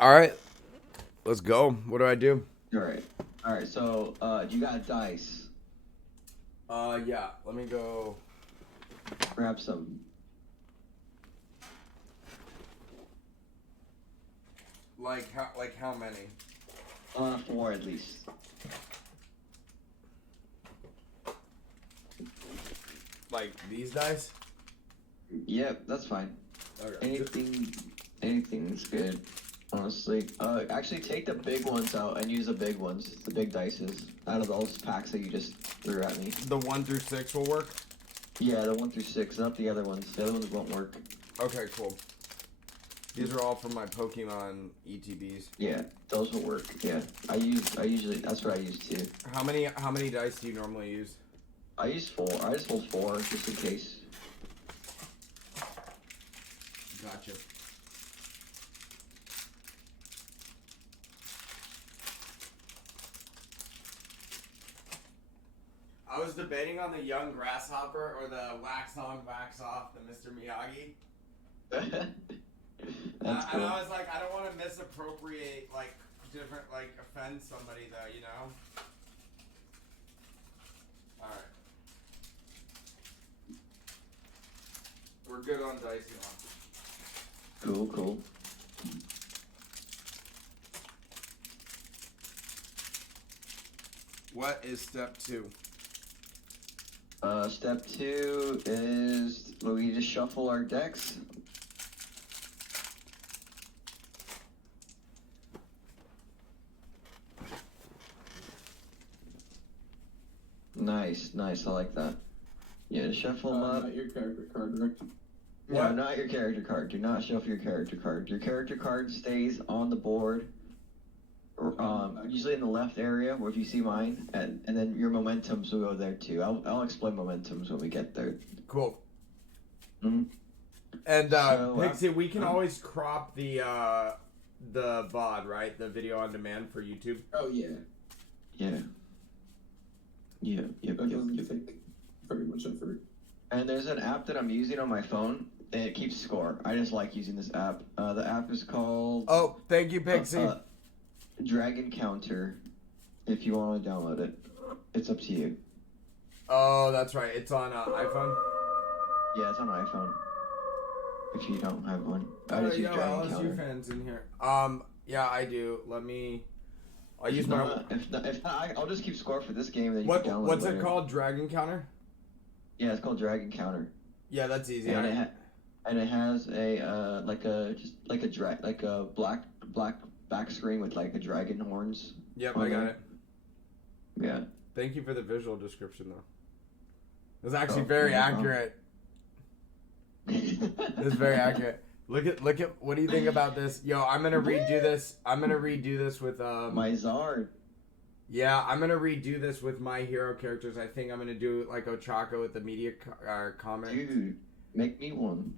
All right, let's go. What do I do? All right. All right. So, you got dice. Yeah. Let me go. Grab some. How many? Four at least. Like these dice? Yep, that's fine. Okay. Anything's good. Honestly. Actually, take the big ones out and use the big ones, the big dices, out of those packs that you just threw at me. The 1 through 6 will work. Yeah, the 1 through 6, not the other ones. The other ones won't work. Okay, cool. These are all from my Pokemon ETBs. Yeah, those will work. Yeah, I usually that's what I use too. How many dice do you normally use? I use 4. I just hold 4 just in case. Gotcha. I was debating on the young grasshopper or the wax on, wax off, the Mr. Miyagi. That's cool. And I was like, I don't want to misappropriate, offend somebody though, you know? Alright. We're good on dice now. Cool. What is step 2? Step 2 is we just shuffle our decks. Nice, I like that. Yeah, shuffle them up. Not your character card, Rick. No, not your character card. Do not shuffle your character card. Your character card stays on the board, usually in the left area, where if you see mine, and then your momentums will go there too. I'll explain momentums when we get there. Cool. Mm-hmm. And So, Pixie, we can always crop the VOD, right? The video on demand for YouTube. Oh, yeah. Yep. That doesn't take very much effort. And there's an app that I'm using on my phone, and it keeps score. I just like using this app. The app is called Oh, thank you, Pixie. Dragon Counter. If you want to download it, it's up to you. Oh, that's right. It's on iPhone. Yeah, it's on iPhone. If you don't have one, I just use Dragon Counter. Fans in here. Yeah, I do. I'll use my. If not, I'll just keep score for this game. Then you can download What's later. it called? Dragon Counter. Yeah, it's called Dragon Counter. Yeah, that's easy. And it has a like a black back screen with like a dragon horns. Yep, I got it. Yeah. Thank you for the visual description, though. It was actually very accurate. It was very accurate. Look at what do you think about this? Yo, I'm gonna redo this. I'm gonna redo this with my Zard. Yeah, I'm gonna redo this with my hero characters. I think I'm gonna do like Ochako with the media comment. Dude, make me one.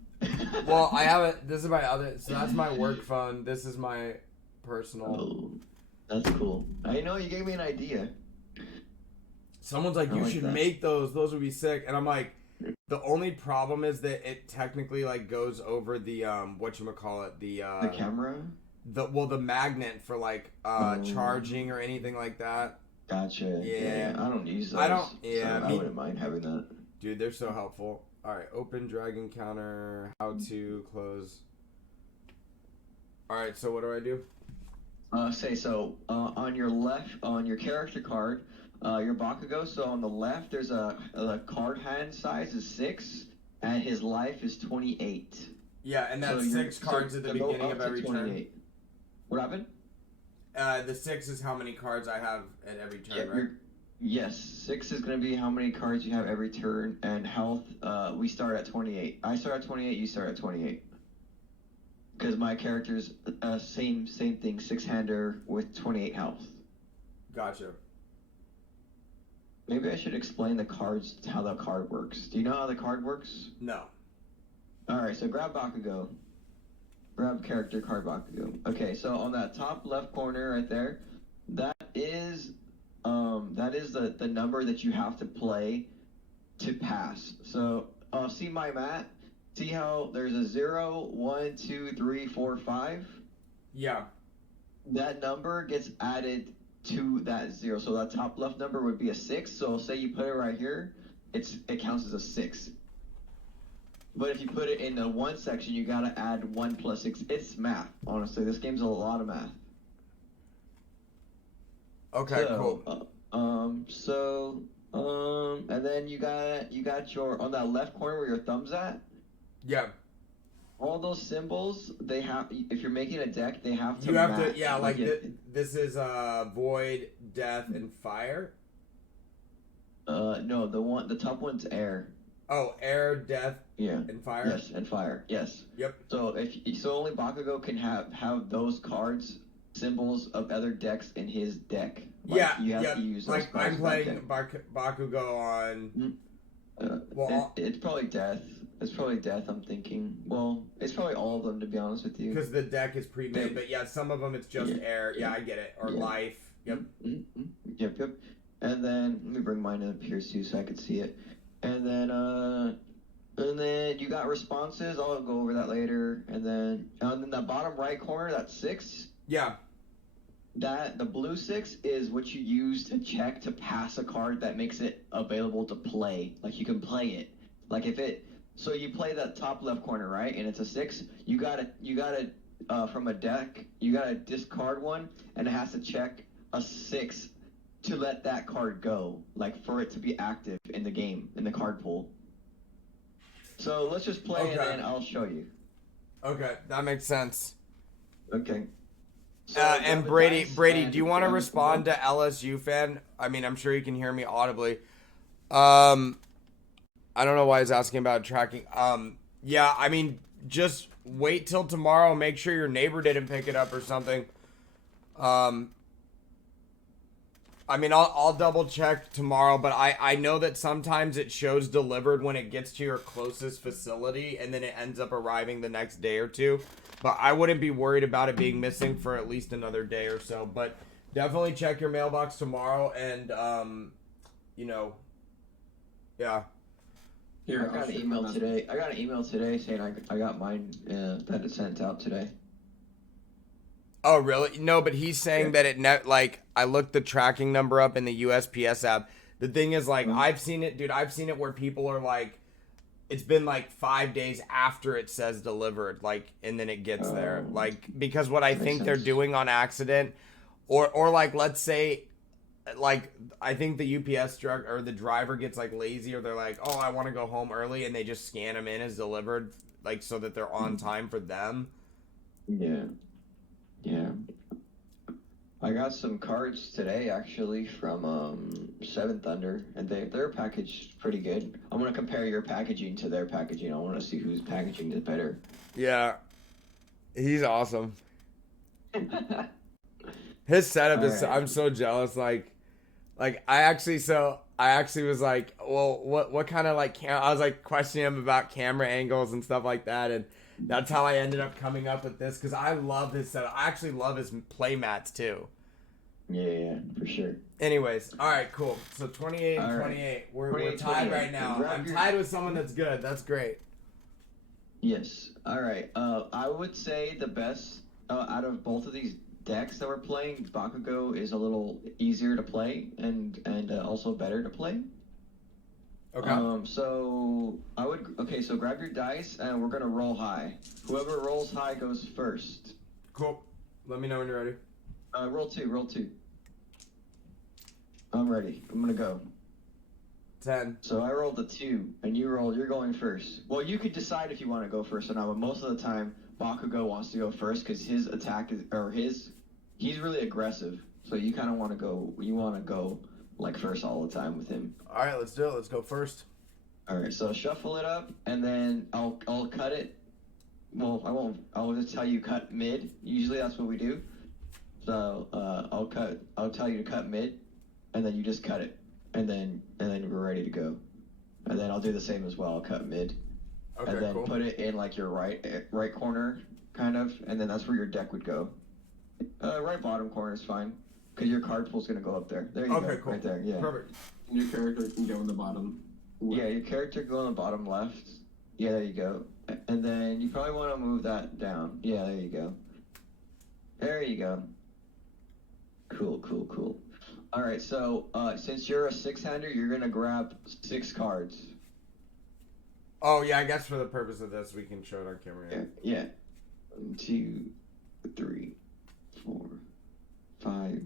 Well, I have it. This is my other. So that's my work phone. This is my personal. Oh, that's cool. I know you gave me an idea. Someone's like, you should make those. Those would be sick. And I'm like, the only problem is that it technically like goes over the whatchamacallit, the camera? The magnet for like charging or anything like that. Gotcha. Yeah. I don't use those. I don't yeah, so I wouldn't mind having that. Dude, they're so helpful. Alright, open Dragon Counter, how to close. Alright, so what do I do? On your left, on your character card, your Bakugo, so on the left, there's a card hand size is 6, and his life is 28. Yeah, and that's 6 cards at the beginning of every turn. What happened? The 6 is how many cards I have at every turn, right? Yes, 6 is going to be how many cards you have every turn, and health, we start at 28. I start at 28, you start at 28. Because my character's same thing, 6-hander with 28 health. Gotcha. Maybe I should explain the cards, how the card works. Do you know how the card works? No. Alright, so grab Bakugo. Grab character card Bakugo. Okay, so on that top left corner right there, that is the number that you have to play to pass. So see my mat? See how there's a 0, 1, 2, 3, 4, 5? Yeah. that number gets added to that 0. So that top left number would be a 6. So say you put it right here, it counts as a 6. But if you put it in the 1 section, you gotta add 1 plus 6. It's math, honestly. This game's a lot of math. Okay, cool. And then you got your, on that left corner where your thumb's at. Yeah. All those symbols, they have. If you're making a deck, they have to. You have match. to, yeah. Like this is void, death, and fire. No, the top one's air. Oh, air, death, yeah, and fire. Yes, and fire. Yes. Yep. So only Bakugo can have those cards, symbols of other decks in his deck. Like, yeah. You have to use those like cards I'm playing Bakugo on. It's probably death. It's probably death. I'm thinking. Well, it's probably all of them, to be honest with you. Because the deck is pre-made, but yeah, some of them it's just air. Yeah, I get it. Or life. Yep. Yep. And then let me bring mine up here too, so I could see it. And then you got responses. I'll go over that later. And then the bottom right corner, that's 6. Yeah. The blue 6 is what you use to check to pass a card that makes it available to play. Like you can play it. Like so you play that top left corner, right? And it's a 6. You gotta from a deck, you gotta discard one, and it has to check a 6 to let that card go, like for it to be active in the game, in the card pool. So let's just play and then I'll show you. Okay, that makes sense. Okay. So and Brady, do you want to respond to LSU fan? I mean, I'm sure you can hear me audibly. I don't know why he's asking about tracking. Yeah, I mean, just wait till tomorrow. Make sure your neighbor didn't pick it up or something. I mean, I'll double check tomorrow, but I know that sometimes it shows delivered when it gets to your closest facility, and then it ends up arriving the next day or two. But I wouldn't be worried about it being missing for at least another day or so. But definitely check your mailbox tomorrow, and yeah. Here, I got an email today. I got an email today saying I got mine that it sent out today. Oh, really? No, but he's saying that I looked the tracking number up in the USPS app. The thing is, like, I've seen it, dude. I've seen it where people are like, it's been like 5 days after it says delivered, like, and then it gets there. Like, because what I think they're doing on accident, or like, let's say, like, I think the UPS truck or the driver gets like lazy, or they're like, oh, I want to go home early, and they just scan them in as delivered, like, so that they're on time for them. Yeah. Yeah. I got some cards today, actually, from Seven Thunder, and they're packaged pretty good. I want to compare your packaging to their packaging. I want to see whose packaging is better. Yeah. He's awesome. His setup is, I'm so jealous. Like I actually was like, well, what kind of like I was like questioning him about camera angles and stuff like that, and that's how I ended up coming up with this, because I love his setup. I actually love his play mats too. Yeah, for sure. Anyways, all right, cool. So 28 and 28. We're tied right now. I'm tied with someone that's good. That's great. Yes. All right. I would say the best out of both of these decks that we're playing, Bakugo is a little easier to play and also better to play. Okay. So grab your dice and we're gonna roll high. Whoever rolls high goes first. Cool. Let me know when you're ready. Roll two. I'm ready. I'm gonna go. 10. So I rolled a 2, and you're going first. Well, you could decide if you want to go first or not, but most of the time, Bakugo wants to go first because his attack he's really aggressive. So you kind of want to go like first all the time with him. All right, let's do it. Let's go first. All right, so shuffle it up, and then I'll cut it. Well, I won't. I'll just tell you cut mid. Usually that's what we do. So I'll tell you to cut mid, and then you just cut it, and then we're ready to go. And then I'll do the same as well. I'll cut mid, and then cool. Put it in like your right corner, kind of, and then that's where your deck would go. Right bottom corner is fine, because your card pool's gonna go up there. There you go. Cool. Right there. Yeah. Perfect. Your character can go in the bottom left. Yeah, your character go on the bottom left. Yeah, there you go. And then you probably want to move that down. Yeah, there you go. There you go. Cool. All right, so since you're a six-hander, you're gonna grab 6 cards. Oh yeah, I guess for the purpose of this, we can show it on camera. Yeah. 1, 2, 3, 4, 5,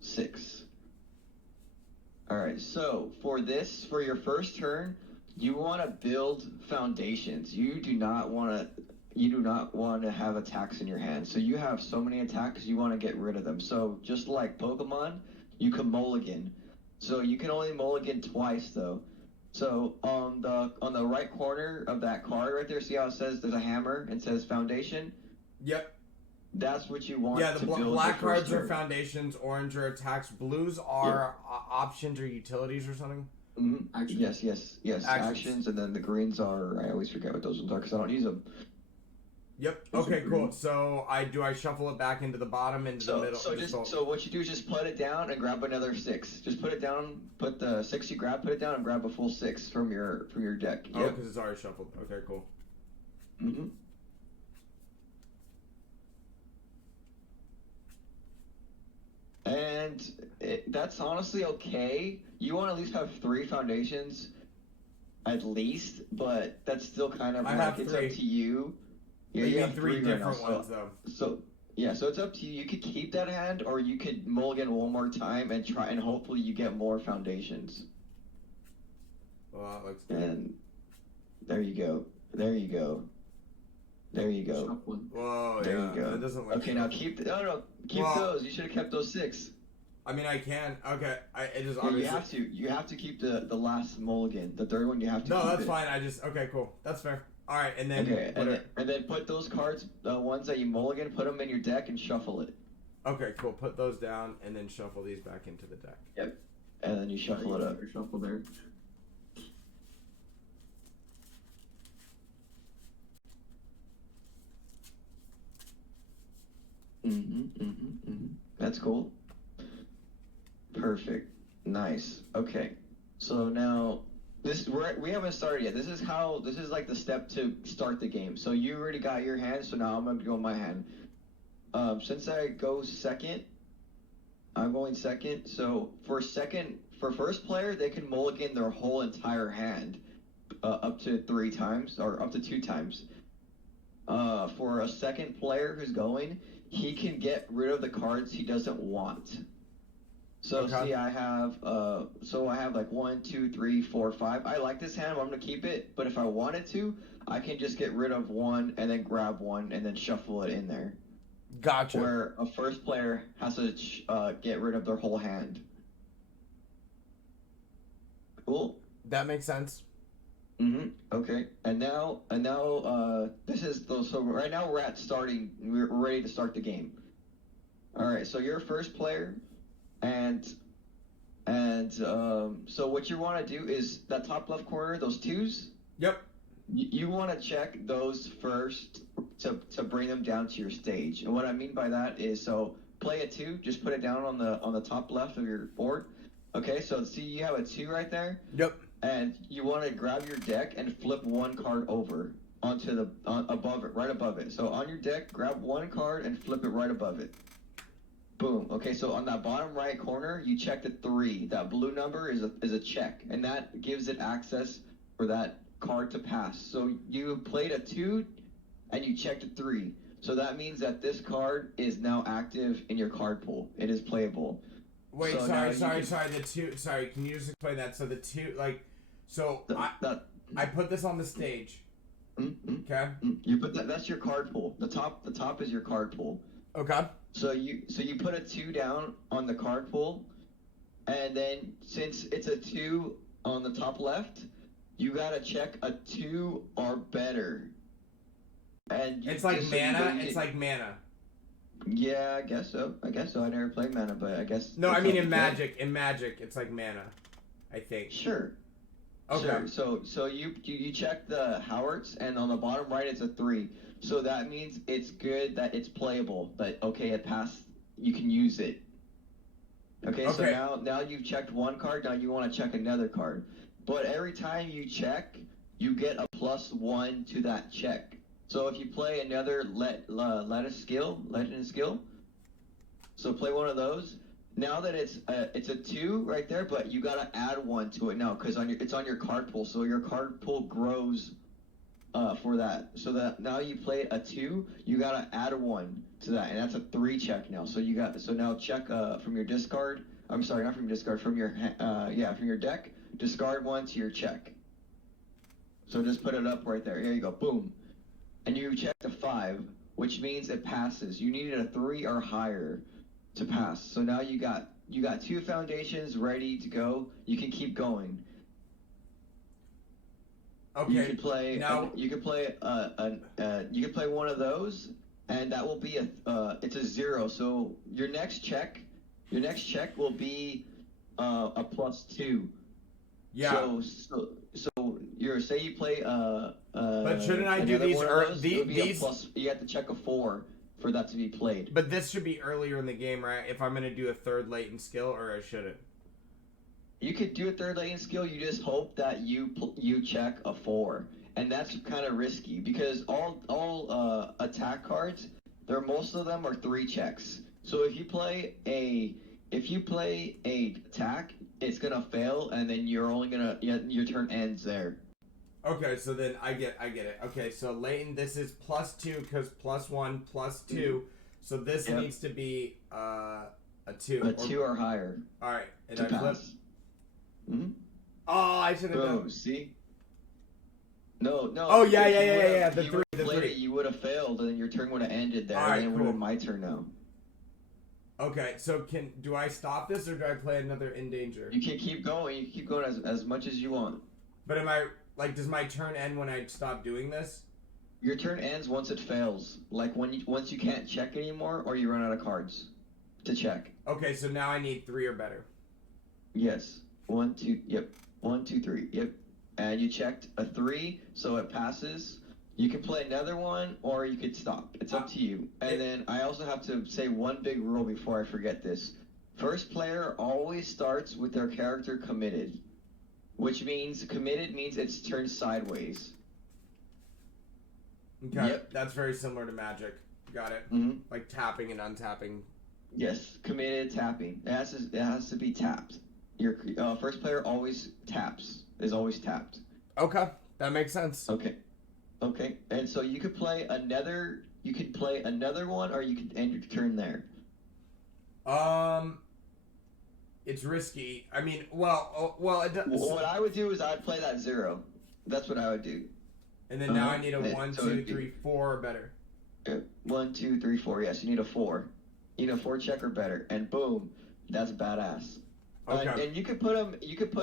6. All right, so for your first turn, you want to build foundations. You do not want to have attacks in your hand. So you have so many attacks, you want to get rid of them. So just like Pokemon, you can mulligan. So you can only mulligan twice though. So on the right corner of that card right there, see how it says there's a hammer and says foundation? Yep. That's what you want. Yeah, the to build black your cards first are turn. foundations, orange are attacks, blues are options or utilities or something. Mm-hmm. Actions. Yes. Actions, and then the greens are. I always forget what those ones are because I don't use them. Yep. Those Okay. are Cool. green. So I shuffle it back into the bottom, into the middle. So what you do is just put it down and grab another 6. Just put it down. Put the 6 you grab. Put it down and grab a full 6 from your deck. Oh, Yep. because it's already shuffled. Okay. Cool. Mm-hmm. And that's honestly okay. You want to at least have 3 foundations, at least, but that's still kind of I like have it's 3. up to you. Yeah, You you need have 3 3 right now. different ones though. So it's up to you. You could keep that hand, or you could mulligan one more time and try, and hopefully you get more foundations. Well, that looks good. And there you go. Shuffling. Whoa. There Yeah. you go. That doesn't look. Okay, now keep those. You should have kept those 6. I mean, I can. Okay. It just Yeah, obviously. you have to keep the last mulligan. The third one you have to No, keep that's it. fine. Okay. Cool. That's fair. All right, and then. Okay, and then put those cards, the ones that you mulligan, put them in your deck and shuffle it. Okay. Cool. Put those down and then shuffle these back into the deck. Yep. And then you shuffle it up. Shuffle there. That's cool. Perfect. Nice. Okay. So now we haven't started yet. This is like the step to start the game. So you already got your hand, so now I'm gonna go my hand. Since I go second, I'm going second. So for first player, they can mulligan their whole entire hand, up to 3 times or up to 2 times. For a second player who's going, he can get rid of the cards he doesn't want. So Okay. see, I have like 1, 2, 3, 4, 5. I like this hand. I'm gonna keep it. But if I wanted to, I can just get rid of 1 and then grab 1 and then shuffle it in there. Gotcha. Where a first player has to get rid of their whole hand. Cool. That makes sense. Okay. And now this is so right now we're ready to start the game. All right. So you're first player, and so what you want to do is that top left corner, those 2s. Yep. You want to check those first to bring them down to your stage. And what I mean by that is, so play a 2, just put it down on the top left of your board. Okay, so see you have a 2 right there. Yep. And you want to grab your deck and flip 1 card over onto above it, right above it. So on your deck, grab 1 card and flip it right above it. Boom. Okay, so on that bottom right corner, you check the 3. That blue number is a check, and that gives it access for that card to pass. So you played a 2 and you checked a 3. So that means that this card is now active in your card pool. It is playable. Wait, So sorry. The 2. Sorry, can you just explain that? So the 2, like, I put this on the stage. Okay. You put that's your card pool. The top is your card pool. Okay. So you put a 2 down on the card pool, and then since it's a 2 on the top left, you gotta check a 2 or better. And It's like mana. It's like mana. Yeah, I guess so. I never played mana, but I guess. No, I it's mean like in you can. Magic. In Magic, it's like mana. I think. Sure. Okay. Sure. So you check the Howards, and on the bottom right it's a 3. So that means it's good, that it's playable. That okay, it passed. You can use it. Okay. So now you've checked 1 card. Now you want to check another card. But every time you check, you get a +1 to that check. So if you play another legend skill, So play one of those. Now that it's a 2 right there, but you gotta add 1 to it now because it's on your card pool. So your card pool grows for that. So that now you play a 2, you gotta add 1 to that, and that's a 3 check now. So now check from your discard. I'm sorry, not from your discard, from your from your deck. Discard 1 to your check. So just put it up right there. Here you go, boom, and you checked a 5, which means it passes. You needed a 3 or higher to pass. So now you got 2 foundations ready to go. You can keep going. Okay. You could play now. you could play one of those, and that will be it's a 0. So your next check will be a +2. Yeah. So say you play But shouldn't I do these? These you have to check a 4 for that to be played. But this should be earlier in the game, right? If I'm gonna do a 3rd latent skill, or I shouldn't. You could do a 3rd latent skill. You just hope that you check a 4, and that's kind of risky because all attack cards, most of them are 3 checks. So if you play a attack, it's gonna fail, and then you're only gonna your turn ends there. Okay, so then I get it. Okay, so latent, this is +2 because +1 +2. So this needs to be a 2. A 2 or higher. All right, and to I flip. pass. Mm-hmm. Oh, I should have done. See? No. Oh yeah. If The you 3, would've played it, you would have failed, and then your turn would have ended there. All right, and it would cool. have been my turn now. Okay, so do I stop this or do I play another in danger? You can keep going. You can keep going as much as you want. But am I does my turn end when I stop doing this? Your turn ends once it fails. Like once you can't check anymore, or you run out of cards to check. Okay, so now I need 3 or better. Yes. 1, 2. Yep. 1, 2, 3. Yep. And you checked a 3, so it passes. You can play another one, or you could stop. It's up to you. And then I also have to say one big rule before I forget this. First player always starts with their character committed, which means committed means it's turned sideways. Okay, Yep. That's very similar to Magic. Got it. Mm-hmm. Like tapping and untapping. Yes, committed tapping. It has to be tapped. Your first player always taps. Is always tapped. Okay, that makes sense. Okay. And so you could play another. You could play another one, or you could end your turn there. It's risky. I mean, well, it does. What I would do is I'd play that 0. That's what I would do. And then now I need a Yeah, 1, so 2, 3, 4 or better. 1, 2, 3, 4. Yes, you need a 4. You need a 4 check or better, and boom, that's badass. Okay. And you could put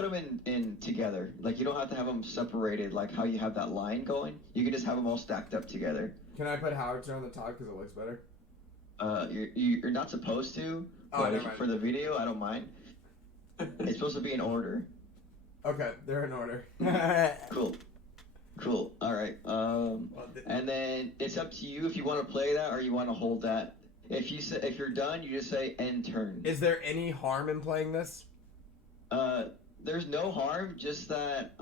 them in together. Like you don't have to have them separated. Like how you have that line going. You can just have them all stacked up together. Can I put howitzer on the top because it looks better? You're not supposed to. Oh, But never mind. for the video, I don't mind. It's supposed to be in order. Okay, they're in order. Cool. All right. And then it's up to you if you want to play that or you want to hold that. If you're done, you just say end turn. Is there any harm in playing this? There's no harm. Just that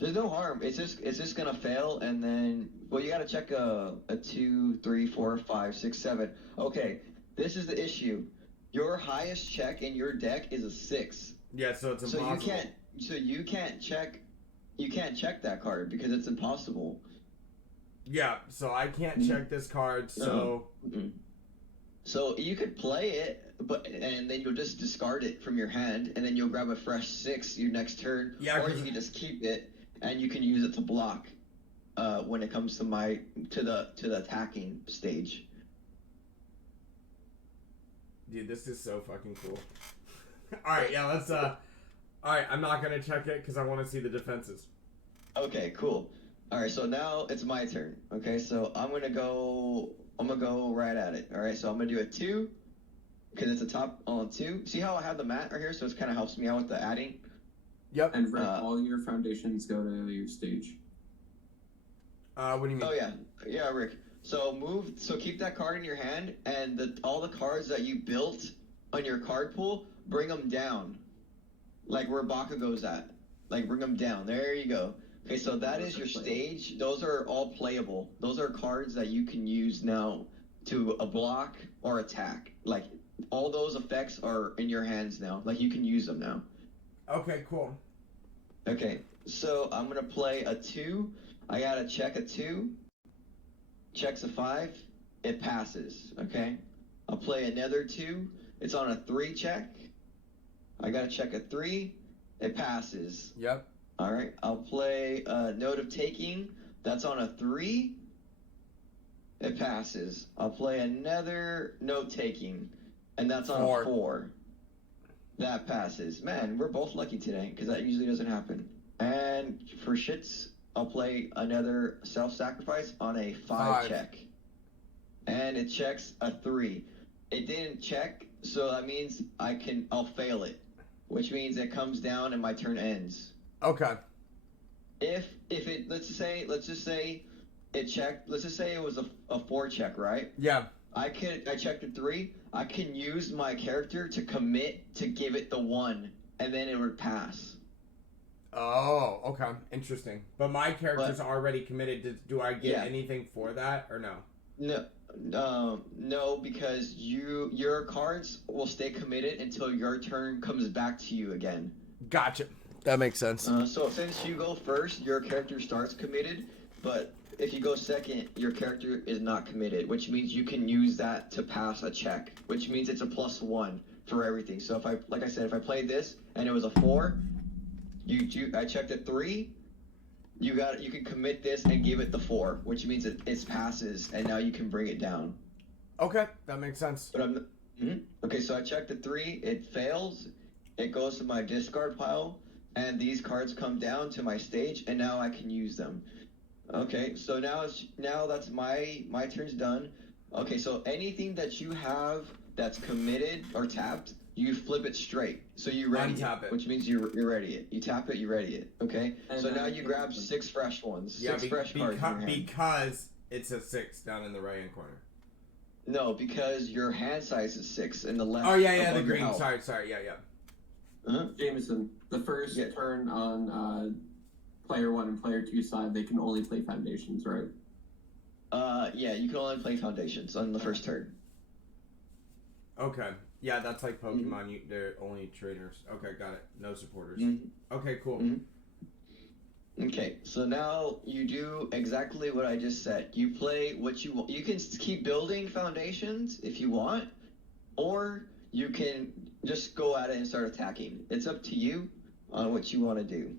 there's no harm. It's just gonna fail, and then you gotta check a 2, 3, 4, 5, 6, 7. Okay, this is the issue. Your highest check in your deck is a 6. Yeah, so it's impossible. So you can't check that card because it's impossible. Yeah, so I can't check this card. So So you could play it, and then you'll just discard it from your hand, and then you'll grab a fresh 6 your next turn. Yeah, or you can just keep it, and you can use it to block when it comes to the attacking stage. Dude, this is so fucking cool. All right, yeah, let's. All right, I'm not gonna check it because I want to see the defenses. Okay, cool. All right, so now it's my turn. Okay, so I'm gonna go right at it. All right, so I'm gonna do a 2 because it's a top on 2. See how I have the mat right here, so it kind of helps me out with the adding. Yep. And Rick, all your foundations go to your stage. What do you mean? Oh yeah, Rick. So keep that card in your hand, and all the cards that you built on your card pool, bring them down, like where Bakugo's at. Like bring them down. There you go. Okay, so that is your stage. Those are all playable. Those are cards that you can use now to a block or attack. Like all those effects are in your hands now. Like you can use them now. Okay, cool. Okay, so I'm gonna play a 2. I gotta check a 2. Checks a 5. It passes. Okay. I'll play another 2. It's on a 3 check. I gotta check a 3. It passes. Yep. All right. I'll play a Note of Taking. That's on a 3. It passes. I'll play another Note Taking, and that's on a 4. That passes. Man, we're both lucky today because that usually doesn't happen. And for shits, I'll play another Self-Sacrifice on a 5 check. And it checks a 3. It didn't check, so that means I'll fail it, which means it comes down and my turn ends. Okay. If it let's just say it checked, let's just say it was a 4 check, right? Yeah. I checked a 3. I can use my character to commit to give it the 1, and then it would pass. Oh, okay. Interesting. But my character's already committed. Do I get anything for that or no? No, because your cards will stay committed until your turn comes back to you again. Gotcha. That makes sense. So since you go first, your character starts committed, but if you go second, your character is not committed, which means you can use that to pass a check, which means it's a +1 for everything. So if I played this and it was a 4, I checked a 3, you can commit this and give it the 4, which means it passes, and now you can bring it down. Okay, that makes sense. But okay, so I checked the 3, it fails, it goes to my discard pile, and these cards come down to my stage, and now I can use them. Okay, so now that's my turn's done. Okay, so anything that you have that's committed or tapped, you flip it straight. So you ready it, which means you ready it. You tap it, you ready it. Okay, and so now you grab 6 fresh ones. Yeah, 6 fresh cards in your hand. Because it's a 6 down in the right hand corner. No, because your hand size is 6 in the left. Oh yeah, the green. Sorry, yeah. Jameson, the first turn on player 1 and player 2 side, they can only play foundations, right? Yeah, you can only play foundations on the first turn. Okay. Yeah, that's like Pokemon. They're only trainers. Okay, got it. No supporters. Okay, cool. Okay, so now you do exactly what I just said. You play what you want. You can keep building foundations if you want, or you can just go at it and start attacking. It's up to you on what you want to do.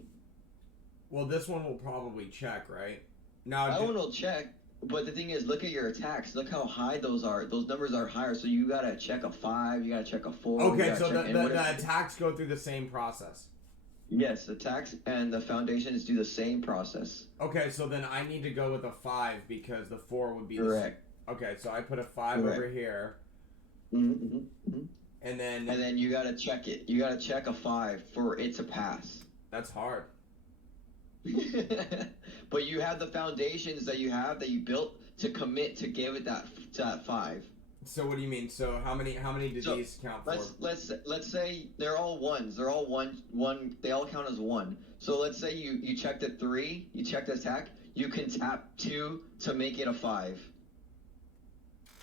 Well, this one will probably check, right? Now that one will check, but the thing is, look at your attacks. Look how high those are. Those numbers are higher, so you gotta check a 5. You gotta check a 4. Okay, so the attacks go through the same process. Yes, attacks and the foundations do the same process. Okay, so then I need to go with a 5 because the 4 would be correct. Okay, so I put a 5 over here. And then you gotta check it. You gotta check a 5 for it to pass. That's hard. But you have the foundations that you built to commit to give it that 5. So what do you mean? So how many do these count for? Let's say they're all ones. They're all one. They all count as 1. So let's say you checked a 3. You checked attack. You can tap 2 to make it a 5.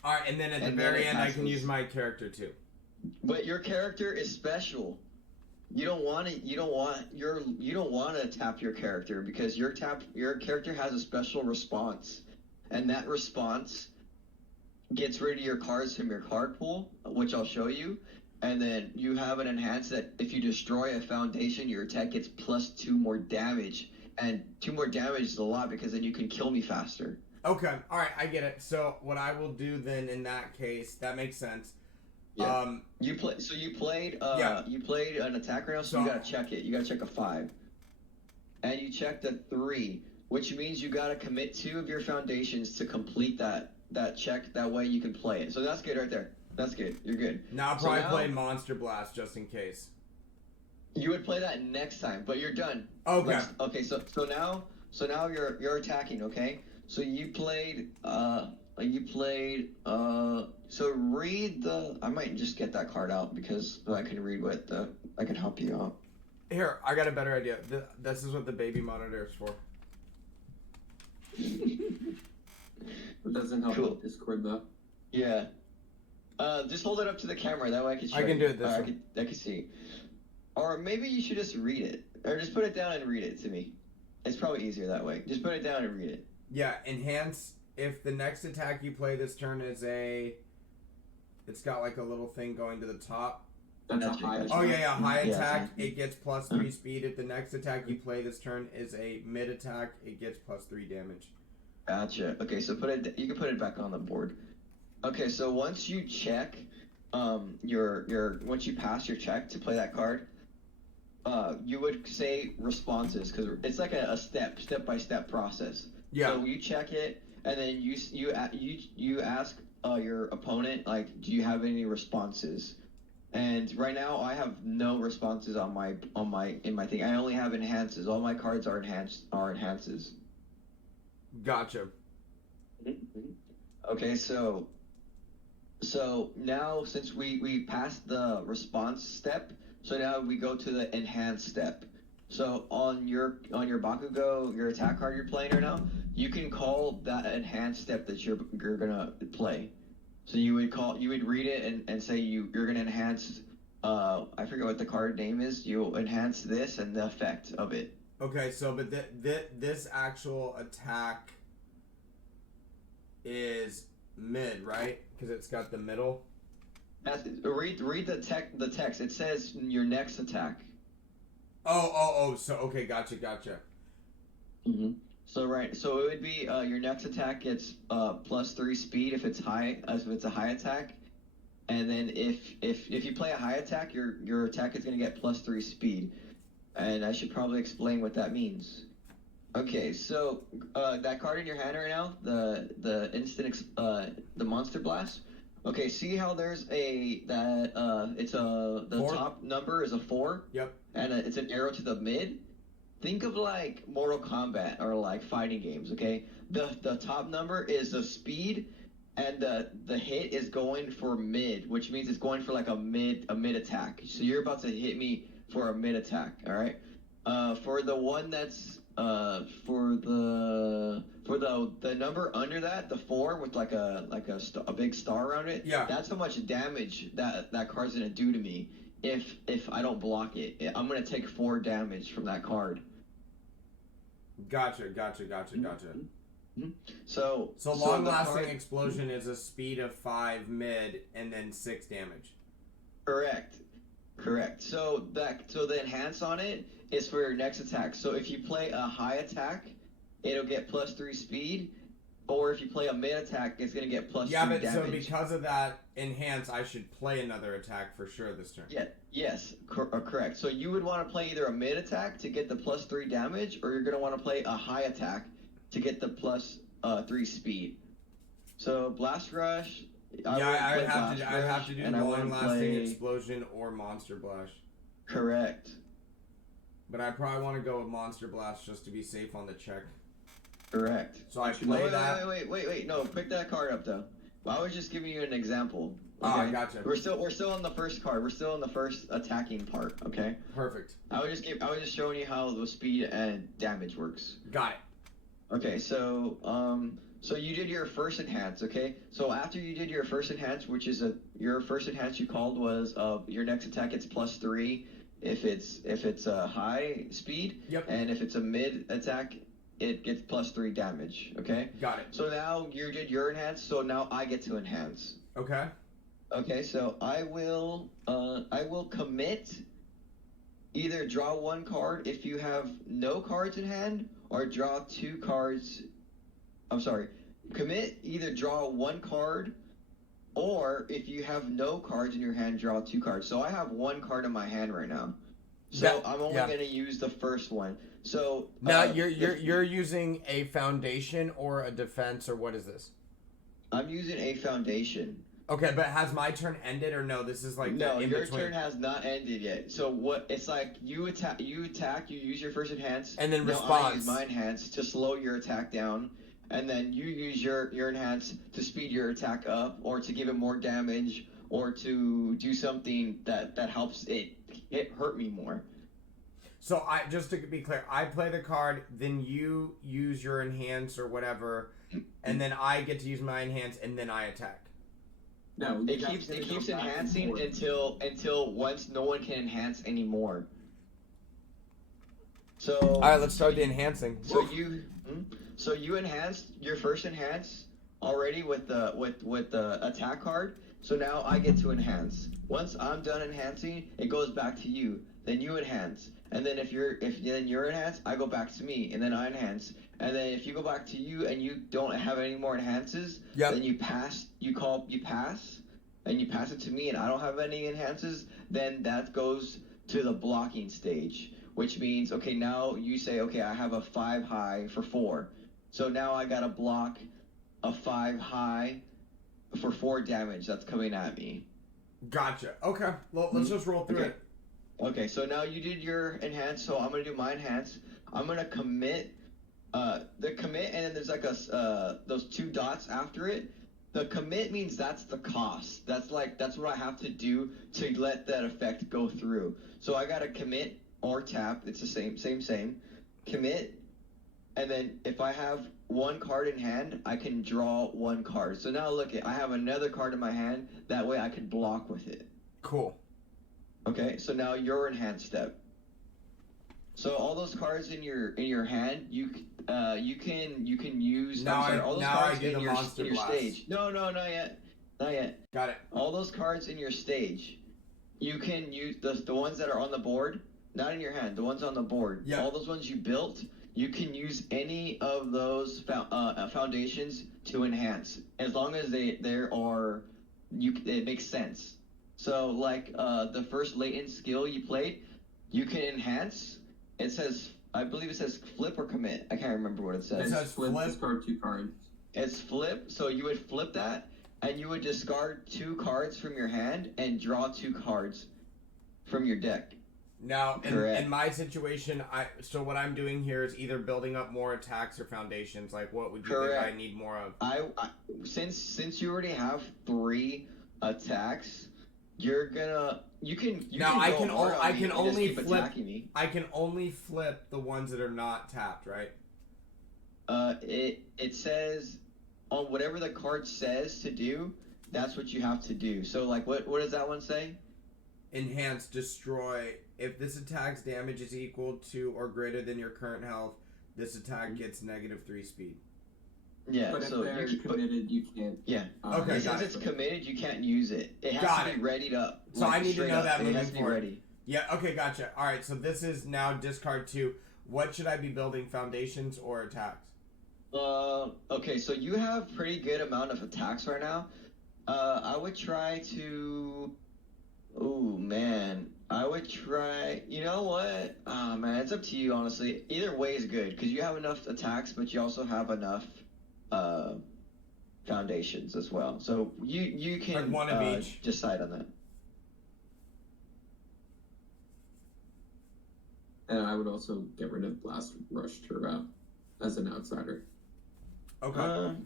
All right, and then at the very end, I can use my character too. But your character is special. You don't want to tap your character because your character has a special response, and that response gets rid of your cards from your card pool, which I'll show you, and then you have an enhance that if you destroy a foundation, your attack gets +2 more damage, and 2 more damage is a lot because then you can kill me faster. Okay, all right, I get it. So what I will do then in that case, that makes sense. Yeah. You played an attack right now, so you gotta check it. You gotta check a 5, and you checked a 3, which means you gotta commit 2 of your foundations to complete that check. That way you can play it. So that's good right there. That's good. You're good. Now I'll probably play Monster Blast just in case. You would play that next time, but you're done. Okay. Okay. So now you're attacking. Okay. So you played. So read the. I might just get that card out because I can read I can help you out. Here, I got a better idea. This is what the baby monitor is for. It doesn't help with Discord though. Yeah. Just hold it up to the camera. That way I can show I can you. do it this I way. can see. Or maybe you should just read it. Or just put it down and read it to me. It's probably easier that way. Just put it down and read it. Yeah, enhance. If the next attack you play this turn is a... It's got like a little thing going to the top. That's a high attack. Oh, yeah, high Yeah, attack, exactly. it gets +3 speed. If the next attack you play this turn is a mid attack, it gets +3 damage. Gotcha. Okay, so you can put it back on the board. Okay, so once you check, once you pass your check to play that card, you would say responses because it's like a step by step process. Yeah. So you check it, and then you ask your opponent like, do you have any responses? And right now I have no responses in my thing. I only have enhances. All my cards are enhances. Gotcha. Okay, so now since we passed the response step, so now we go to the enhance step. So on your Bakugo, your attack card you're playing right now, you can call that enhance step that you're gonna play. So you would read it and say you're gonna enhance. I forget what the card name is. You'll enhance this and the effect of it. Okay, so but this actual attack is mid, right? Because it's got the middle. Read the text. It says your next attack. Oh. So okay, gotcha. Mm-hmm. So it would be your next attack gets +3 speed if it's a high attack, and then if you play a high attack, your attack is gonna get +3 speed, and I should probably explain what that means. Okay, so that card in your hand right now, the Monster Blast. Okay, see how there's the Four? top number is a 4. Yep. And it's an arrow to the mid. Think of like Mortal Kombat or like fighting games. Okay, the top number is the speed, and the hit is going for mid, which means it's going for like a mid attack. So you're about to hit me for a mid attack. All right. For the one that's for the number under that, the 4 with like a big star around it. Yeah. That's how much damage that card's gonna do to me if I don't block it. I'm gonna take 4 damage from that card. Gotcha. Mm-hmm. So long lasting explosion is a speed of 5 mid and then 6 damage. Correct. So the enhance on it is for your next attack. So if you play a high attack, it'll get +3 speed. Or if you play a mid attack, it's gonna get +3 damage. So because of that enhance, I should play another attack for sure this turn. Yeah. Yes. Correct. So you would want to play either a mid attack to get the +3 damage, or you're gonna want to play a high attack to get the +3 speed. So Blast Rush. I'd have to do long lasting explosion or Monster Blast. Correct. But I probably want to go with Monster Blast just to be safe on the check. Correct. So I play that. Wait. No, pick that card up though. I was just giving you an example. Okay? Oh, gotcha. We're still on the first card. We're still on the first attacking part. Okay. Perfect. I was just showing you how the speed and damage works. Got it. Okay, so you did your first enhance, okay? So after you did your first enhance, which is your first enhance you called was your next attack gets +3 if it's a high speed. Yep. And if it's a mid attack, it gets +3 damage, okay? Got it. So now you did your enhance, so now I get to enhance. Okay. Okay, so I will commit. Either draw 1 card if you have no cards in hand, or draw 2 cards. I'm sorry. Commit, either draw 1 card, or if you have no cards in your hand, draw 2 cards. So I have 1 card in my hand right now. So I'm only going to use the first one. So now you're using a foundation or a defense, or what is this? I'm using a foundation. Okay, but has my turn ended or no? This is like no, in your between. turn has not ended yet. So what? It's like you attack, you use your first enhance, and then response. I use my enhance to slow your attack down, and then you use your enhance to speed your attack up, or to give it more damage, or to do something that helps it hurt me more. So just to be clear, I play the card, then you use your enhance or whatever, and then I get to use my enhance, and then I attack. No, It keeps enhancing until once no one can enhance anymore. So All right, let's start the enhancing. So you enhanced your first enhance already with the attack card. So now I get to enhance. Once I'm done enhancing, it goes back to you. Then you enhance, and then if you're enhanced, I go back to me, and then I enhance, and then if you go back to you and you don't have any more enhances, then you pass. You pass, and you pass it to me, and I don't have any enhances. Then that goes to the blocking stage, which means okay, now you say okay, I have a 5 high for 4, so now I gotta block a 5 high for 4 damage that's coming at me. Gotcha. Okay. Well, let's just roll through it. Okay, so now you did your enhance, so I'm gonna do my enhance. I'm gonna commit, the commit, and then there's like those 2 dots after it. The commit means that's the cost. That's what I have to do to let that effect go through. So I gotta commit or tap. It's the same. Commit, and then if I have 1 card in hand, I can draw 1 card. So now look, I have another card in my hand. That way I can block with it. Cool. Okay, so now your enhanced step. So all those cards in your hand, you can use. All those cards in your stage. No, not yet. Got it. All those cards in your stage, you can use the ones that are on the board, not in your hand. The ones on the board. Yeah. All those ones you built, you can use any of those foundations to enhance, as long as it makes sense. So like the first latent skill you played, you can enhance. I believe it says flip or commit. I can't remember what it says. It says flip. Discard 2 cards. It's flip, so you would flip that, and you would discard 2 cards from your hand and draw 2 cards from your deck. Now, in my situation, so what I'm doing here is either building up more attacks or foundations. Like, what would you think I need more of? Since you already have 3 attacks, you can only flip the ones that are not tapped, right? It says on whatever the card says to do, that's what you have to do. So like what does that one say? Enhance, destroy. If this attack's damage is equal to or greater than your current health, this attack gets -3 speed. Yeah, but so if they're committed, you can't. Yeah. Okay, since it's committed, you can't use it. It has to be readied up. So I need to know that moving forward. Ready. Yeah. Okay. Gotcha. All right. So this is now discard 2. What should I be building? Foundations or attacks? Okay. So you have pretty good amount of attacks right now. I would try to. Oh man, I would try. You know what? Man, it's up to you. Honestly, either way is good because you have enough attacks, but you also have enough foundations as well. So you can like one of each. Decide on that. And I would also get rid of Blast Rush Turbo as an outsider. Okay.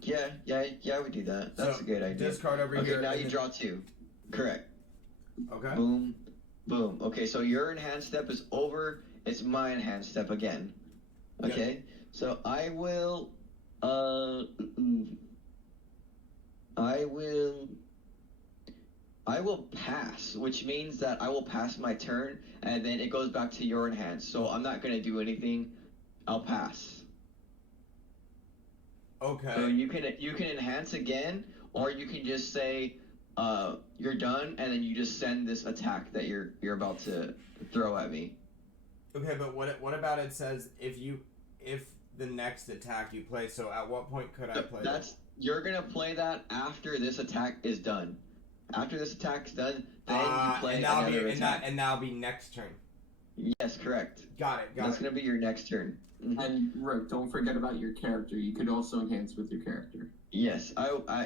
Yeah, I would do that. That's a good idea. Discard over here. Okay, now you draw 2. Correct. Okay. Boom. Okay, so your enhanced step is over. It's my enhanced step again. Okay. Yep. So I will. I will pass, which means that I will pass my turn, and then it goes back to your enhance. So I'm not gonna do anything. I'll pass. Okay. So you can enhance again, or you can just say you're done, and then you just send this attack that you're about to throw at me. Okay, but what about it says if the next attack you play? So at what point could I play that? You're gonna play that after this attack is done. After this attack's done, then you play another attack. And that'll be next turn. Yes, correct. Got it. That's gonna be your next turn. Mm-hmm. And don't forget about your character. You could also enhance with your character. Yes,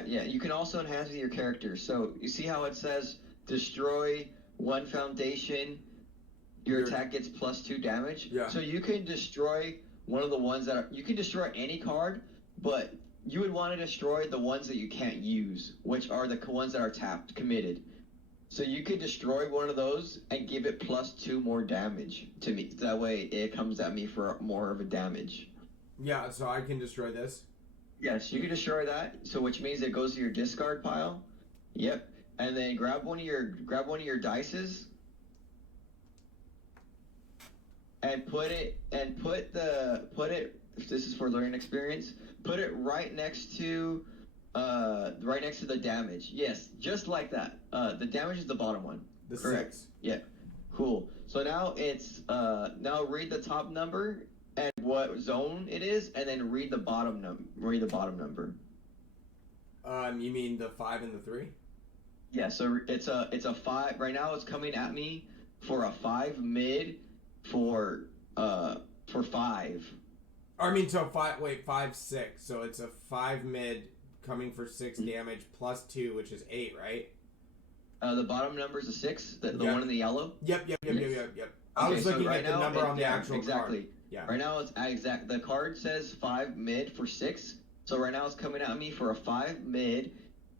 you can also enhance with your character. So you see how it says destroy 1 foundation, your attack gets +2 damage. Yeah. So you can destroy one of the ones you can destroy any card, but you would want to destroy the ones that you can't use, which are the ones that are tapped, committed. So you could destroy one of those and give it +2 more damage to me. That way it comes at me for more of a damage. Yeah, so I can destroy this? Yes, you can destroy that. So which means it goes to your discard pile. Yep. and then grab one of your dices, and put it. This is for learning experience. Put it right next to the damage. Yes, just like that. The damage is the bottom one. The Correct. 6. Yeah. Cool. So now it's now read the top number and what zone it is, and then read the bottom number. You mean the 5 and the 3? Yeah. So it's a 5 right now. It's coming at me for a 5 mid for 5. I mean, so 5, 6. So it's a 5 mid coming for 6 damage plus 2, which is 8, right? The bottom number is a 6. The Yep. one in the yellow. Yep. I Okay, was so looking right at the now, number on the actual exactly. card. Yeah. Right now it's exact. The card says 5 mid for 6. So right now it's coming at me for a 5 mid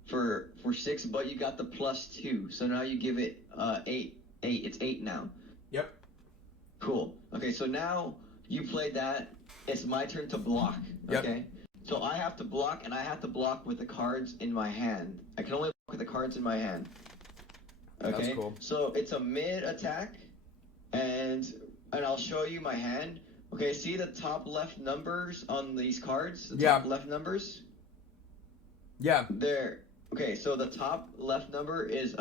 for 6, but you got the plus 2. So now you give it 8. It's 8 now. Yep. Cool. Okay, so now you played that. It's my turn to block. Yep. Okay. So I have to block, and I have to block with the cards in my hand. I can only block with the cards in my hand. Okay. That's cool. So it's a mid attack, and I'll show you my hand. Okay. See the top left numbers on these cards? The top left numbers. Yeah. There. Okay. So the top left number is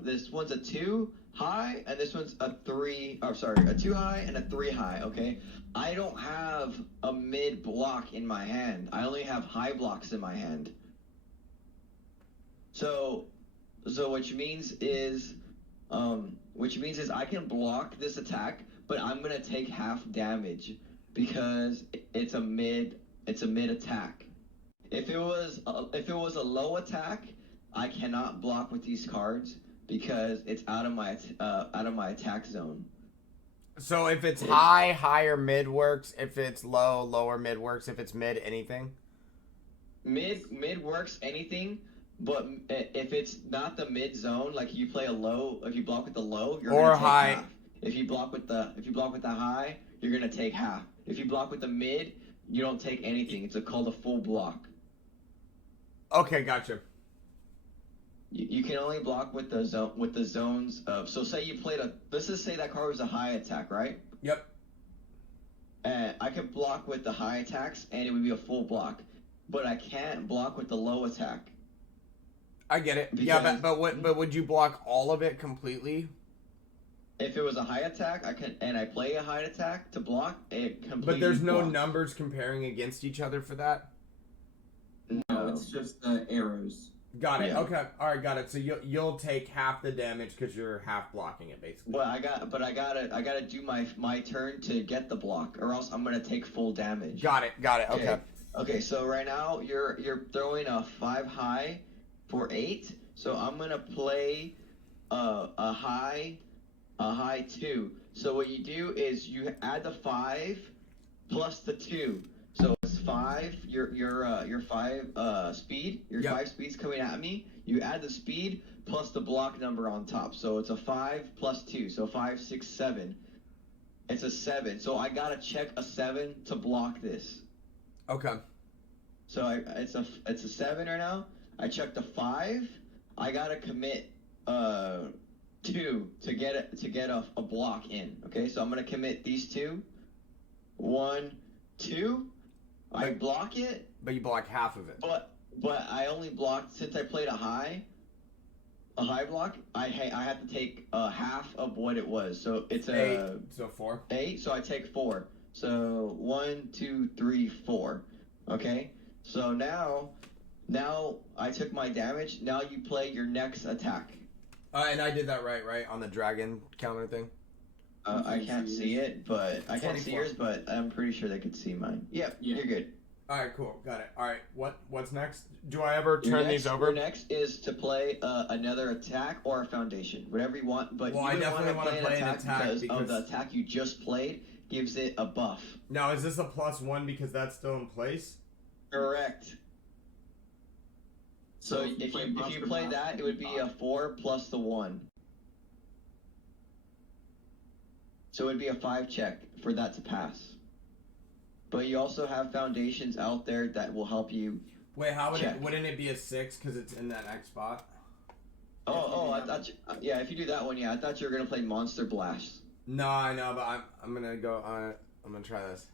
this one's a 2 high, and this one's a 3. Oh, sorry, a 2 high and a 3 high. Okay. I don't have a mid block in my hand. I only have high blocks in my hand. So which means is I can block this attack, but I'm gonna take half damage because it's a mid attack. If it was a low attack, I cannot block with these cards because it's out of my attack zone. So if it's high, higher mid works. If it's low, lower mid works. If it's mid, anything. Mid works anything, but if it's not the mid zone, like you play a low, if you block with the low, you're gonna take high. half. If you block with the high, you're gonna take half. If you block with the mid, you don't take anything. It's called a full block. Okay, gotcha. You can only block with the zones of. So say you played let's just say that card was a high attack, right? Yep. And I could block with the high attacks, and it would be a full block, but I can't block with the low attack. I get it. Yeah, but would you block all of it completely? If it was a high attack, I play a high attack to block it completely. But there's no blocks. numbers comparing against each other for that? No, it's just the arrows. Got it. Yeah. Okay. All right. Got it. So you'll take half the damage because you're half blocking it, basically. But I gotta do my turn to get the block, or else I'm gonna take full damage. Got it. Okay. Okay. So right now you're throwing a 5 high for 8. So I'm gonna play a high 2. So what you do is you add the 5 plus the 2. So it's 5. Your 5 speed. Your 5 speed's coming at me. You add the speed plus the block number on top. So it's a 5 plus 2. So 5, 6, 7. It's a 7. So I gotta check a 7 to block this. Okay. So it's a 7 right now. I checked a 5. I gotta commit 2 to get a block in. Okay, so I'm gonna commit these 2. 1, 2. I block it. But you block half of it. But I only blocked since I played a high block. I have to take half of what it was. So it's 8. So 4. 8. So I take 4. So 1, 2, 3, 4. Okay. So now I took my damage. Now you play your next attack. And I did that right on the dragon counter thing. I can't see it, but I can't see 24. yours, but I'm pretty sure they could see mine. Yep, Yeah. You're good. All right, cool, got it. All right, what's next? Do I ever turn these over? Your next is to play another attack or a foundation, whatever you want. But well, you I definitely want to play an attack because of the attack you just played gives it a buff. Now, is this a +1 because that's still in place? Correct. So if you play that, it would be a 4 plus the 1. So it would be a 5 check for that to pass. But you also have foundations out there that will help you. Wait, how would check. wouldn't it be a 6 because it's in that X spot? I thought yeah, if you do that one, yeah, I thought you were gonna play Monster Blast. No, I know, but I'm gonna go on it. I'm gonna try this.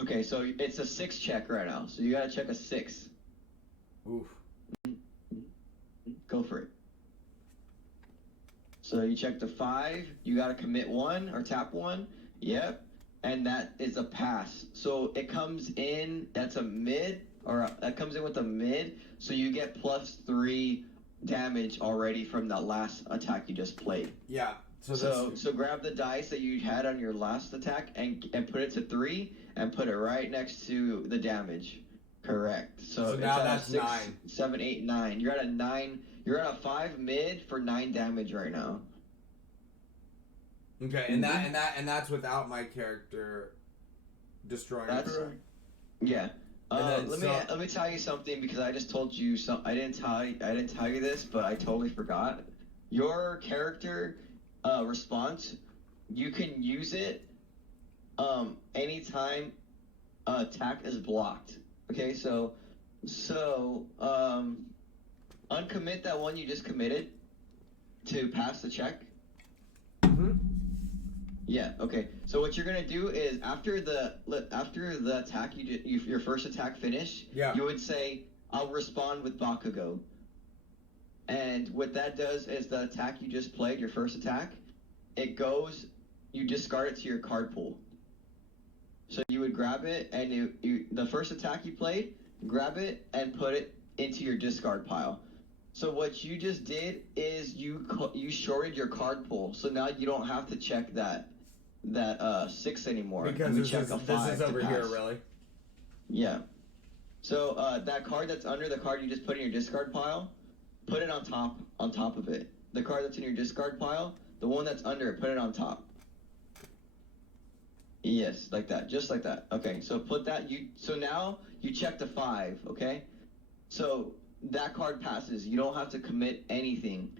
Okay, so it's a 6 check right now, so you gotta check a 6. Oof. Go for it. So you check the 5, you gotta commit 1 or tap 1. Yep. And that is a pass. So it comes in, that's a mid, that comes in with a mid, so you get +3 damage already from that last attack you just played. Yeah. So grab the dice that you had on your last attack and put it to 3 and put it right next to the damage. Correct. So now it's that's 6, 9. 7, 8, 9. You're at a 9. You're at a 5 mid for 9 damage right now. Okay, and that's without my character destroying. That's it. Yeah. Then, Let me tell you something because I just told you I didn't tell you this, but I totally forgot. Your character response, you can use it anytime attack is blocked. Okay, so uncommit that one you just committed to pass the check. Mm-hmm. Yeah. Okay. So what you're gonna do is after the attack your first attack finish, you would say, "I'll respond with Bakugo." And what that does is the attack you just played, your first attack, you discard it to your card pool. So you would grab it and the first attack you played, grab it and put it into your discard pile. So what you just did is you shorted your card pool. So now you don't have to check that 6 anymore. Because this is over here, really. Yeah. So that card that's under the card you just put in your discard pile, put it on top of it. The card that's in your discard pile, the one that's under it, put it on top. Yes, like that, just like that. Okay, so put that. So now you check the 5. Okay, so that card passes. You don't have to commit anything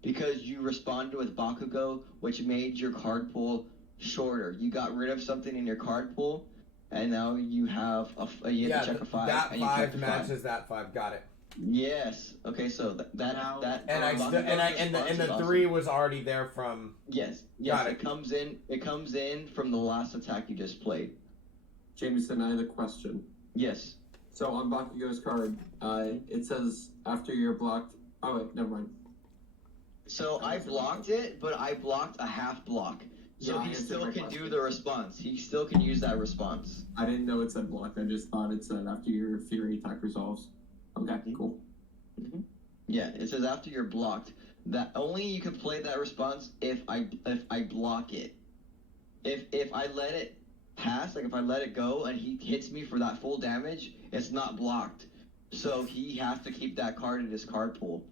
because you responded with Bakugo, which made your card pool shorter. You got rid of something in your card pool, and now you have you have to check a 5. That and 5 matches that 5. Got it. Yes. Okay. So that and the 3 was already there from. Yes. It comes in from the last attack you just played. Jameson, I have a question. Yes. So on Bakugo's card, it says after you're blocked. Oh wait, never mind. So I blocked it, but I blocked a half block. So he still can do the response. He still can use that response. I didn't know it said blocked. I just thought it said after your Fury attack resolves. Okay, cool. Mm-hmm. Yeah, it says after you're blocked. That only you can play that response if I block it. If I let it pass, like if I let it go and he hits me for that full damage, it's not blocked. So he has to keep that card in his card pool.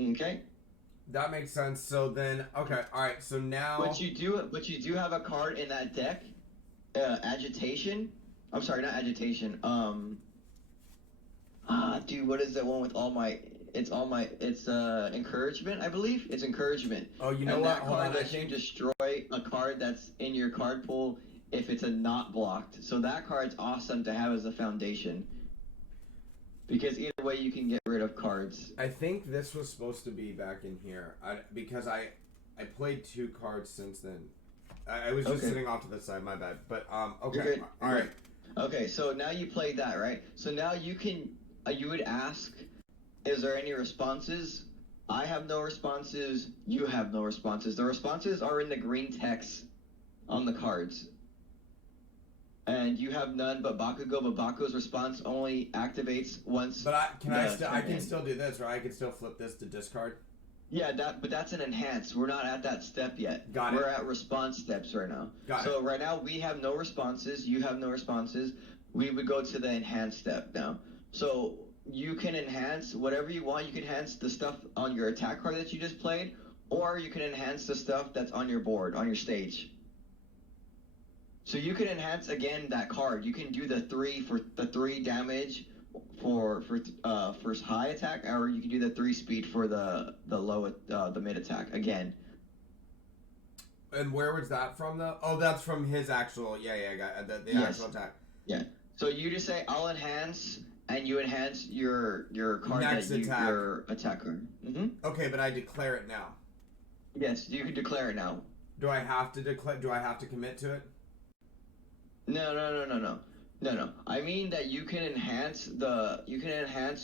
Okay. That makes sense. So then, okay, all right. So now, but you do have a card in that deck, Agitation. I'm sorry, not Agitation. Dude, what is that one with all my? It's Encouragement, I believe. It's Encouragement. Oh, you know and what? That card lets you destroy a card that's in your card pool if it's not blocked. So that card's awesome to have as a foundation. Because either way, you can get rid of cards. I think this was supposed to be back in here. Because I played 2 cards since then. I was just sitting off to the side. My bad. But okay. All right. Okay, so now you played that, right? So now you can. You would ask, is there any responses? I have no responses. You have no responses. The responses are in the green text on the cards. And you have none but Bakugo, but Bakugo's response only activates once. But I can still do this, right? I can still flip this to discard. Yeah, but that's an enhance. We're not at that step yet. Got it. We're at response steps right now. So right now we have no responses. You have no responses. We would go to the enhance step now. So you can enhance whatever you want. You can enhance the stuff on your attack card that you just played, or you can enhance the stuff that's on your board, on your stage. So you can enhance again that card. You can do the 3 damage for high attack, or you can do the 3 speed for the mid attack again. And where was that from though? Oh, that's from his actual. Yeah, I got the actual attack. Yeah. So you just say I'll enhance and you enhance your card Next attack. your attacker. Okay, but I declare it now. Yes, you can declare it now. Do I have to declare? Do I have to commit to it? No. I mean that you can enhance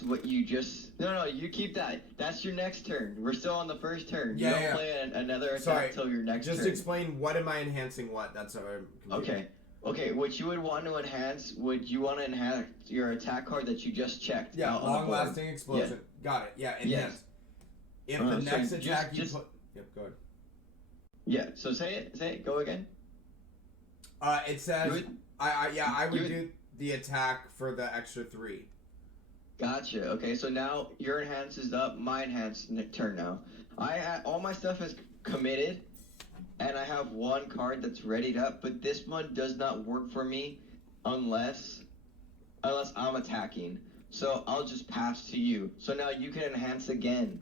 what you just. No. You keep that. That's your next turn. We're still on the first turn. Yeah, you don't play another attack till your next turn. Just explain what am I enhancing? What? That's what I'm confused. Okay. What you would want to enhance? Would you want to enhance your attack card that you just checked? Yeah, long-lasting explosion. Yeah. Got it. Yeah, enhance. Yes. If the next attack you put. Yep. Go ahead. Yeah. So say it. Go again. It says. I would do the attack for the extra 3. Gotcha. Okay, so now your enhance is up, my enhance turn now. All my stuff is committed, and I have one card that's readied up, but this one does not work for me unless I'm attacking. So I'll just pass to you. So now you can enhance again.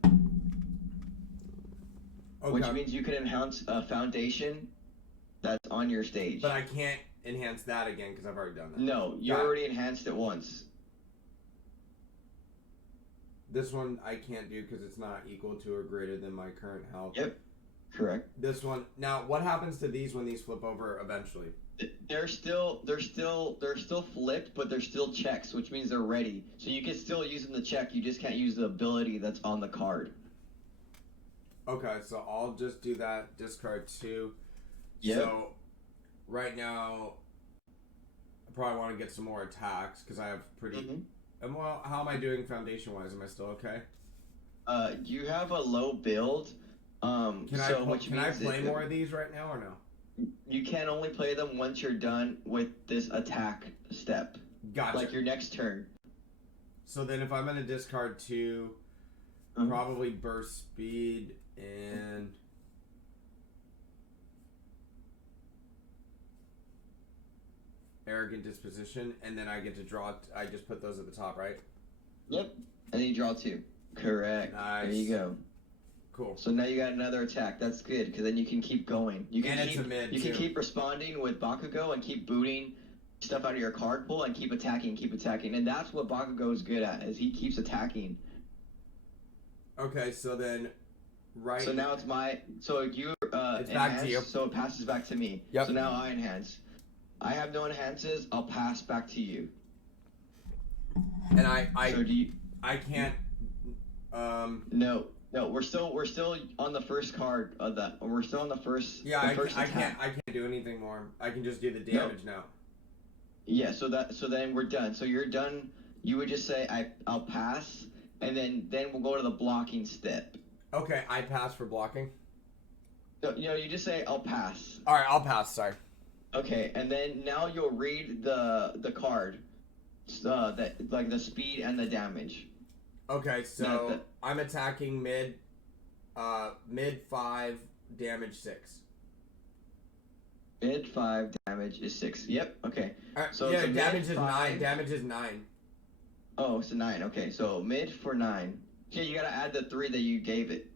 Okay. Which means you can enhance a foundation that's on your stage. But I can't enhance that again because I've already done that. No, you already enhanced it once. This one I can't do because it's not equal to or greater than my current health. Yep, correct. This one. Now, what happens to these when these flip over eventually? They're still flipped, but they're still checks, which means they're ready. So you can still use them to check. You just can't use the ability that's on the card. Okay, so I'll just do that. Discard 2. Yeah. So right now, I probably want to get some more attacks because I have pretty. And well, how am I doing foundation wise? Am I still okay? You have a low build. Can I play more of these right now or no? You can only play them once you're done with this attack step. Gotcha. Like your next turn. So then, if I'm gonna discard 2, probably burst speed and. Arrogant disposition, and then I get to draw. I just put those at the top, right? Yep. And then you draw 2. Correct. Nice. There you go. Cool. So now you got another attack. That's good because then you can keep going. You can can keep responding with Bakugo and keep booting stuff out of your card pool and keep attacking, and that's what Bakugo is good at. Is he keeps attacking. Okay, so then, right. So now it's my. So you it's enhance, back to you. So it passes back to me. Yep. So now I enhance. I have no enhances. I'll pass back to you. And I So do you? I can't. No. We're still on the first card of that. We're still on the first. Yeah, the first I can't do anything more. I can just do the damage now. Yeah. So then we're done. So you're done. You would just say I'll pass, and then we'll go to the blocking step. Okay, I pass for blocking. No, you just say I'll pass. All right, I'll pass. Sorry. Okay, and then now you'll read the card, that like the speed and the damage. Okay, so I'm attacking mid 5, damage 6. Mid 5, damage is 6. Yep. Okay. All right, So yeah, it's damage is 9. 9. Damage is 9. Oh, it's a 9. Okay, so mid for 9. Okay, you gotta add the 3 that you gave it.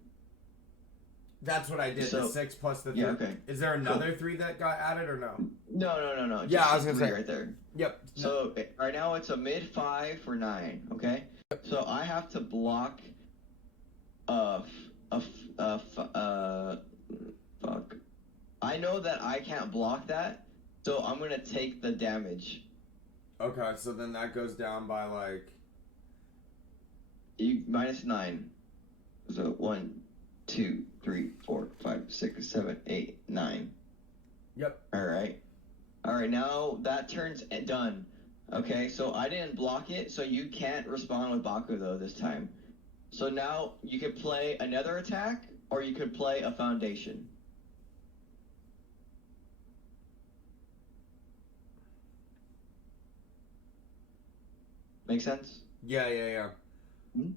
That's what I did. So, the 6 plus the 3. Yeah. Okay. Is there another 3 that got added or no? No. Yeah, Just I was gonna 3 say right there. Yep. So right now it's a mid 5 for 9. Okay. So I have to block. Fuck. I know that I can't block that, so I'm gonna take the damage. Okay, so then that goes down by like. Minus 9. So 1, 2, 3, 4, 5, 6, 7, 8, 9. Yep. Alright, now that turn's done. Okay, so I didn't block it, so you can't respond with Bakugo this time. So now you could play another attack, or you could play a foundation. Make sense? Yeah.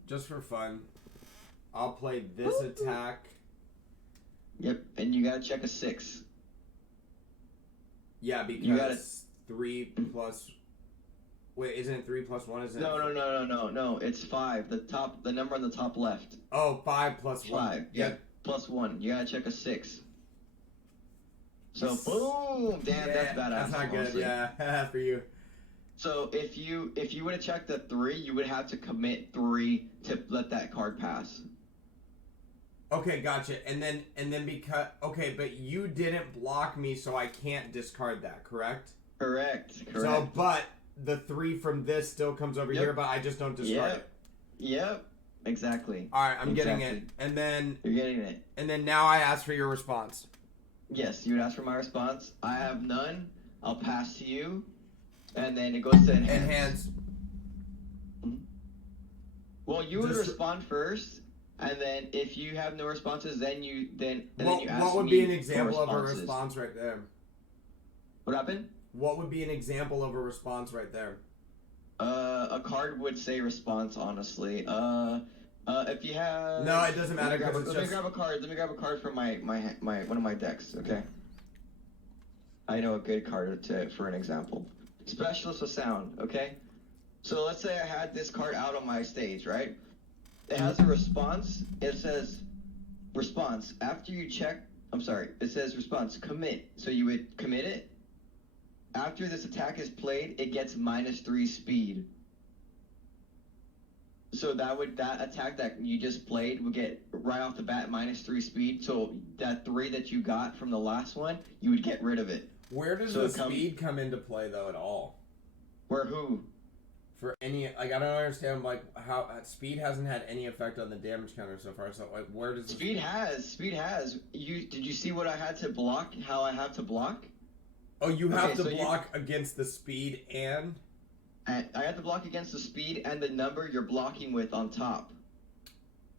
Just for fun. I'll play this attack. Yep, and you gotta check a 6. Yeah, because 3 plus. Wait, isn't it 3 plus 1? Isn't it? No. It's 5. The number on the top left. Oh, 5 plus 1. 5. Yep. Plus 1. You gotta check a 6. So boom! Damn, yeah, that's badass. That's not good. honestly. Yeah, for you. So if you would have checked the 3, you would have to commit 3 to let that card pass. Okay, gotcha. And then because okay, but you didn't block me, so I can't discard that, correct? Correct. So, but the 3 from this still comes over here, but I just don't discard it. Yep. Exactly. All right, I'm getting it. And then you're getting it. And then now I ask for your response. Yes, you would ask for my response. I have none. I'll pass to you, and then it goes to enhance. Well, you would respond first, and then if you have no responses, then you ask me. What would be an example of a response right there? What happened? What would be an example of a response right there? A card would say response. Honestly, if you have. No, it doesn't matter. Let me grab a card. Let me grab a card from my one of my decks. Okay. I know a good card for an example. Specialist of Sound. Okay. So let's say I had this card out on my stage, right? It has a response. It says response. After you check, it says response, commit. So you would commit it. After this attack is played, it gets -3 speed. So that attack that you just played would get right off the bat -3 speed. So that 3 that you got from the last one, you would get rid of it. Where does the speed come into play though at all? Where who? For any, like, I don't understand, like, how speed hasn't had any effect on the damage counter so far. So, like, where does speed has? Did you see what I had to block? How I have to block? Oh, you have to block against the speed and. I have to block against the speed and the number you're blocking with on top.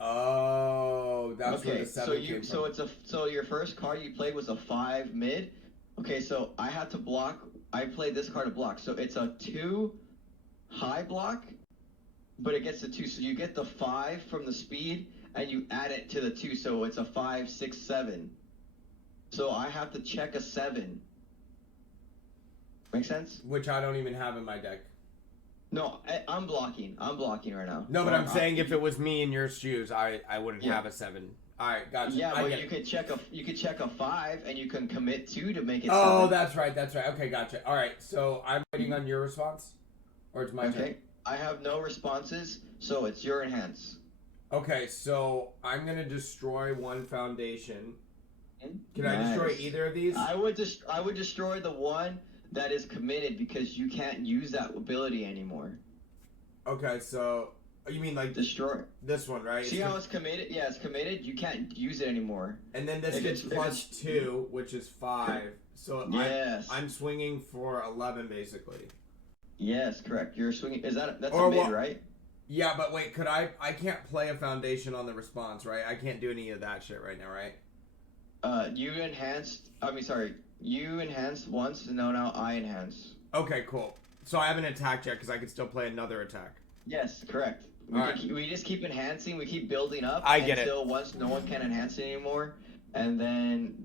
Oh, that's where the 7 came from. So your first card you played was a 5 mid. Okay, so I had to block. I played this card to block. So it's a 2 high block, but it gets the 2. So you get the 5 from the speed and you add it to the 2. So it's a 5, 6, 7. So I have to check a 7. Make sense? Which I don't even have in my deck. No, I'm blocking. I'm blocking right now. No, but I'm saying if it was me in your shoes, I wouldn't have a 7. All right, gotcha. Yeah, well, you could check a 5 and you can commit 2 to make it. Oh, 7. that's right. Okay, gotcha. All right, so I'm waiting on your response, or it's my turn. Okay, I have no responses, so it's your enhance. Okay, so I'm gonna destroy 1 foundation. Can I destroy either of these? I would destroy the one that is committed because you can't use that ability anymore. Okay, so you mean like destroy this one, right? See how it's committed? Yeah, it's committed. You can't use it anymore. And then this gets +2, which is 5. So yes, I'm swinging for 11 basically. Yes, correct. You're swinging. That's a mid, right? Yeah, but wait, I can't play a foundation on the response, right? I can't do any of that shit right now, right? You enhanced once, and now I enhance. Okay, cool. So I haven't attacked yet because I could still play another attack. Yes, correct. We just keep enhancing. We keep building up. I get it. Until once no one can enhance it anymore, and then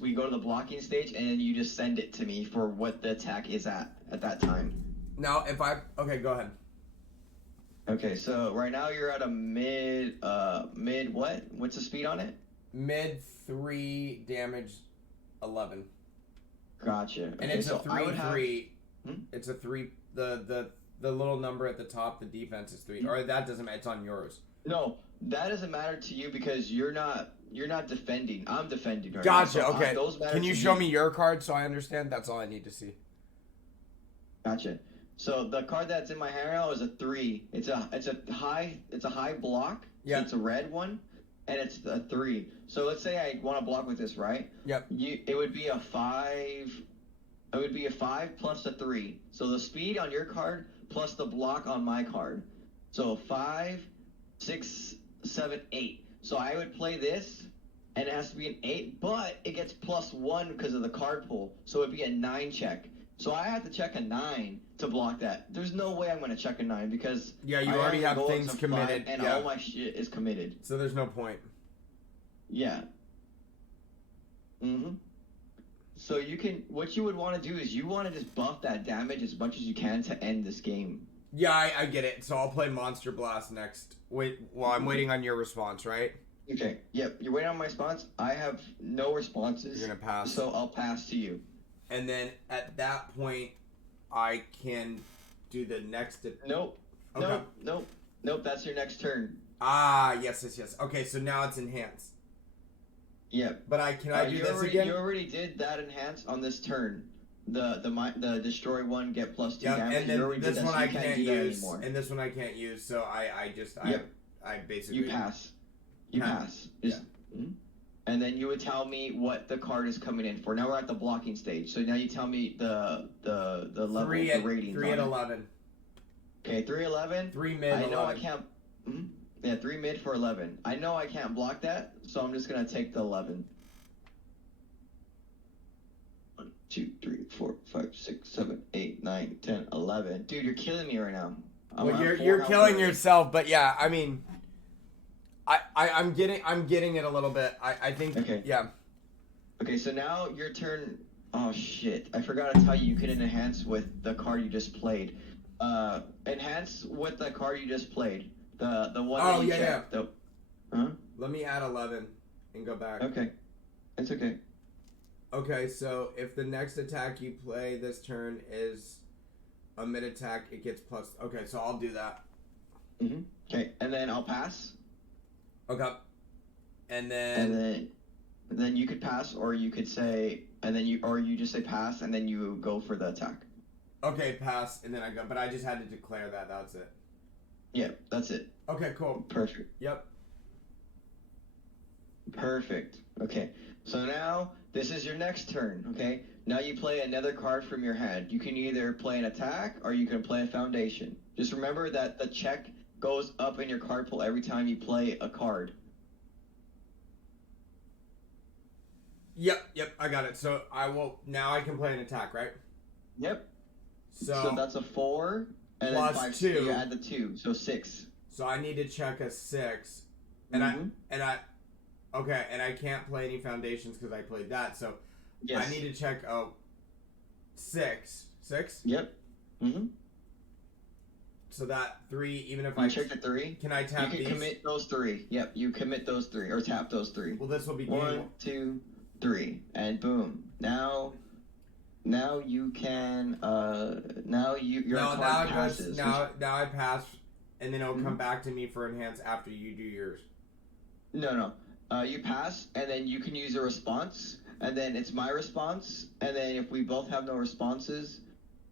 we go to the blocking stage, and then you just send it to me for what the attack is at that time. Now, okay, go ahead. Okay, so right now you're at a mid what? What's the speed on it? Mid 3 damage 11. Gotcha. And it's a 3/3. It's a 3. The little number at the top, the defense is 3. Or that doesn't matter. It's on yours. No, that doesn't matter to you because you're not defending. I'm defending right gotcha. now. So okay. Can you show me your card so I understand? That's all I need to see. Gotcha. So the card that's in my hand now is a 3. It's a high block. Yeah. So it's a red one, and it's a 3. So let's say I want to block with this, right? Yep. It would be a 5. It would be a 5 plus a 3. So the speed on your card plus the block on my card. So 5, 6, 7, 8. So I would play this, and it has to be an 8, but it gets +1 because of the card pull. So it'd be a 9 check. So I have to check a 9 to block that. There's no way I'm going to check a 9 because you already have things committed, and all my shit is committed. So there's no point. Yeah. So what you would want to do is you want to just buff that damage as much as you can to end this game. Yeah, I get it. So I'll play Monster Blast next. I'm waiting on your response, right? Okay. Yep. You're waiting on my response. I have no responses. You're gonna pass. So I'll pass to you. And then at that point, I can do the next. Nope. Okay. Nope. That's your next turn. Ah, yes. Okay, so now it's enhanced. Yep. But can I do this again? You already did that enhance on this turn. The destroy one, get plus 2 Yep, damage. and then this one I can't use, anymore. and this one I can't use. So I basically you pass. You pass. And then you would tell me what the card is coming in for. Now we're at the blocking stage. So now you tell me the level, the ratings. 3 at 11. Okay, 3-11. 3 mid. I know 11. I can't. Yeah, 3 mid for 11. I know I can't block that, so I'm just gonna take the 11. 1, 2, 3, 4, 5, 6, 7, 8, 9, 10, 11. Dude, you're killing me right now. Well, you're killing yourself, but yeah, I mean, I'm getting it a little bit. I think. Okay. Yeah. Okay, so now your turn. Oh shit! I forgot to tell you, you can enhance with the card you just played. Enhance with the card you just played. The one. Oh that you yeah. checked. Huh? Let me add 11 and go back. Okay. It's okay. Okay, so if the next attack you play this turn is a mid attack, it gets plus. Okay, so I'll do that. Okay, and then I'll pass. Okay. And then you could pass, or you could say, you just say pass, and then you go for the attack. Okay, pass, and then I go. But I just had to declare that. That's it. Yeah, that's it. Okay, cool. Perfect. Yep. Perfect. Okay, so now this is your next turn. Okay, now you play another card from your hand. You can either play an attack or you can play a foundation. Just remember that the check goes up in your card pool every time you play a card. Yep, I got it. So now I can play an attack, right? Yep. So that's a 4, and plus then 5, 2. You add the 2, so 6. So I need to check a 6, and I can't play any foundations because I played that. So yes. I need to check 6. 6? Yep. So that 3, even if I check the 3, can I tap you can commit those 3. Yep, you commit those 3 or tap those 3. Well, this will be 1, 2, 3, and boom. Now you can your card passes. Now I pass, and then it'll come back to me for enhance after you do yours. No. You pass, and then you can use a response, and then it's my response, and then if we both have no responses,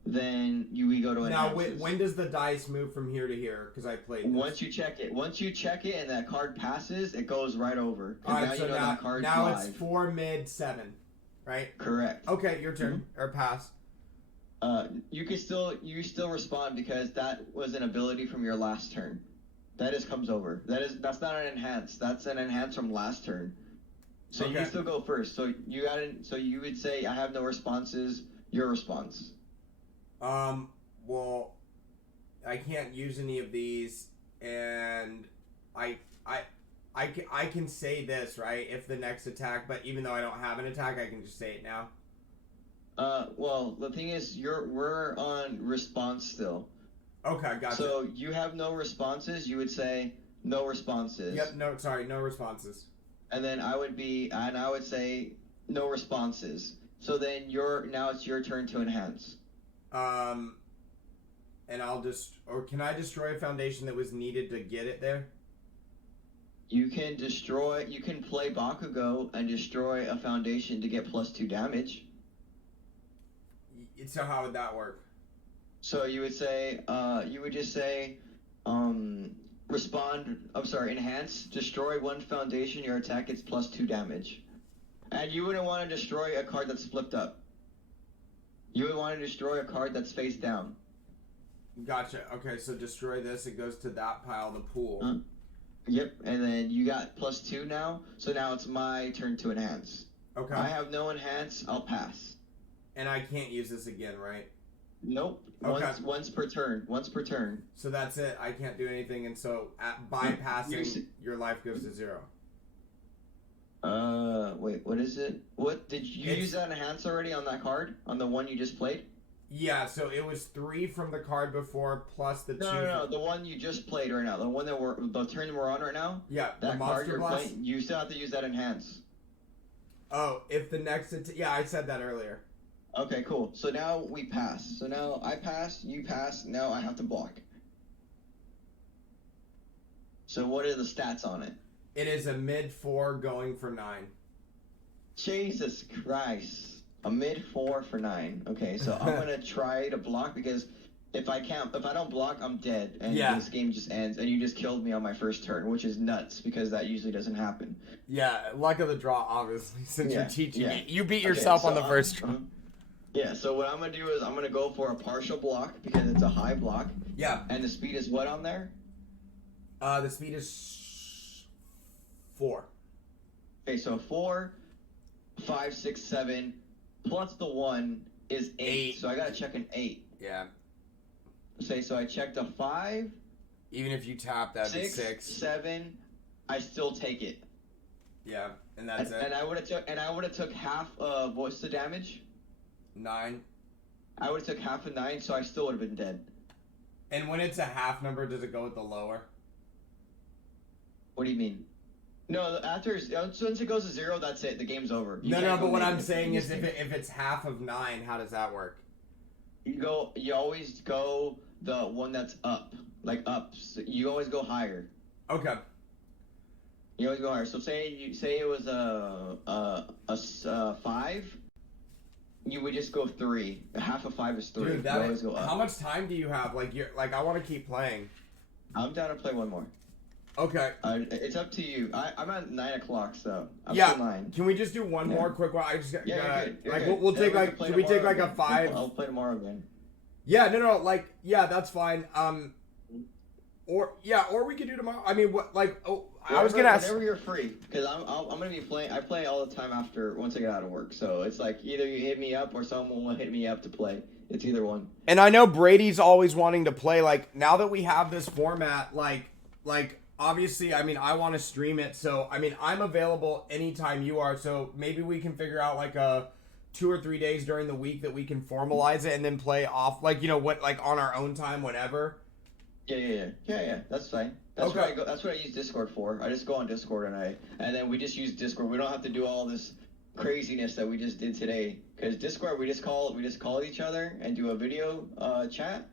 then we go to enhances. Now, when does the dice move from here to here? Because I played this. Once you check it, and that card passes, it goes right over. All right, now so you know that card's now live. it's 4 mid 7, right? Correct. Okay, your turn or pass. You still respond because that was an ability from your last turn. That just comes over. That's not an enhance. That's an enhance from last turn. So you can still go first. So you would say I have no responses. Your response. Well, I can't use any of these, and I can say this, right? If the next attack, but even though I don't have an attack, I can just say it now. Well, the thing is, we're on response still. Okay, gotcha. So you have no responses. You would say no responses. Yep. No responses. And then I would say no responses. So then now it's your turn to enhance. And can I destroy a foundation that was needed to get it there? You can play Bakugo and destroy a foundation to get plus 2 damage. So how would that work? So you would just say, enhance, destroy 1 foundation, your attack gets plus 2 damage. And you wouldn't want to destroy a card that's flipped up. You would want to destroy a card that's face down. Gotcha. Okay, so destroy this, it goes to that pile, the pool. Yep, and then you got plus 2 now, so now it's my turn to enhance. Okay. I have no enhance, I'll pass. And I can't use this again, right? Nope. Okay. Once per turn. So that's it. I can't do anything, and so bypassing, your life goes to 0. Wait, what is it? What did you use that enhance already on that card? On the one you just played? Yeah, so it was 3 from the card before plus the 2. No, the one you just played right now. The turn we're on right now? Yeah, that the card Monster you're Blast? playing, you still have to use that enhance. Oh, if the next... yeah, I said that earlier. Okay, cool. So now we pass. So now I pass, you pass. Now I have to block. So what are the stats on it? It is a mid 4 going for 9. Jesus Christ. A mid 4 for 9. Okay, so I'm gonna try to block because if I don't block, I'm dead, and this game just ends, and you just killed me on my first turn, which is nuts because that usually doesn't happen. Yeah, luck of the draw, obviously, since you're teaching me. You beat Okay, yourself so on the first try. Yeah, so what I'm gonna do is I'm gonna go for a partial block because it's a high block. Yeah. And the speed is what on there? The speed is 4. Okay, so 4, 5, 6, 7, plus the 1 is 8. So I gotta check an 8. Yeah. Say, so I checked a 5. Even if you tap, that'd be 6. 7, I still take it. Yeah, and that's it. And I would have took half of what's the damage? 9. I would have took half of 9, so I still would have been dead. And when it's a half number, does it go with the lower? What do you mean? No, once it goes to 0, that's it. The game's over. No, but what I'm saying is if it's half of 9, how does that work? You always go the one that's up, like up. So you always go higher. Okay. You always go higher. So say it was a 5, you would just go 3. Half of 5 is 3. Dude, you always go up. How much time do you have? I want to keep playing. I'm down to play one more. Okay. It's up to you. I'm at 9 o'clock, so I'm yeah. still 9. Can we just do one more quick one? I just got. Yeah, you're good. We'll take like. Can we take like a 5? I'll play tomorrow again. Yeah, no, that's fine. Or we could do tomorrow. I mean, what? Like, I was gonna ask. Whenever you're free, because I'm gonna be playing. I play all the time once I get out of work. So it's like either you hit me up or someone will hit me up to play. It's either one. And I know Brady's always wanting to play. Like now that we have this format, like. Obviously, I mean, I want to stream it, so, I mean, I'm available anytime you are, so maybe we can figure out, like, 2 or 3 days during the week that we can formalize it and then play off, like, on our own time, whenever. Yeah, that's fine. That's what I use Discord for. I just go on Discord and then we just use Discord. We don't have to do all this craziness that we just did today, because Discord, we just call each other and do a video chat.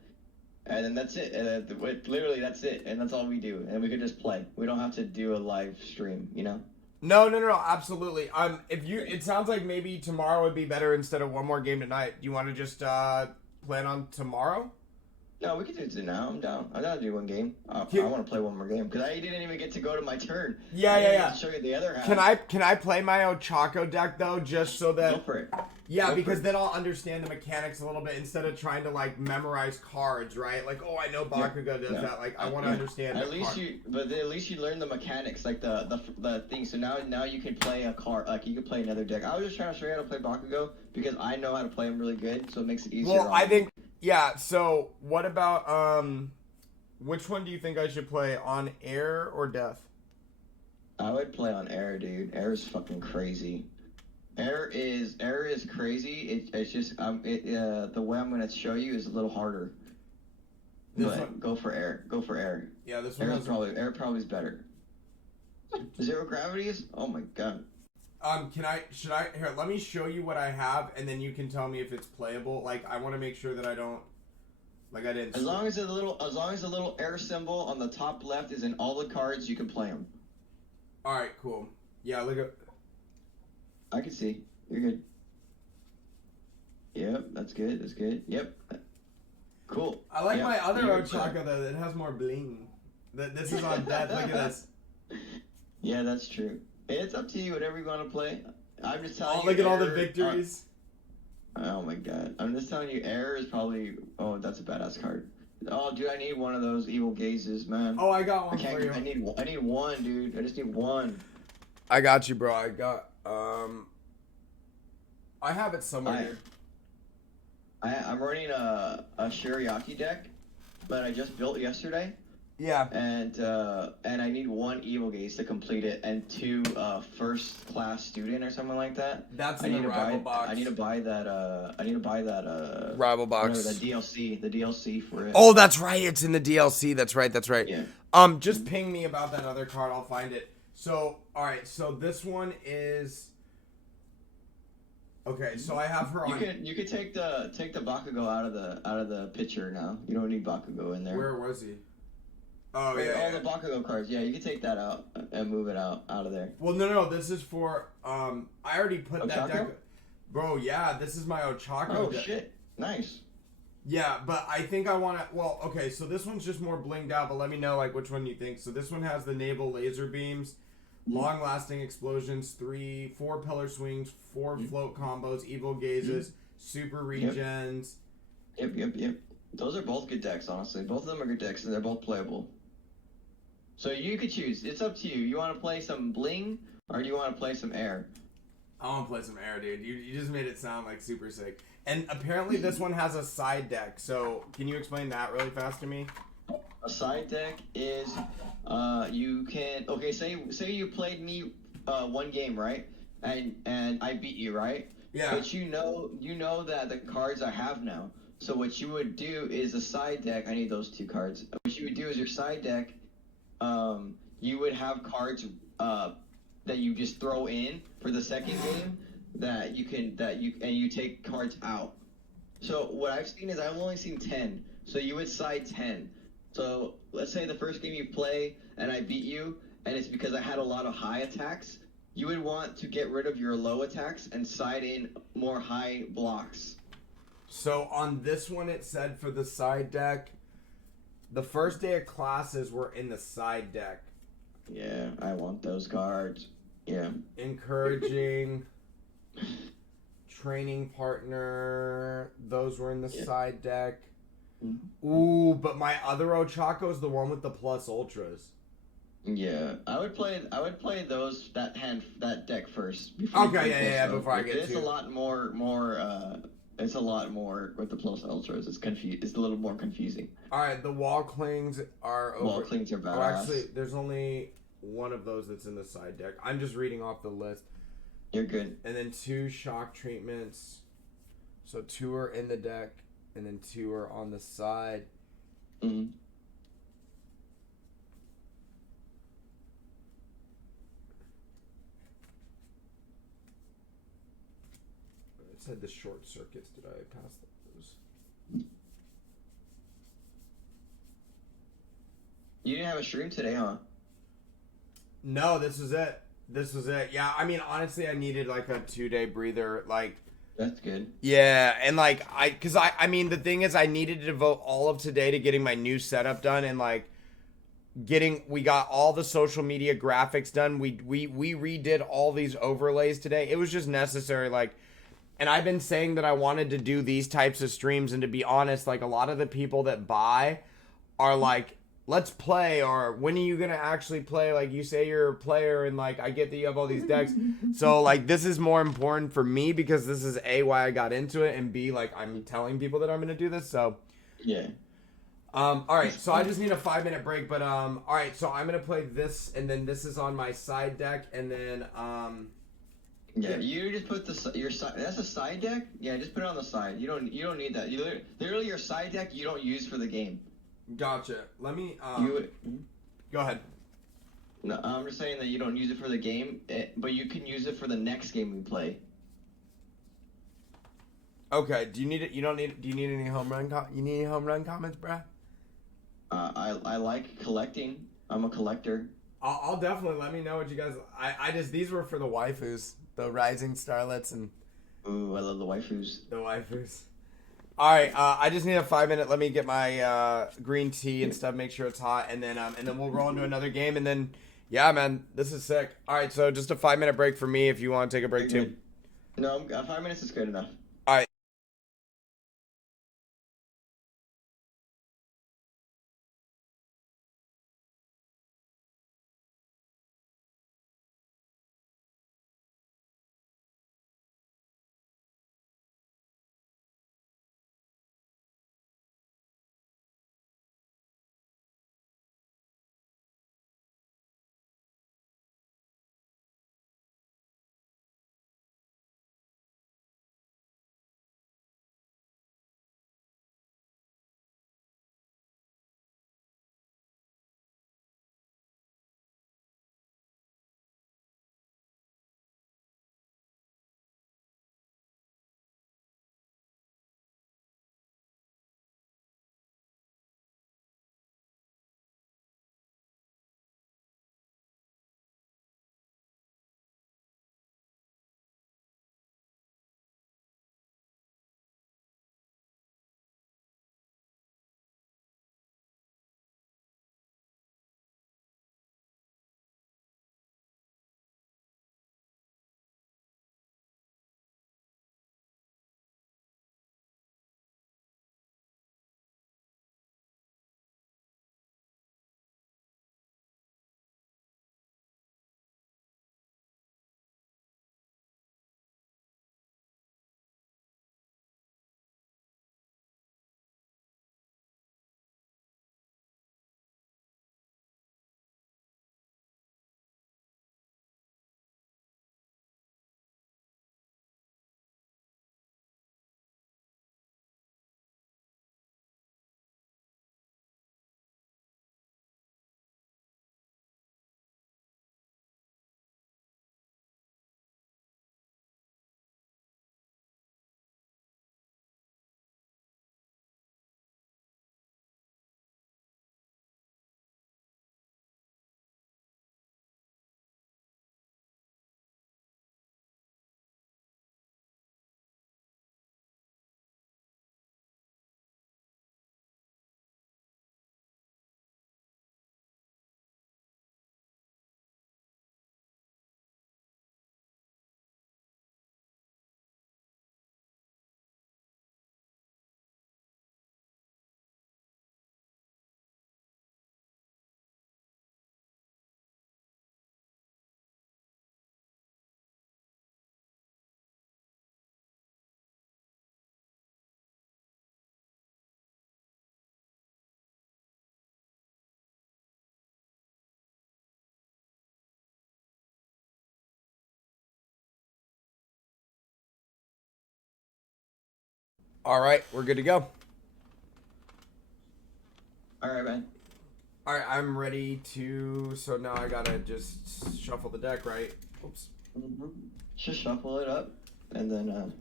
And then that's it. Literally, that's it. And that's all we do. And we could just play. We don't have to do a live stream, you know? No, absolutely. It sounds like maybe tomorrow would be better instead of one more game tonight. Do you want to just plan on tomorrow? No, we could do it now. I'm down. I gotta do one game. I want to play one more game because I didn't even get to go to my turn. Yeah. Show you the other half. Can I play my Ochako deck though, just so that? Go for it. Yeah, because then I'll understand the mechanics a little bit instead of trying to like memorize cards, right? Like, oh, I know Bakugo does that. Like, I want to understand. At least you learn the mechanics, like the thing. So now you can play a card. Like you can play another deck. I was just trying to show you how to play Bakugo because I know how to play him really good, so it makes it easier. Well, I think. Yeah, so what about, which one do you think I should play, on air or death? I would play on air, dude. Air is fucking crazy. Air is crazy. It's just, the way I'm going to show you is a little harder. Go for air. Yeah, this one Air probably is better. 0 gravity is? Oh my god. Here, let me show you what I have, and then you can tell me if it's playable. Like, I want to make sure that I don't, like, I didn't... As long as the little air symbol on the top left is in all the cards, you can play them. Alright, cool. Yeah, look at... I can see. You're good. Yep, that's good. Yep. Cool. I like my other Ochako, though, that has more bling. This is on death. Look at this. Yeah, that's true. It's up to you, whatever you want to play. I'm just telling you. Oh, look at all the victories. Oh my god. I'm just telling you, air is probably... Oh, that's a badass card. Oh, dude, I need one of those evil gazes, man. Oh, I got one for you. I need one, dude. I just need one. I got you, bro. I have it somewhere here. I'm running a Shuriaki deck that I just built yesterday. Yeah. And I need 1 evil gaze to complete it, and 2 first class student or something like that. That's in the rival box. I need to buy that. Rival box. The DLC for it. Oh, that's right. It's in the DLC. That's right. Yeah. Just ping me about that other card. I'll find it. So, all right. So this one is. Okay, so I have her You on. can take the Bakugo out of the picture now. You don't need Bakugo in there. Where was he? Oh Wait, yeah, all yeah. the Bakugo cards. Yeah, you can take that out and move it out of there. Well, no. This is for I already put that Ochako? deck. Bro, yeah, this is my Ochako Oh deck. shit! Nice. Yeah, but I think I want to. Well, okay, so this one's just more blinged out, but let me know like which one you think. So this one has the naval laser beams, long-lasting explosions, 4 pillar swings, 4 float combos, evil gazes, super regens. Yep. Those are both good decks, honestly. Both of them are good decks, and they're both playable. So you could choose. It's up to you. You want to play some bling, or do you want to play some air? I want to play some air, dude. You just made it sound like super sick. And apparently this one has a side deck. So can you explain that really fast to me? A side deck is, you can. Okay, say you played me, one game, right? And I beat you, right? Yeah. But you know that the cards I have now. So what you would do is a side deck. I need those 2 cards. What you would do is your side deck. You would have cards that you just throw in for the second game and you take cards out. So what I've seen is I've only seen 10. So you would side 10. So let's say the first game you play and I beat you, and it's because I had a lot of high attacks. You would want to get rid of your low attacks and side in more high blocks. So on this one it said for the side deck, the first day of classes were in the side deck. Yeah, I want those cards. Yeah. Encouraging, training partner, those were in the side deck. Mm-hmm. Ooh, but my other Ochako is the one with the plus ultras. Yeah, I would play that deck first. Okay, yeah, before I get it's to. a lot more it's a lot more with the plus ultras. It's a little more confusing. All right, the wall clings are over. Wall clings are badass. Oh, actually, there's only one of those that's in the side deck. I'm just reading off the list. You're good. And then 2 shock treatments. So 2 are in the deck, and then 2 are on the side. Mm-hmm. It said the short circuits. Did I pass those? You didn't have a stream today, huh? No, this was it. Yeah, I mean, honestly, I needed like a 2-day breather. Like, that's good. Yeah, and like I mean, the thing is, I needed to devote all of today to getting my new setup done, and like we got all the social media graphics done. We redid all these overlays today. It was just necessary, like. And I've been saying that I wanted to do these types of streams, and to be honest, like a lot of the people that buy are like, let's play, or when are you gonna actually play? Like, you say you're a player, and like I get that you have all these decks, so like this is more important for me because this is A, why I got into it, and B, like I'm telling people that I'm gonna do this. So yeah. All right, so I just need a 5-minute break, but all right, so I'm gonna play this, and then this is on my side deck, and then Yeah, you just put your side. That's a side deck. Yeah, just put it on the side. You don't need that. Literally your side deck you don't use for the game. Gotcha. Let me go ahead. No, I'm just saying that you don't use it for the game, but you can use it for the next game we play. Okay. Do you need it? You don't need it. Do you need any home run? You need any home run comments, bruh? I like collecting. I'm a collector. I'll definitely let me know what you guys. I just these were for the waifus, the rising starlets, and. Ooh, I love the waifus. The waifus. All right, I just need a 5-minute. Let me get my green tea and stuff. Make sure it's hot, and then we'll roll into another game, and then yeah, man, this is sick. All right, so just a 5-minute break for me if you want to take a break too. No, 5 minutes is good enough. All right. All right, we're good to go. All right, man. All right, I'm ready to. So now I gotta just shuffle the deck, right? Oops. Mm-hmm. Just shuffle it up, and then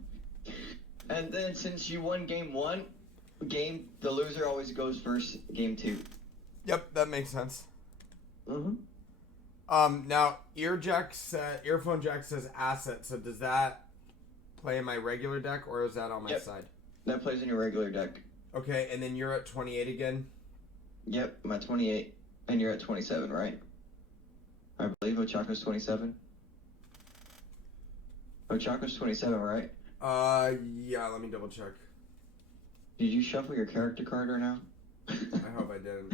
since you won game 1, the loser always goes first. Game 2. Yep, that makes sense. Mm-hmm. Now earphone jack says asset. So does that play in my regular deck, or is that on my side? That plays in your regular deck. Okay, and then you're at 28 again. Yep, I'm at 28, and you're at 27, right? I believe Ochaka's 27. Ochaka's 27, right? Yeah, let me double check. Did you shuffle your character card right now? I hope I didn't.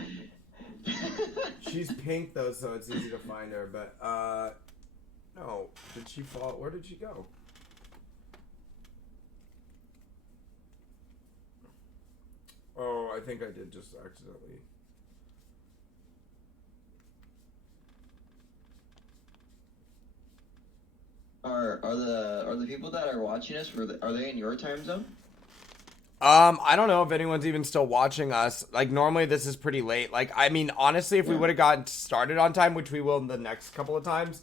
She's pink though, so it's easy to find her, but no. Did she fall? Where did she go? Oh, I think I did just accidentally. Are the people that are watching us are they in your time zone? I don't know if anyone's even still watching us. Like, normally this is pretty late. Like, I mean, honestly, if we would have gotten started on time, which we will in the next couple of times,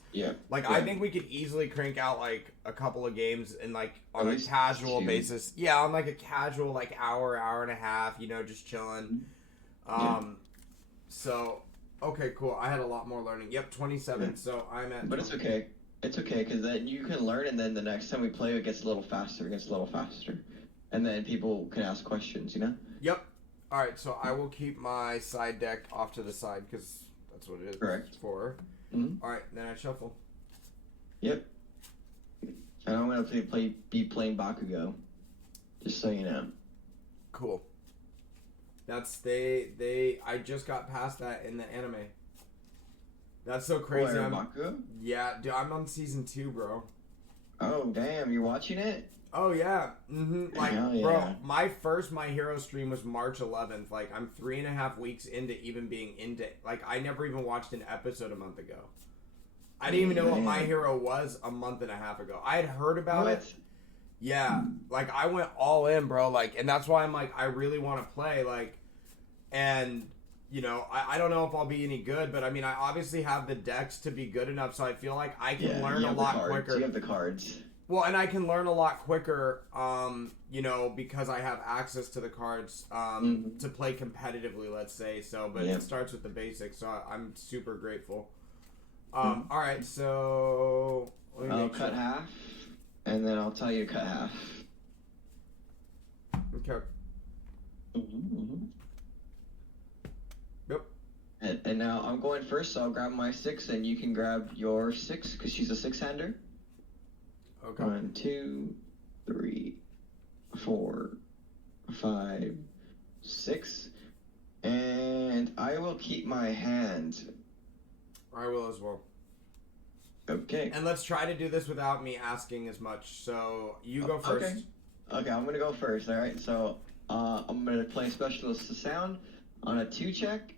I think we could easily crank out, like, a couple of games in, like, on a casual basis. Yeah, on, like, a casual, like, hour and a half, you know, just chilling. So, okay, cool. I had a lot more learning. Yep, 27, so I'm at... But it's okay. It's okay, because then you can learn, and then the next time we play, it gets a little faster. And then people can ask questions, you know? Yep. All right, so I will keep my side deck off to the side because that's what it is. Correct. For. Mm-hmm. All right, then I shuffle. Yep. And I'm going to be playing Bakugo, just so you know. Cool. That's I just got past that in the anime. That's so crazy. Bakugo? Yeah, dude, I'm on season 2, bro. Oh, damn, you're watching it? Oh, yeah. Mm-hmm. Like, Hell yeah. bro, my first My Hero stream was March 11th. Like, I'm 3.5 weeks into even being into... Like, I never even watched an episode a month ago. I didn't even know what My Hero was a month and a half ago. I had heard about it. Yeah. Like, I went all in, bro. Like, and that's why I'm like, I really want to play. Like, and... You know, I don't know if I'll be any good, but I mean, I obviously have the decks to be good enough, so I feel like I can learn a lot quicker. You have the cards. Well, and I can learn a lot quicker, you know, because I have access to the cards to play competitively, let's say. So, but it starts with the basics, so I'm super grateful. All right, so... I'll cut half, and then I'll tell you to cut half. Okay. Yep. And now I'm going first, so I'll grab my 6, and you can grab your 6, because she's a 6-hander. Okay. 1, 2, 3, 4, 5, 6. And I will keep my hand. I will as well. Okay. And let's try to do this without me asking as much. So you go first. Okay, I'm going to go first, alright? So I'm going to play Specialist to Sound on a 2 checks.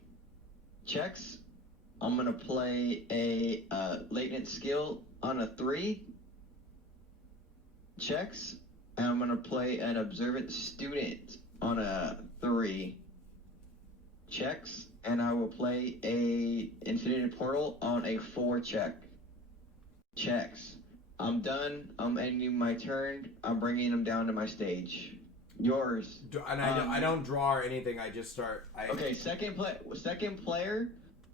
I'm going to play a Latent Skill on a 3 checks. And I'm going to play an Observant Student on a 3 checks. And I will play a Infinity Portal on a 4 checks. I'm done. I'm ending my turn. I'm bringing them down to my stage. Yours. And I don't draw or anything. I just start. Okay, second player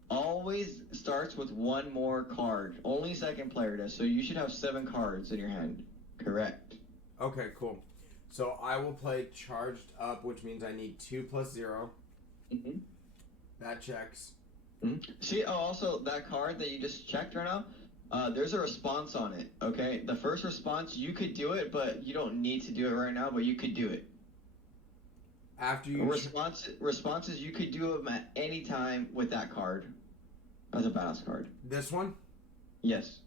always starts with 1 more card. Only second player does. So you should have 7 cards in your hand. Correct. Okay, cool. So I will play Charged Up, which means I need 2 + 0. Mm-hmm. That checks. Mm-hmm. See, also that card that you just checked right now. There's a response on it, okay? The first response, you could do it, but you don't need to do it right now, but you could do it. After you... Responses, you could do them at any time with that card. That's a badass card. This one? Yes.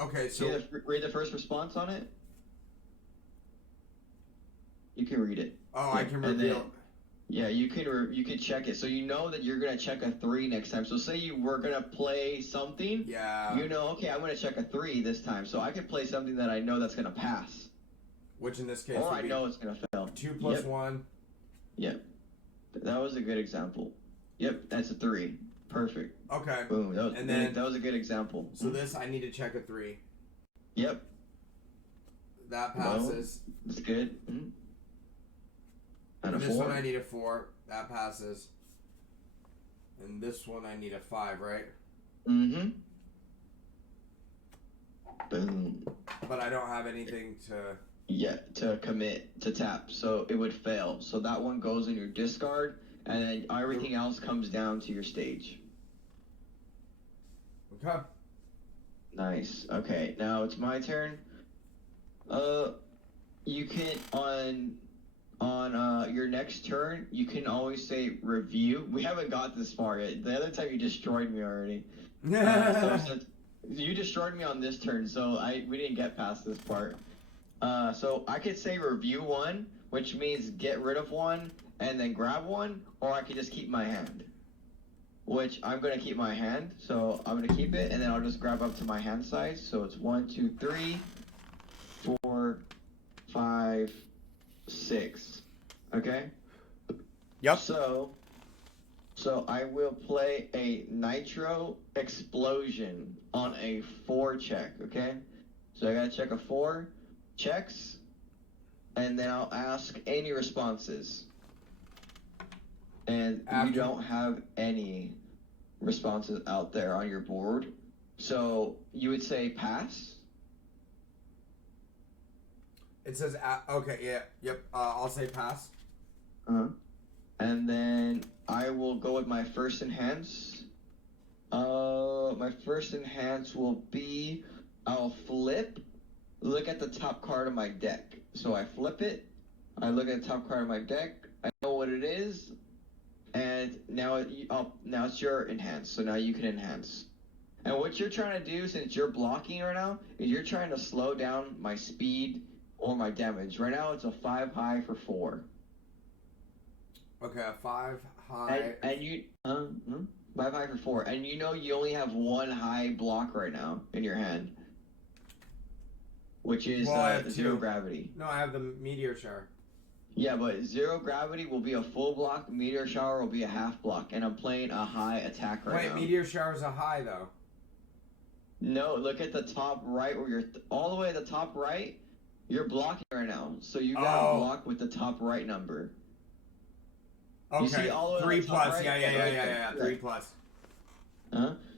Okay, so... Read the first response on it. You can read it. Oh, I can reveal... Yeah, you can check it. So you know that you're going to check a 3 next time. So say you were going to play something. Yeah. You know, okay, I'm going to check a 3 this time. So I could play something that I know that's going to pass. Which in this case Or would I be know it's gonna fail. 2 plus Yep. 1. Yep. That was a good example. Yep, that's a 3. Perfect. Okay. Boom. That was, And then that was a good example. So this I need to check a 3. Yep. That passes. Well, that's good. Mm-hmm. And a this 4. one I need a 4. That passes. And this one I need a 5, right? Mm-hmm. Boom. But I don't have anything to... Yeah, to commit, to tap. So it would fail. So that one goes in your discard, and then everything else comes down to your stage. Okay. Nice. Okay, now it's my turn. You can on your next turn, you can always say review. We haven't got this far yet. The other time you destroyed me already. So you destroyed me on this turn, so we didn't get past this part. So I could say review 1, which means get rid of 1 and then grab 1, or I could just keep my hand. Which I'm gonna keep my hand, so I'm gonna keep it, and then I'll just grab up to my hand size. So it's 1, 2, 3, 4, 5, 6. Okay. Yep. So I will play a Nitro Explosion on a 4 check. Okay. So I gotta check a 4 checks, and then I'll ask any responses. And you don't have any responses out there on your board. So you would say pass? It says, okay, yeah, yep, I'll say pass. Uh-huh. And then I will go with my first enhance. My first enhance will be, I'll flip, look at the top card of my deck. So I flip it, I look at the top card of my deck, I know what it is, and now it's your enhance. So now you can enhance. And what you're trying to do, since you're blocking right now, is you're trying to slow down my speed or my damage. Right now it's a 5 high for 4. Okay, a 5 high. And you 5 high for 4. And you know you only have 1 high block right now in your hand, which is zero gravity. No, I have the meteor shower. Yeah, but 0 gravity will be a full block, meteor shower will be a half block, and I'm playing a high attack right now. Wait, meteor shower's a high though. No, look at the top right where you're all the way at the top right. You're blocking right now, so you gotta block with the top right number. Okay, you see all the way 3 plus. Right? Yeah. 3 plus.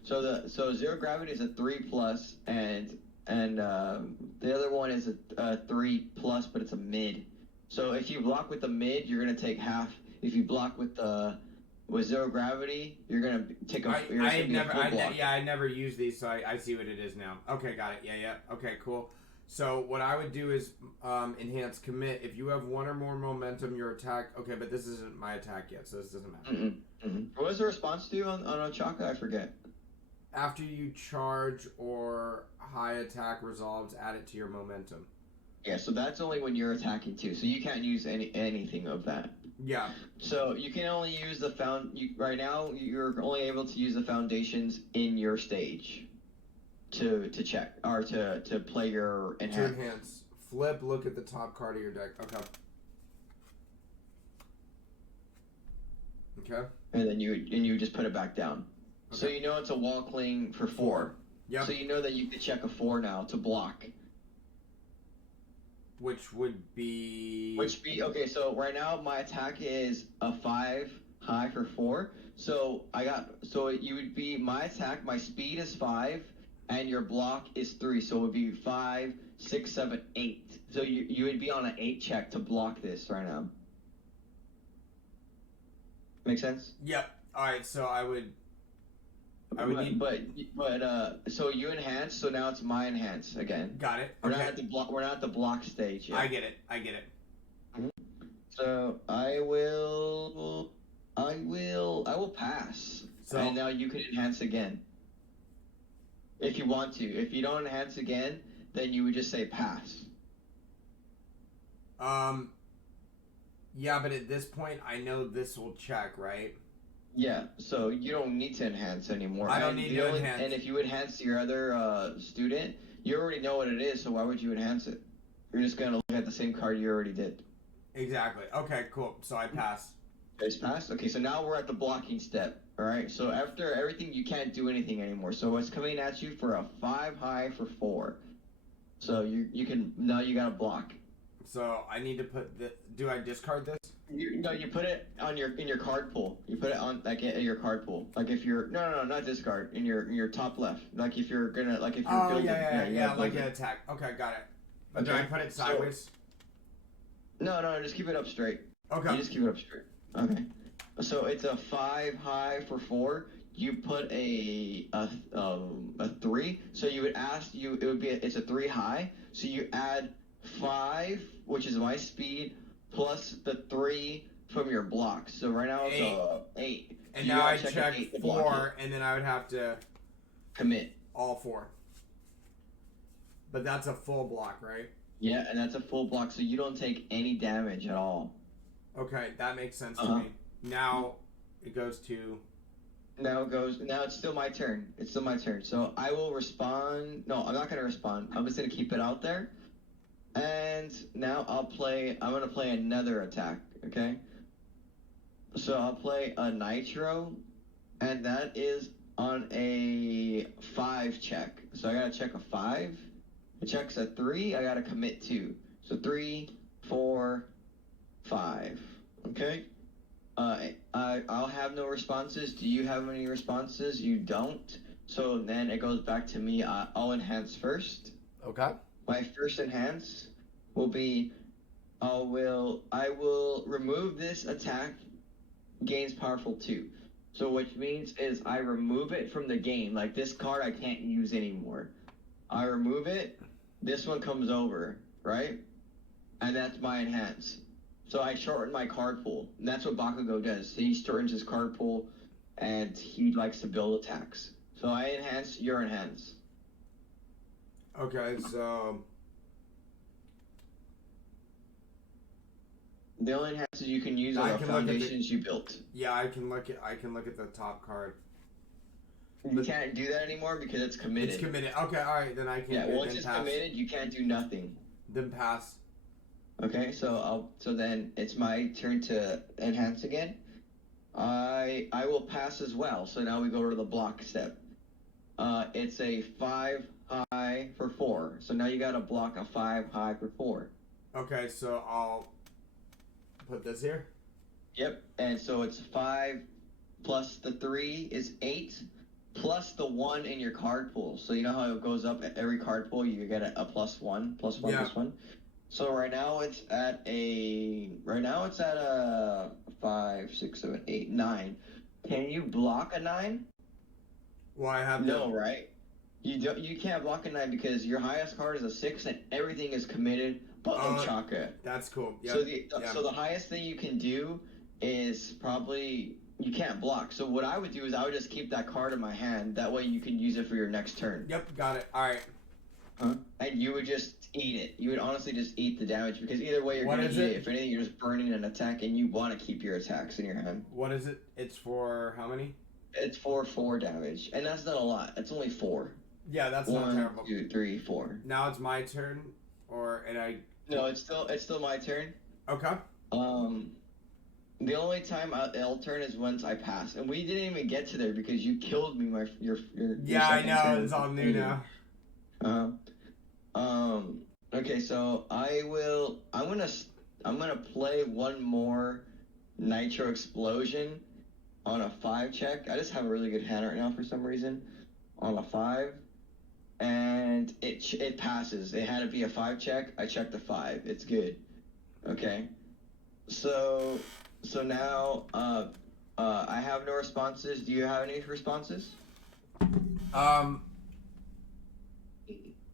So 0 gravity is a 3 plus, and the other one is a 3 plus, but it's a mid. So if you block with the mid, you're gonna take half. If you block with 0 gravity, you're gonna take a. I never used these, so I see what it is now. Okay, got it. Yeah. Okay, cool. So what I would do is enhance commit. If you have 1 or more momentum, your attack. Okay, but this isn't my attack yet, so this doesn't matter. What was the response to on Ochaka? I forget. After you charge or high attack resolves, add it to your momentum. Yeah, so that's only when you're attacking too. So you can't use anything of that. Yeah. So you can only use the right now. You're only able to use the foundations in your stage to check or to play your enhance. To enhance. Flip. Look at the top card of your deck. Okay. And then you just put it back down. Okay. So you know it's a wall cling for 4. Yeah. So you know that you can check a 4 now to block. Which would be okay. So right now my attack is a 5 high for 4. So you would be my attack. My speed is 5, and your block is 3. So it would be 5, 6, 7, 8. So you would be on an 8 check to block this right now. Make sense? Yep. All right. So I would need. But so you enhance. So now it's my enhance again. Got it. We're not at the block. We're not at the block stage yet. I get it. So I will pass. So, and now you can enhance again. If you want to. If you don't enhance again, then you would just say pass. Yeah, but at this point, I know this will check, right? Yeah, so you don't need to enhance anymore. I don't need to enhance. And if you enhance your other student, you already know what it is, so why would you enhance it? You're just gonna look at the same card you already did. Exactly. Okay, cool. So I pass. It's passed. Okay, so now we're at the blocking step. All right. So after everything, you can't do anything anymore. So it's coming at you for a 5 high for 4. So you can now you gotta block. So I need to put the. Do I discard this? You put it on in your card pool. You put it on like in your card pool. Like if you're no not discard in your top left. Like if you're gonna like if you're Oh building. yeah, like an attack. Okay, got it. But do I put it sideways? No, just keep it up straight. Okay. You just keep it up straight. Okay. So it's a 5 high for 4. You put a 3. So you would it's a 3 high. So you add 5, which is my speed, plus the 3 from your blocks. So right now it's 8. And now I check 4, and then I would have to commit all 4. But that's a full block, right? Yeah, and that's a full block, so you don't take any damage at all. Okay, that makes sense to me. Now it goes to. Now it's still my turn. It's still my turn. So I will respond. No, I'm not gonna respond. I'm just gonna keep it out there. And now I'm gonna play another attack. Okay. So I'll play a nitro, and that is on a 5 check. So I gotta check a 5. It checks a 3. I gotta commit 2. So 3, 4, 5. Okay. I'll have no responses. Do you have any responses? You don't. So then it goes back to me. I'll enhance first. Okay. My first enhance will be I will remove this attack, gains powerful 2. So which means is I remove it from the game. Like this card I can't use anymore. I remove it, this one comes over, right? And that's my enhance. So I shorten my card pool. And that's what Bakugo does. He shortens his card pool and he likes to build attacks. So I enhance, your enhance. Okay, so the only enhances you can use are the foundations you built. Yeah, I can look at the top card. You can't do that anymore because it's committed. It's committed. Okay, alright, then I can. Yeah, once it's committed, you can't do nothing. Then pass. Okay, so then it's my turn to enhance again. I will pass as well. So now we go to the block step. It's a 5 high for 4. So now you got to block a 5 high for 4. Okay, so I'll put this here. Yep, and so it's 5 plus the 3 is 8. Plus the 1 in your card pool. So you know how it goes up at every card pool, you get a plus 1, plus 1, plus 1. So right now it's at a 5, 6, 7, 8, 9. Can you block a 9? Well, I have no, right? You can't block a 9 because your highest card is a 6 and everything is committed but Ochaka. That's cool. Yep. So the highest thing you can do is probably you can't block. So what I would do is I would just keep that card in my hand. That way you can use it for your next turn. Yep, got it. All right. And you would just eat it. You would honestly just eat the damage because either way you're going to eat it. If anything, you're just burning an attack and you want to keep your attacks in your hand. What is it? It's for how many? It's for 4 damage. And that's not a lot. It's only 4. Yeah, that's not terrible. 1, 2, 3, 4. Now it's my turn? No, it's still my turn. Okay. The only time I'll turn is once I pass, and we didn't even get to there because you killed me. Your yeah, I know turn. It's all new now. Okay, so I'm gonna play one more Nitro Explosion on a 5 check. I just have a really good hand right now for some reason on a 5, and it passes. It had to be a 5 check. I checked a 5. It's good. Okay, so now I have no responses. Do you have any responses?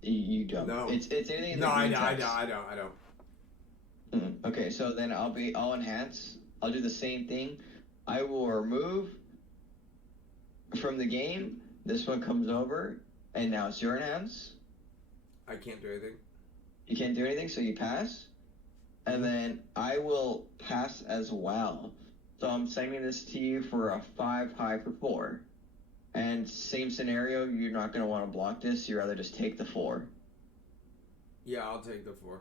You don't. No. It's anything in the I don't. Okay, so then I'll enhance. I'll do the same thing. I will remove from the game. This one comes over, and now it's your enhance. I can't do anything. You can't do anything, so you pass. And then I will pass as well. So I'm sending this to you for a 5 high for 4. And same scenario, you're not going to want to block this. You'd rather just take the 4. Yeah, I'll take the 4.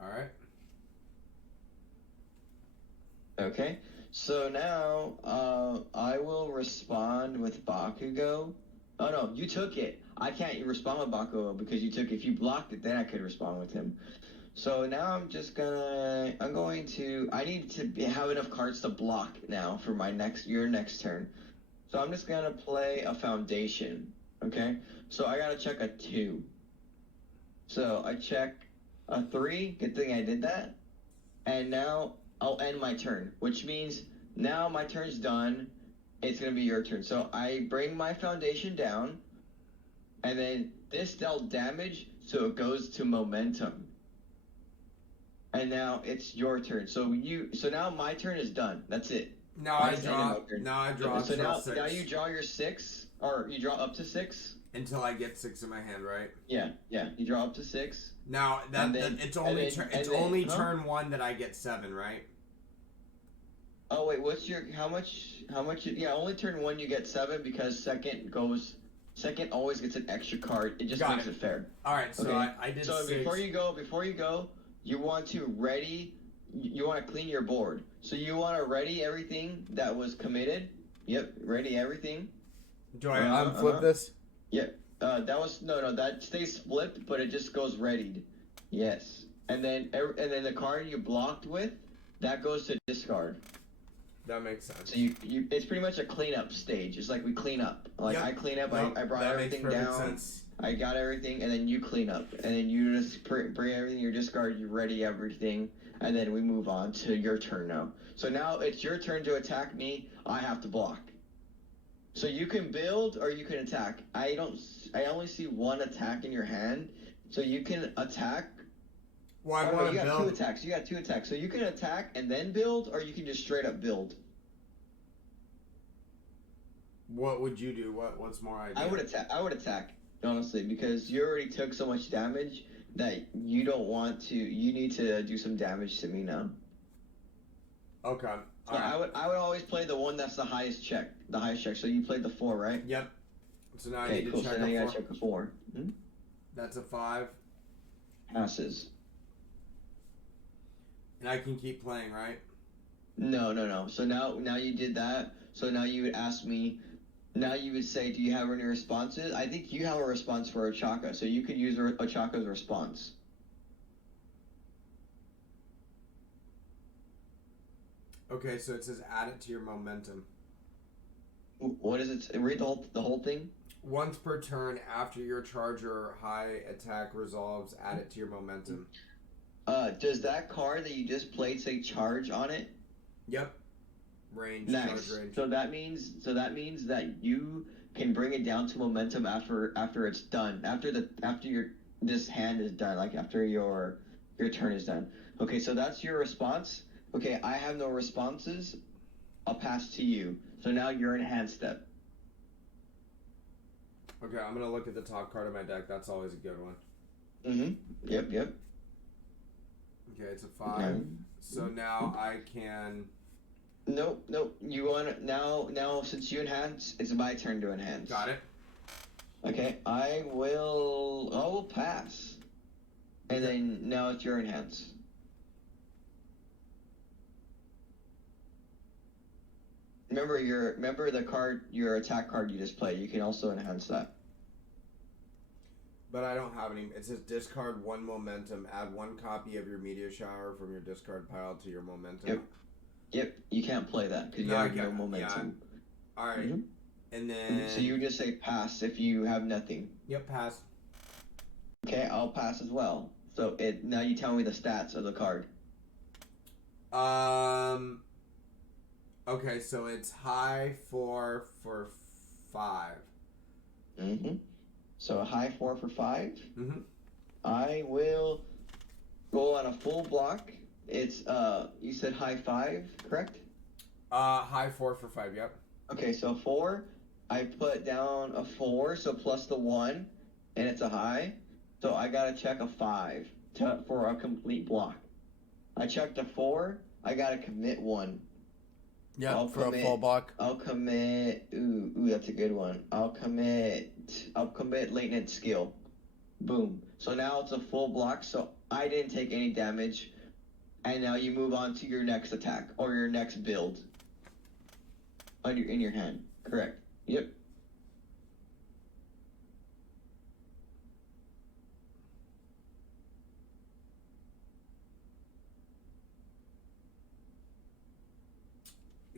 All right. Okay. So now, I will respond with Bakugo. Oh no, you took it. I can't respond with Bakugo because you took it. If you blocked it, then I could respond with him. So now I'm going to, I need to have enough cards to block now for your next turn. So I'm just gonna play a foundation, okay? So I gotta check a 2. So I check a 3, good thing I did that. And now I'll end my turn, which means now my turn's done. It's gonna be your turn. So I bring my foundation down, and then this dealt damage, so it goes to momentum. And now it's your turn. So now my turn is done. That's it. Now I draw. Now I draw. So now 6. now you draw your 6, or you draw up to 6 until I get 6 in my hand, right? Yeah. You draw up to 6. Now it's only turn 1 that I get 7, right? Oh wait, how much? Yeah, only turn 1 you get 7 because second always gets an extra card. It just makes it fair. All right, so okay. I did. So 6. before you go, you want to clean your board. So you want to ready everything that was committed. Yep, ready everything. Do I unflip this? Yep. That was no. That stays flipped, but it just goes readied. Yes. And then the card you blocked with, that goes to discard. That makes sense. So it's pretty much a cleanup stage. It's like we clean up. Like yep. I clean up. I brought everything down. Sense. I got everything, and then you clean up, and then you just bring everything your discard. You ready everything, and then we move on to your turn now. So now it's your turn to attack me. I have to block. So you can build or you can attack. I only see one attack in your hand, so you can attack. Well, I want to build. You got 2 attacks. You got 2 attacks. So you can attack and then build, or you can just straight up build. What would you do? What's more ideal? I would attack, honestly, because you already took so much damage that you don't want to. You need to do some damage to me now. Okay. So right. I would always play the one that's the highest check. So you played the 4, right? Yep. So now I need to check so now you gotta check a 4. Hmm? That's a 5. Passes. And I can keep playing, right? No. So now you did that. So now you would ask me. Now you would say, do you have any responses? I think you have a response for Ochaka, so you could use Ochaka's response. Okay, so it says add it to your momentum. What is it? Read the whole thing. Once per turn, after your charge or high attack resolves, add it to your momentum. Does that card that you just played say charge on it? Yep. Range. Nice. Charge range. So that means that you can bring it down to momentum after it's done. After this hand is done, like after your turn is done. Okay, so that's your response. Okay, I have no responses. I'll pass to you. So now you're in hand step. Okay, I'm gonna look at the top card of my deck. That's always a good one. Mm-hmm. Yep. Okay, it's a 5. Okay. So now I can. Nope. You want now since you enhance, it's my turn to enhance. Got it. Okay, I will pass. And then now it's your enhance. Remember the card, your attack card you just played. You can also enhance that. But I don't have any. It says discard 1 momentum. Add 1 copy of your meteor shower from your discard pile to your momentum. Yep. You can't play that because you have no momentum. Yeah. All right. Mm-hmm. And then. So you just say pass if you have nothing. Yep, pass. Okay, I'll pass as well. So now you tell me the stats of the card. Okay, so it's high 4 for 5. Mm-hmm. So a high 4 for 5. Mm-hmm. I will go on a full block. It's you said high 5, correct? High 4 for 5. Yep. Okay, so 4. I put down a 4, so plus the 1, and it's a high. So I gotta check a 5 for a complete block. I checked a 4. I gotta commit 1. Yeah, a full block. I'll commit. Ooh, that's a good one. I'll commit latent skill. Boom. So now it's a full block. So I didn't take any damage, and now you move on to your next attack or your next build. In your hand. Correct. Yep.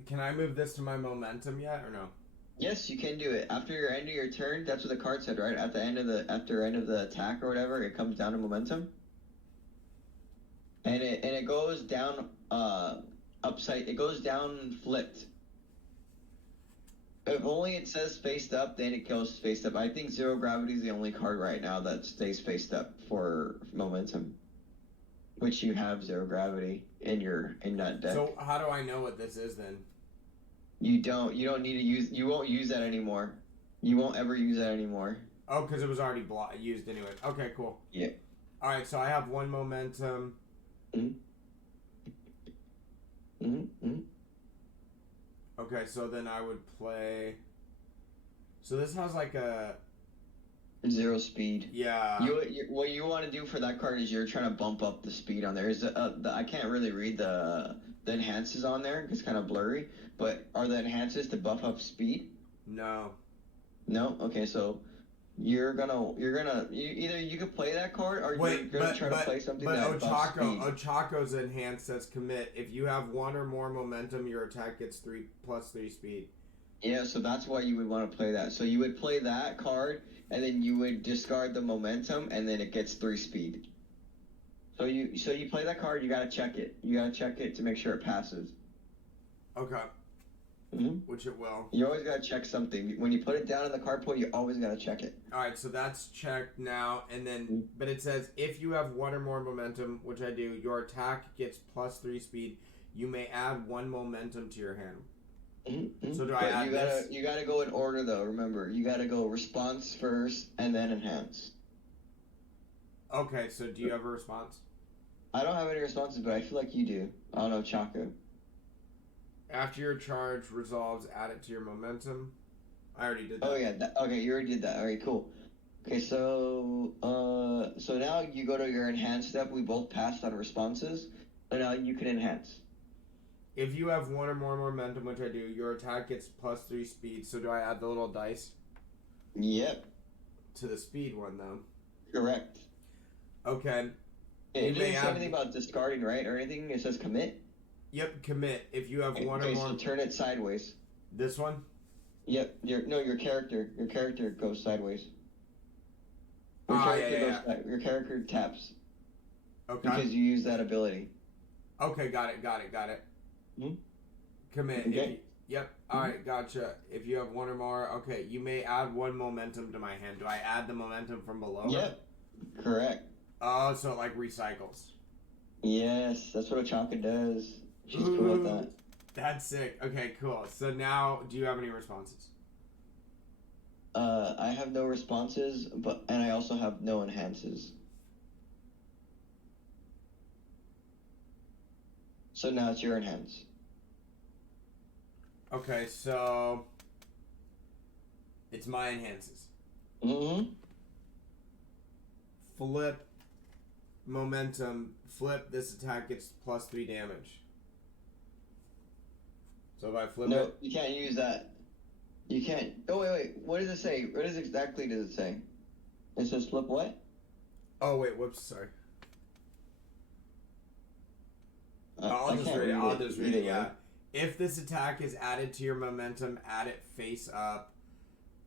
Can I move this to my momentum yet or no? Yes, you can do it. After your end of your turn, that's what the card said, right? At the end of the attack or whatever, it comes down to momentum. And it goes down it goes down flipped. If only it says faced up, then it goes faced up. I think Zero Gravity is the only card right now that stays faced up for momentum. Which you have Zero Gravity in that deck. So how do I know what this is then? You don't need to use. You won't use that anymore. You won't ever use that anymore. Oh, because it was already used anyway. Okay, cool. Yeah. All right, so I have 1 momentum. Okay, so then I would play. So this has like a 0 speed. Yeah. What you want to do for that card is you're trying to bump up the speed on there. I can't really read the enhances on there. It's kind of blurry. But are the enhances to buff up speed? No. No. Okay, so you either you could play that card or you're gonna try to play something that buffs speed. Ochako's enhance says commit. If you have 1 or more momentum, your attack gets 3 speed. Yeah, so that's why you would want to play that. So you would play that card, and then you would discard the momentum, and then it gets 3 speed. So you play that card, you gotta check it. You gotta check it to make sure it passes. Okay. Mm-hmm. Which it will. You always gotta check something. When you put it down in the card pool, you always gotta check it. All right, so that's checked now, and then, but it says if you have 1 or more momentum, which I do, your attack gets +3 speed. You may add 1 momentum to your hand. Mm-hmm. So do I add this? You gotta go in order though. Remember, you gotta go response first and then enhance. Okay, so do you have a response? I don't have any responses, but I feel like you do. I don't know, Chaco. After your charge resolves, add it to your momentum. I already did that. Oh yeah, okay, you already did that. Alright, cool. Okay, so now you go to your enhance step. We both passed on responses, so now you can enhance. If you have 1 or more momentum, which I do, your attack gets +3 speed. So do I add the little dice? Yep. To the speed one though. Correct. Okay. It doesn't say anything about discarding, right, or anything. It says commit. Yep, commit. If you have 1 or more. Okay, so turn it sideways. This one? Yep. Your character goes sideways. Your character taps. Okay. Because you use that ability. Okay, got it. Mm-hmm. Commit. Okay. Yep. All right, gotcha. If you have 1 or more, okay, you may add 1 momentum to my hand. Do I add the momentum from below? Yep. Correct. Oh, so it like recycles. Yes, that's what Ochaka does. She's cool with that. That's sick. Okay, cool. So now, do you have any responses? I have no responses, and I also have no enhances. So now it's your enhance. Okay, so it's my enhances. Mm-hmm. Flip momentum. Flip, this attack gets +3 damage. So if I flip it... No, you can't use that. You can't... Oh, wait. What does it say? What exactly does it say? It says flip what? Oh, wait. Whoops. Sorry. I'll just read it. Yeah. If this attack is added to your momentum, add it face up.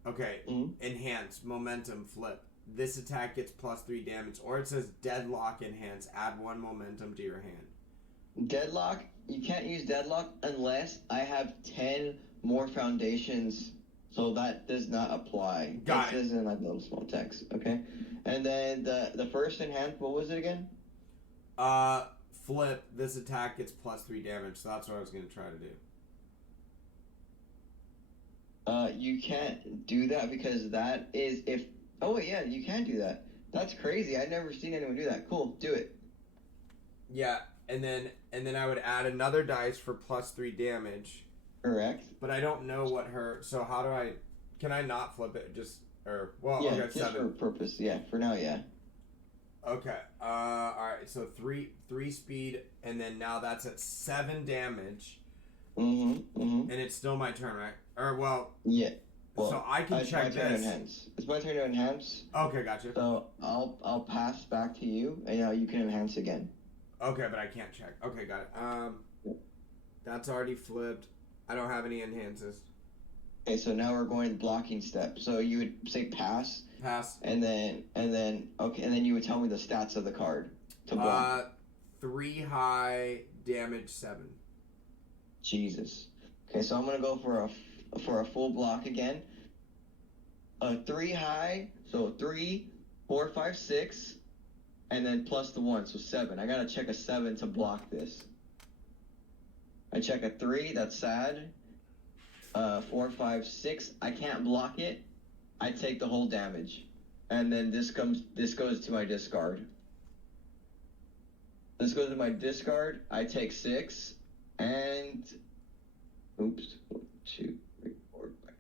Okay. Mm-hmm. Enhance. Momentum. Flip. This attack gets +3 damage. Or it says deadlock enhance. Add 1 momentum to your hand. Deadlock? You can't use deadlock unless I have 10 more foundations. So that does not apply. Got it. It says in like little small text. Okay. And then the first enhance, what was it again? Flip. This attack gets +3 damage. So that's what I was going to try to do. You can't do that because that is if... Oh, wait, yeah, you can do that. That's crazy. I've never seen anyone do that. Cool, do it. Yeah, and then I would add another dice for +3 damage. Correct. But I don't know what her... So how do I... Can I not flip it? Just... Or well, Yeah, okay, just 7. for purpose. Yeah, for now, yeah. Okay. All right. So three speed, and then now that's at 7 damage, and it's still my turn, right? Or well, Yeah. Well, so I can it's my check turn to this. enhance. It's my turn to enhance. Okay, gotcha. So I'll pass back to you, and now you can enhance again. Okay, but I can't check. Okay, got it. That's already flipped. I don't have any enhances. Okay, so now we're going blocking step. So you would say pass. Pass. And then okay, and then you would tell me the stats of the card to block. 3 high, damage 7. Jesus. Okay, so I'm gonna go for a full block again. 3 high, so 3, 4, 5, 6, and then plus the 1, so 7. I gotta check a 7 to block this. I check a 3, that's sad. 4, 5, 6, I can't block it. I take the whole damage. And then this goes to my discard. This goes to my discard. I take 6 and oops. 1, 2, 3, 4, 5,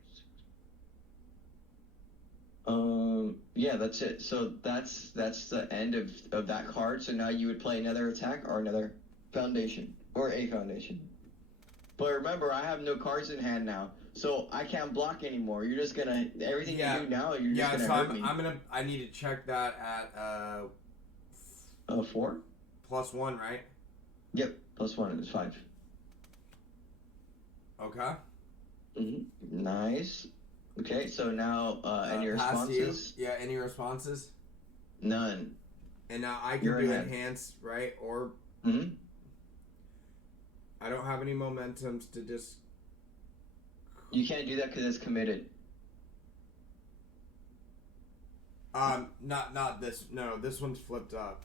6. Yeah, that's it. So that's the end of that card. So now you would play another attack or another foundation. Or a foundation. But remember, I have no cards in hand now. So I can't block anymore. You're just gonna everything you do now. You're just gonna hurt me. I need to check that at 4 +1, right? Yep, +1 is 5. Okay. Nice. Okay, so now any responses? Yeah, any responses? None. And now I can You're do ahead. enhance, right? Or I don't have any momentums to just. You can't do that because it's committed. Not this. No, this one's flipped up.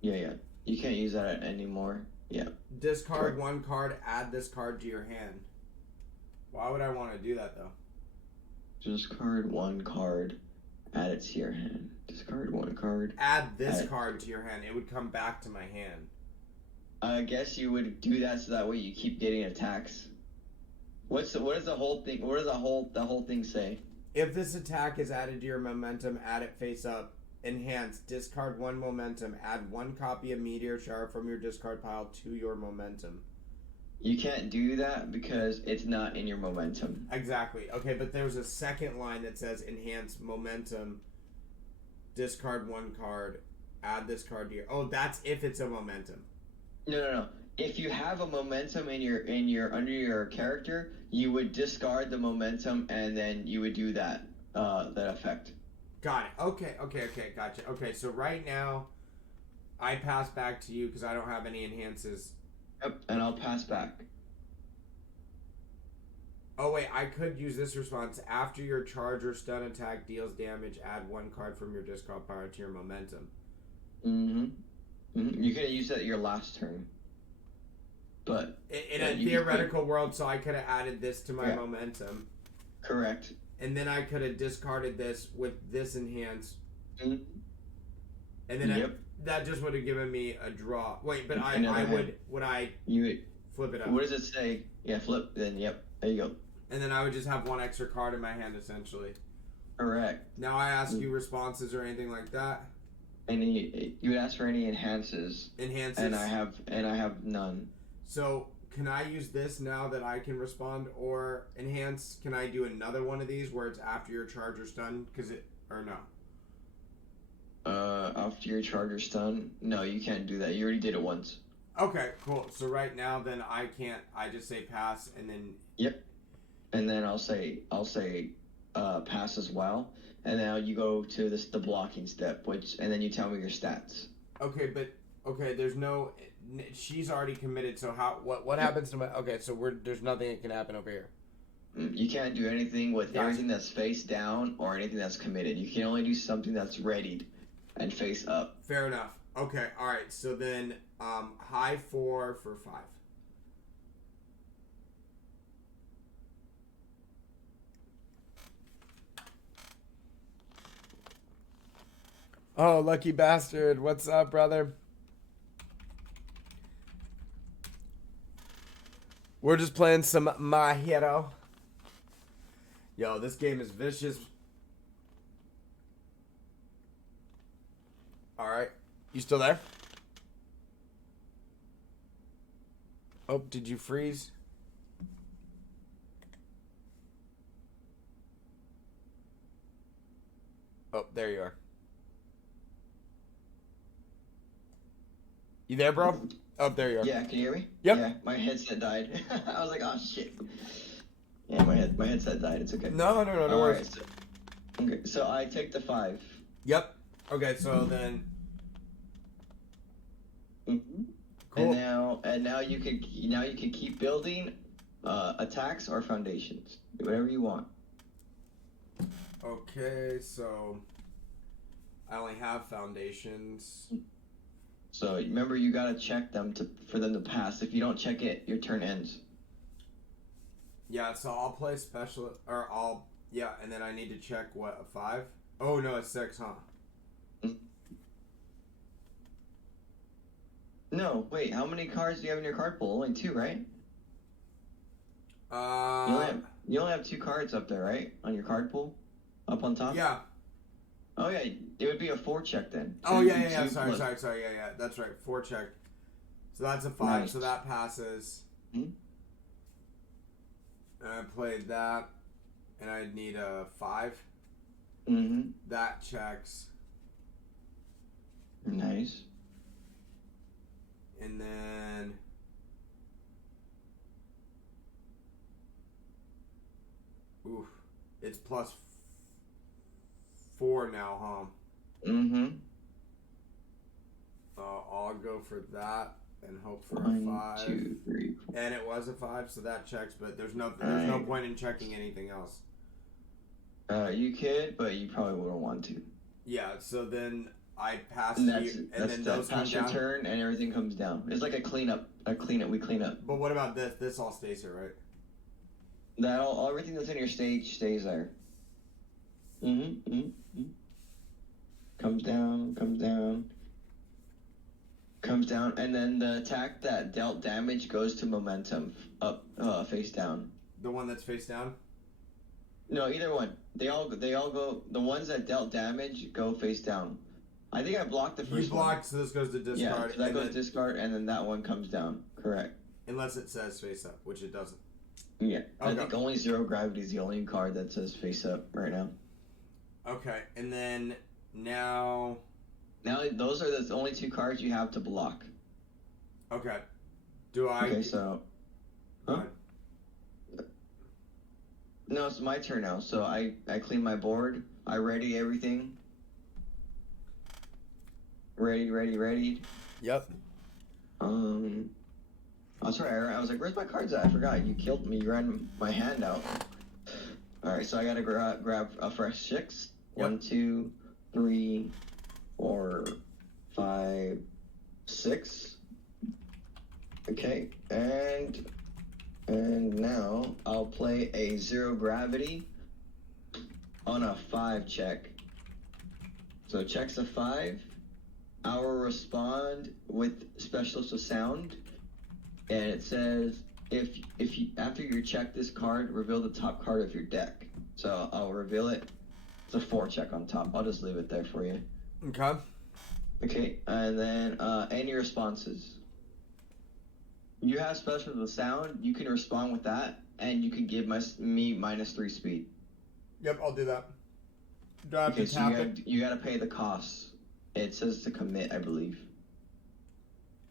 Yeah. You can't use that anymore. Yeah. Discard 1 card, add this card to your hand. Why would I want to do that though? Discard 1 card, add it to your hand. Discard 1 card. Add this card to your hand. It would come back to my hand. I guess you would do that so that way you keep getting attacks. What does the whole thing? What does the whole thing say? If this attack is added to your momentum, add it face up. Enhance. Discard 1 momentum. Add 1 copy of Meteor Shower from your discard pile to your momentum. You can't do that because it's not in your momentum. Exactly. Okay, but there's a second line that says enhance momentum. Discard 1 card. Add this card to your. Oh, that's if it's a momentum. No. If you have a momentum in your under your character, you would discard the momentum and then you would do that effect. Got it. Okay, gotcha. Okay, so right now, I pass back to you because I don't have any enhances. Yep, and I'll pass back. Oh wait, I could use this response. After your charge or stun attack deals damage, add 1 card from your discard pile to your momentum. You could have used that your last turn. But in a theoretical world, so I could have added this to my momentum. Correct. And then I could have discarded this with this enhance. And then that just would have given me a draw. Wait, but you would flip it up? What does it say? Yeah, flip. Then yep, there you go. And then I would just have 1 extra card in my hand, essentially. Correct. Now I ask you responses or anything like that. You would ask for any enhances. And I have none. So can I use this now that I can respond or enhance? Can I do another one of these where it's after your charge or stun? Or no? After your charge or stun? No, you can't do that. You already did it once. Okay, cool. So right now, then I can't. I just say pass, and then. Yep. And then I'll say pass as well, and now you go to the blocking step, and then you tell me your stats. Okay, there's no. She's already committed. So what happens to my? Okay, so there's nothing that can happen over here. You can't do anything with everything that's face down or anything that's committed. You can only do something that's readied and face up. Fair enough. Okay, all right. So then, high 4 for 5. Oh, lucky bastard! What's up, brother? We're just playing some My Hero. Yo, this game is vicious. All right. You still there? Oh, did you freeze? Oh, there you are. You there, bro? Oh, there you are. Yeah, can you hear me? Yep. Yeah, my headset died. I was like, oh shit. Yeah, my headset died. It's okay. No worries. Alright, okay, so I take the 5. Yep. Okay, so then. Mm-hmm. Cool. And now you can keep building attacks or foundations. Do whatever you want. Okay, so I only have foundations. So remember, you gotta check them for them to pass. If you don't check it, your turn ends. Yeah, so I'll play special, and then I need to check what, a 5? Oh no, it's 6, huh? No, wait. How many cards do you have in your card pool? Only 2, right? You only have 2 cards up there, right? On your card pool, up on top. Yeah. Oh yeah, it would be a 4 check then. Oh yeah. Sorry. Yeah, that's right. 4 check. So that's a 5. Nice. So that passes. Hmm? And I played that, and I'd need a 5. Mm-hmm. That checks. Nice. And then it's plus 4 now, huh? Mm-hmm. I'll go for that and hope for a 1, 5. 2, 3, 4. And it was a 5, so that checks. But there's no point in checking anything else. You could, but you probably wouldn't want to. Yeah. So then I pass And you, and then those come pass your down. turn, and everything comes down. It's like a cleanup. We clean up. But what about this? This all stays here, right? Everything that's in your stage stays there. Mm-hmm. Comes down, and then the attack that dealt damage goes to momentum up, face down. The one that's face down. No, either one. They all go. The ones that dealt damage go face down. I think I blocked the first one. You blocked, so this goes to discard. Yeah, so that goes to discard, and then that one comes down. Correct. Unless it says face up, which it doesn't. Yeah, okay. I think only Zero Gravity is the only card that says face up right now. Okay, and then now those are the only 2 cards you have to block. Okay. Do I? Okay, so. Huh? No, it's my turn now. So I clean my board. I ready everything. Ready. Yep. Oh, sorry. I was like, "Where's my cards at?" I forgot. You killed me. You ran my hand out. All right, so I gotta grab a fresh 6. Yep. 1, 2, 3, 4, 5, 6. Okay, and now I'll play a Zero Gravity on a 5 check. So check's a 5. I will respond with Specialist of Sound, and it says if you after you check this card, reveal the top card of your deck. So I'll reveal it. It's a 4 check on top. I'll just leave it there for you. Okay. Okay, and then any responses. You have Specialist of Sound. You can respond with that, and you can give me -3 speed. Yep, I'll do that. Do I have Okay, to so tap it? you gotta pay the costs. It says to commit, I believe.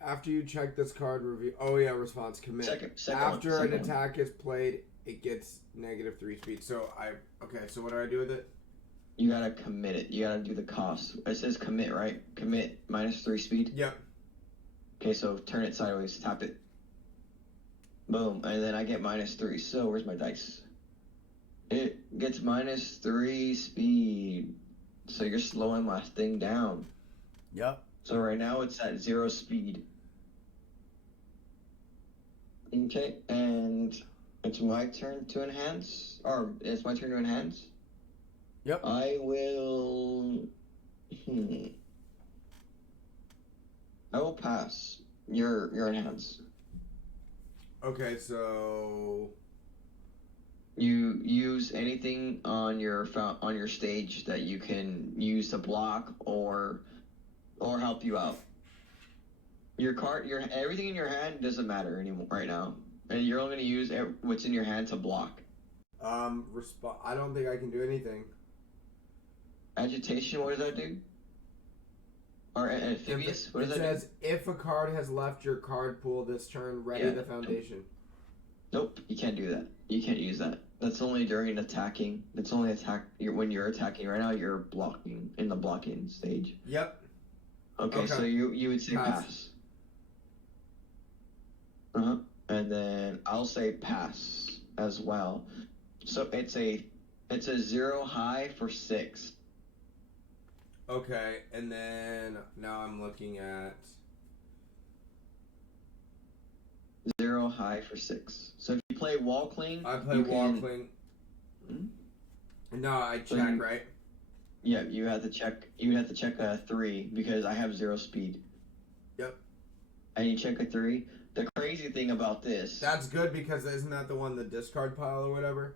After you check this card, review. Oh yeah, response commit. Second After one, an attack is played, it gets -3 speed. So so what do I do with it? You gotta commit it. You gotta do the cost. It says commit, right? Commit -3 speed. Yep. Okay, so turn it sideways, tap it. Boom, and then I get -3. So where's my dice? It gets -3 speed. So you're slowing my thing down. Yep. So right now it's at 0 speed. Okay, and it's my turn to enhance. Or it's my turn to enhance. Yep. I will. I will pass. Your enhance. Okay, so You use anything on your stage that you can use to block or or help you out. Your card, your everything in your hand doesn't matter anymore right now, and you're only gonna use what's in your hand to block. I don't think I can do anything. Agitation, what does that do? Or amphibious, what does that do? It says if a card has left your card pool this turn, ready the foundation. Nope, you can't do that. You can't use that. That's only during attacking. That's only when you're attacking. Right now, you're blocking in the blocking stage. Yep. Okay. So you would say pass. And then I'll say pass as well. So it's a 0 high for 6. Okay, and then now I'm looking at 0 high for 6. So if you play wall cling, I play wall cling. No, I check, right? Yeah, you have to check. You have to check a 3 because I have 0 speed. Yep. And you check a 3. The crazy thing about this. That's good because isn't that the one, the discard pile or whatever?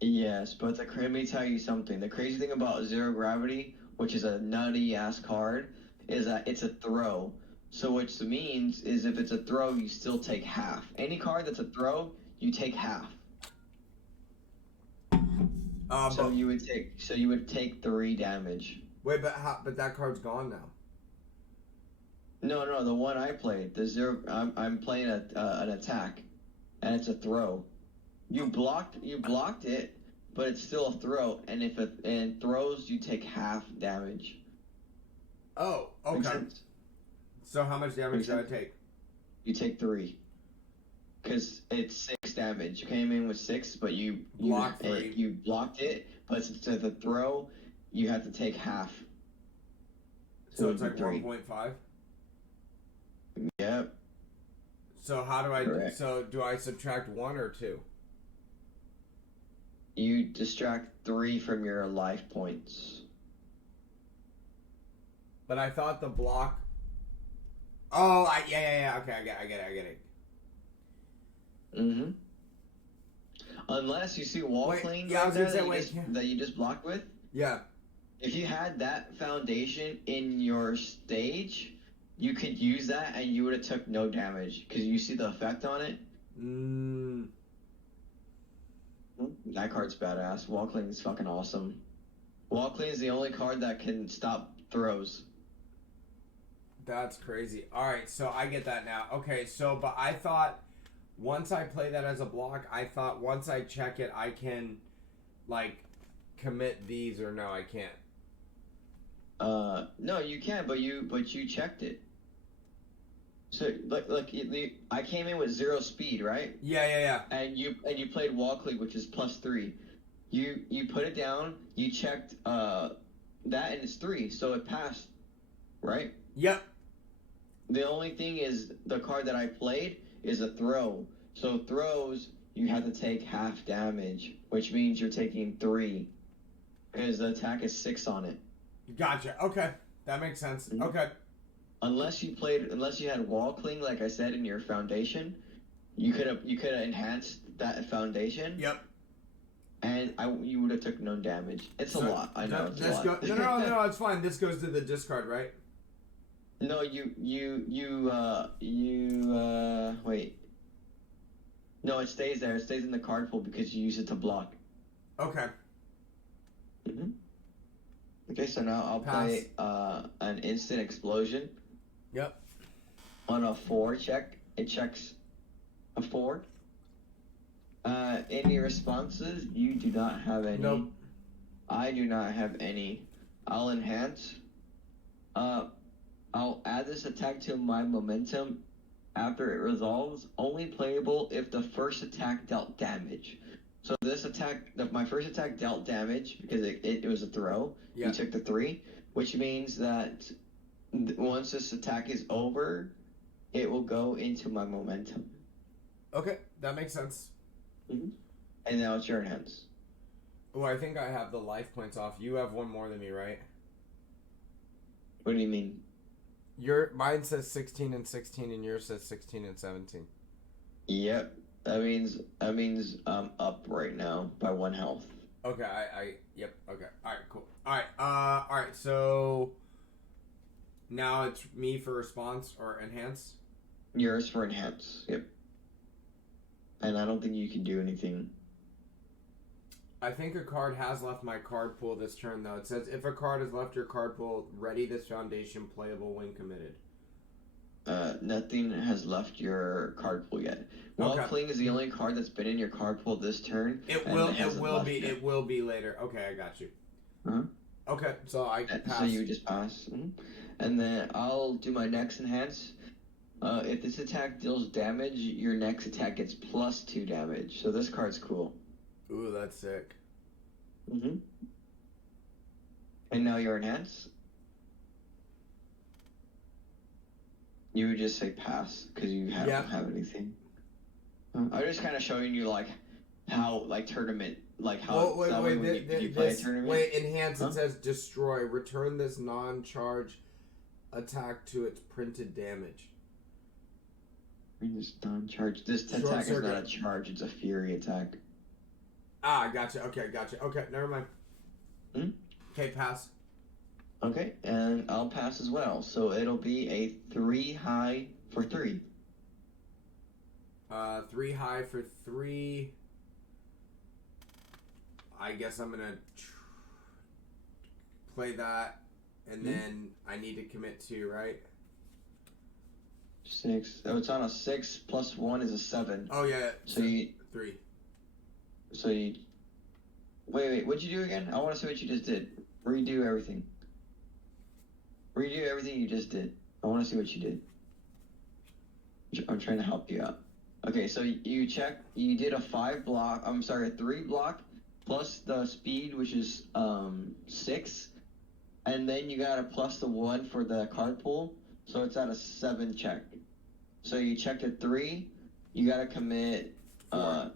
Yes, but let me tell you something. The crazy thing about Zero Gravity, which is a nutty ass card, is that it's a throw. So which means is if it's a throw, you still take half. Any card that's a throw, you take half. So you would take 3 damage. Wait, but that card's gone now. No, the one I played, the 0. I'm playing an attack, and it's a throw. You blocked it, but it's still a throw. And if it throws, you take half damage. Oh, okay. So how much damage do I take? You take 3. Because it's 6 damage. You came in with 6, but you blocked 3. You blocked it, but since it's a throw, you have to take half. So it's like 1.5? Yep. So how do I? Correct. So do I subtract 1 or 2? You distract 3 from your life points. But I thought the block. Oh, yeah. Okay, I get it. Mm-hmm. Unless you see wall cling that you just blocked with. Yeah. If you had that foundation in your stage, you could use that and you would have took no damage because you see the effect on it. That card's badass. Wall cling is fucking awesome. Wall cling is the only card that can stop throws. That's crazy. All right, so I get that now. Okay, so but I thought once I play that as a block, I thought once I check it, I can like commit these or no, I can't. No, you can, but you checked it. So I came in with 0 speed, right? Yeah. And you played wall cling, which is +3. You put it down. You checked that, and it's 3, so it passed, right? Yep. The only thing is the card that I played is a throw. So throws, you have to take half damage, which means you're taking 3, because the attack is 6 on it. Gotcha. Okay, that makes sense. Mm-hmm. Okay. Unless you had wall cling, like I said, in your foundation, you could have enhanced that foundation. Yep. And you would have took no damage. It's a lot. I know. It's a lot. No, it's fine. This goes to the discard, right? No, wait. No, it stays there. It stays in the card pool because you use it to block. Okay. Mm-hmm. Okay, so now I'll play an instant explosion. Yep. On a 4 check, it checks a 4. Any responses? You do not have any. Nope. I do not have any. I'll enhance. I'll add this attack to my momentum after it resolves. Only playable if the first attack dealt damage. So this attack, my first attack dealt damage because it was a throw. Yeah. You took the 3, which means that once this attack is over, it will go into my momentum. Okay, that makes sense. Mm-hmm. And now it's your enhance. Oh, I think I have the life points off. You have 1 more than me, right? What do you mean? Mine says 16 and 16, and yours says 16 and 17. Yep. That means I'm up right now by 1 health. Okay, yep, okay. Alright, cool. Alright, so Now it's me for response or enhance? Yours for enhance. Yep. And I don't think you can do anything. I think a card has left my card pool this turn, though. It says, if a card has left your card pool, ready this foundation playable when committed. Nothing has left your card pool yet. Wall Cling is the only card that's been in your card pool this turn. It will be later. Okay, I got you. Uh-huh. Okay, so I pass. So you just pass. Mm-hmm. And then I'll do my next enhance. If this attack deals damage, your next attack gets +2 damage. So this card's cool. Ooh, that's sick. Mm-hmm. And now your enhance. You would just say pass because you don't have anything. I'm just kind of showing you like how like tournament how wait, you play a tournament. Wait, enhance. It says destroy. Return this non-charge attack to its printed damage. This non-charge. This attack is not a charge. It's a fury attack. Ah, gotcha. Okay, gotcha. Okay, never mind. Hmm? Okay, pass. Okay, and I'll pass as well. So it'll be a 3 high for 3. 3 high for 3. I guess I'm gonna play that, and then I need to commit 2, right? 6. Oh, it's on a 6 plus 1 is a 7. Oh yeah. So you 3. So you wait. What'd you do again? I want to see what you just did. Redo everything. Redo everything you just did. I want to see what you did. I'm trying to help you out. Okay, so you did a 3 block plus the speed, which is 6, and then you got a plus the 1 for the card pool, so it's at a 7 check. So you checked a 3, you got to commit 4.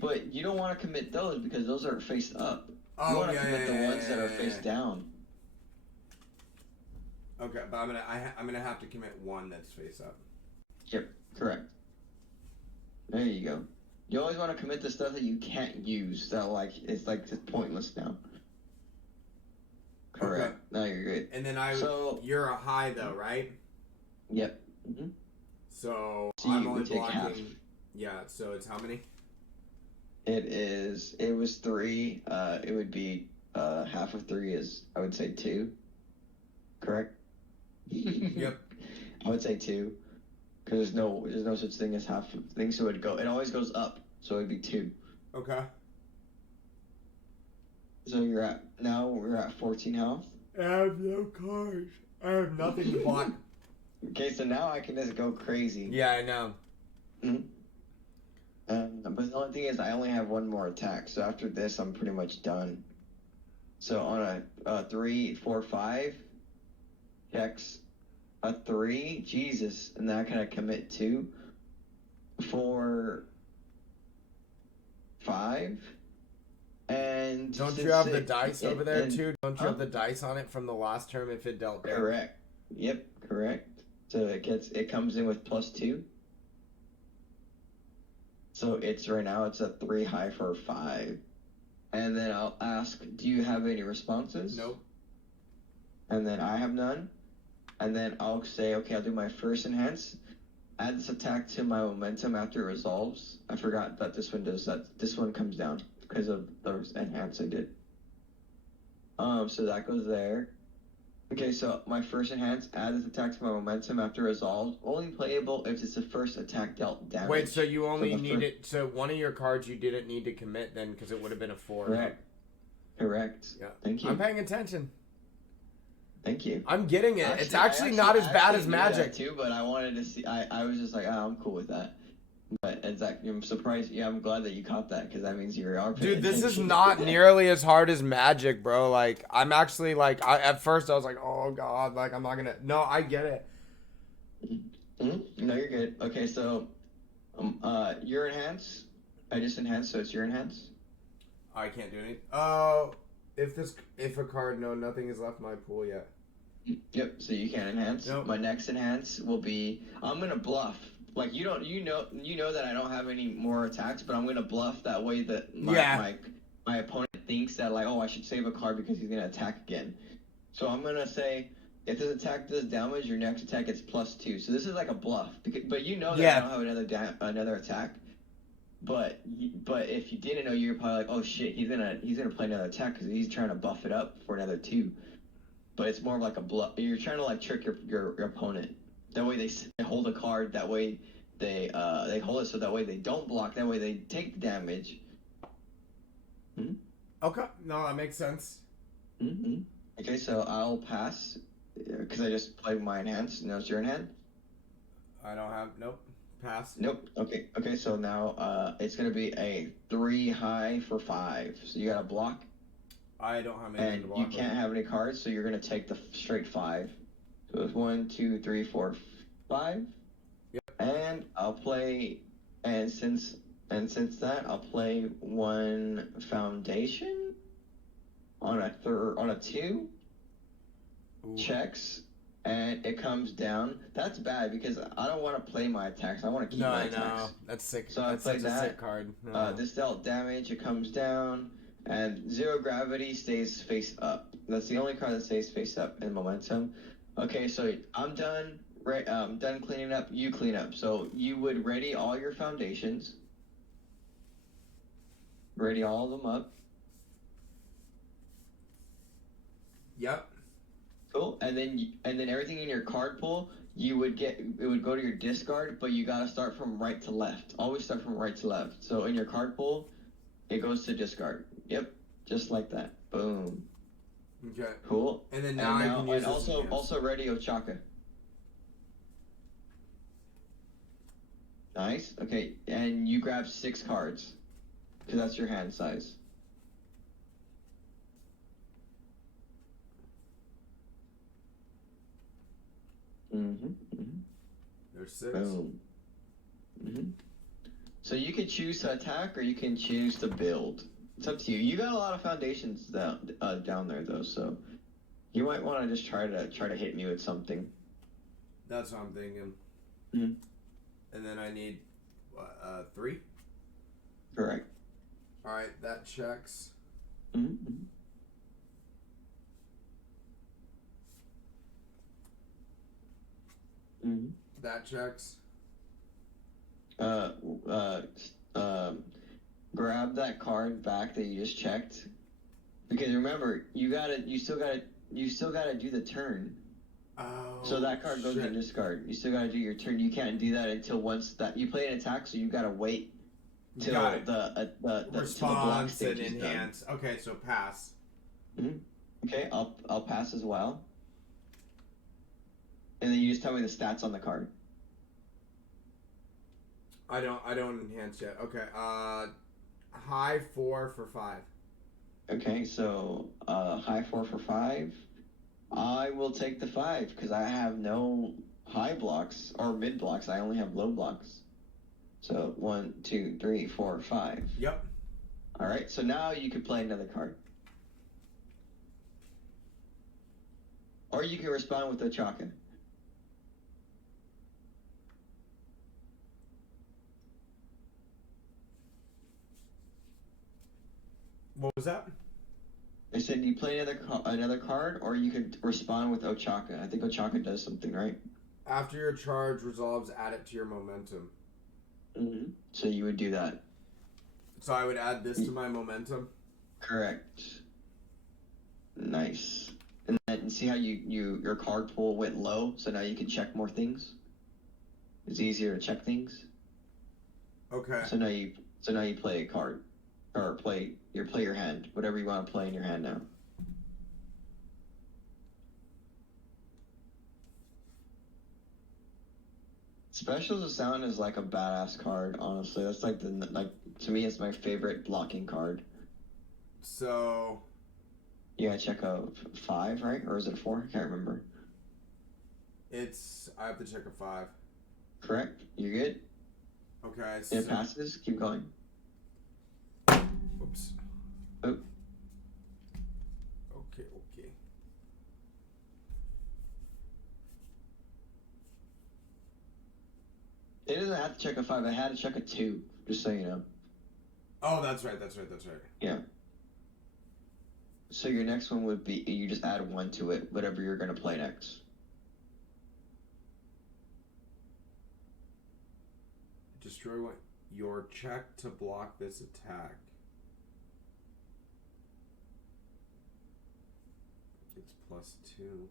But you don't want to commit those because those are face up. Oh, you want to commit the ones that are face down. Okay, but I'm gonna have to commit 1 that's face up. Yep, correct. There you go. You always want to commit the stuff that you can't use. That it's pointless now. Correct. Okay. Now you're good. And then you're a high though, right? Yep. Mm-hmm. So I'm only blocking. Half. Yeah. So it's how many? It was 3. It would be half of 3 is I would say 2. Correct. Yep. I would say 2. Because there's no such thing as half of things, so it always goes up, so it'd be 2. Okay. So we're at 14 health. I have no cards. I have nothing to block. Okay, so now I can just go crazy. Yeah, I know. Mm-hmm. But the only thing is I only have 1 more attack, so after this I'm pretty much done. So on a 3, 4, 5 checks. A 3, Jesus, and then I can commit 2, 4, 5, and don't you have the dice over there too? Don't you have the dice on it from the last term if it dealt damage? Correct. Yep, correct. So it comes in with +2. So right now it's a 3 high for 5, and then I'll ask, do you have any responses? Nope. And then I have none. And then I'll say, okay, I'll do my first enhance. Add this attack to my momentum after it resolves. I forgot that this one does that. This one comes down because of the enhance I did. So that goes there. Okay, so my first enhance, add this attack to my momentum after it resolves. Only playable if it's the first attack dealt damage. Wait, so you only needed... So one of your cards you didn't need to commit then because it would have been a 4. Correct. Yeah. Thank you. I'm paying attention. Thank you. I'm getting it. It's actually not as bad as Magic. Too, but I wanted to see. I was just like, I'm cool with that. But exactly, I'm surprised. Yeah, I'm glad that you caught that because that means you are paying Dude, this attention. is not nearly as hard as Magic, bro. Like, I'm actually like, at first I was like, oh god, like I'm not gonna. No, I get it. Mm-hmm. No, you're good. Okay, so, your enhance. I just enhanced, so it's your enhance. I can't do anything. Oh, if a card, nothing is left in my pool yet. Yep. So you can't enhance. Nope. My next enhance will be. I'm gonna bluff. Like you know that I don't have any more attacks, but I'm gonna bluff that way that my opponent thinks that like, oh, I should save a card because he's gonna attack again. So I'm gonna say, If this attack does damage, your next attack gets +2. So this is like a bluff. But you know that Yeah. I don't have another attack. But if you didn't know, you're probably like, oh shit, he's gonna play another attack because he's trying to buff it up for another 2. But it's more of like a bluff. You're trying to like trick your opponent. That way they hold a card. That way they hold it so that way they don't block. That way they take the damage. Okay, no, that makes sense. Okay, so I'll pass because I just played my enhance. Now it's your hand. I don't have nope. Pass. Nope. Okay. So now it's gonna be a 3 high for 5. So you got to block. I don't have anything to And block. you can't have any cards, so you're gonna take the straight 5. So it's 1, 2, 3, 4, 5. Yep. And I'll play, and since that, I'll play 1 foundation on a 2. Ooh. Checks, and it comes down. That's bad because I don't want to play my attacks. I want to keep my attacks. No, that's sick. So That's I played such a that. sick card. No. This dealt damage. It comes down, and 0 gravity stays face up. That's the only card that stays face up in momentum. Okay, so I'm done. Done cleaning up. You clean up. So you would ready all your foundations. Ready all of them up. Yep. Cool. And then everything in your card pool, it would go to your discard, but you gotta start from right to left. Always start from right to left. So in your card pool, it goes to discard. Yep. Just like that. Boom. Okay. Cool. And then now I can use and this also ready Ochaka. Nice. Okay. And you grab 6 cards. Because that's your hand size. There's 6. Boom. So you can choose to attack or you can choose to build. It's up to you. You got a lot of foundations down there though, so you might want to just try to hit me with something. That's what I'm thinking. And then I need 3. Correct. All right, that checks. That checks. Grab that card back that you just checked, because remember you still gotta do the turn. Oh. So that card goes in discard. You still gotta do your turn. You can't do that until once that you play an attack. So you gotta wait till the response stage and is enhance. Done. Okay, so pass. Okay, I'll pass as well. And then you just tell me the stats on the card. I don't enhance yet. Okay. High 4 for 5. Okay, so high 4 for 5. I will take the 5 because I have no high blocks or mid blocks. I only have low blocks. So 1, 2, 3, 4, 5. Yep. All right. So now you can play another card, or you can respond with Ochaka. What was that? I said you play another card, or you could respond with Ochaka. I think Ochaka does something, right? After your charge resolves, add it to your momentum. So you would do that. So I would add this to my momentum? Correct. Nice. And then see how your card pool went low, so now you can check more things? It's easier to check things. Okay. So now you play a card. Or play your hand. Whatever you want to play in your hand now. Specials of Sound is like a badass card, honestly. That's like to me it's my favorite blocking card. So you gotta check a 5, right? Or is it a 4? I can't remember. I have to check a 5. Correct. You're good? Okay. It passes, keep going. Oops. Oh. Okay. It doesn't have to check a 5. I had to check a 2, just so you know. Oh, that's right. Yeah. So your next one would be you just add 1 to it, whatever you're gonna play next. Destroy what? Your check to block this attack. It's +2.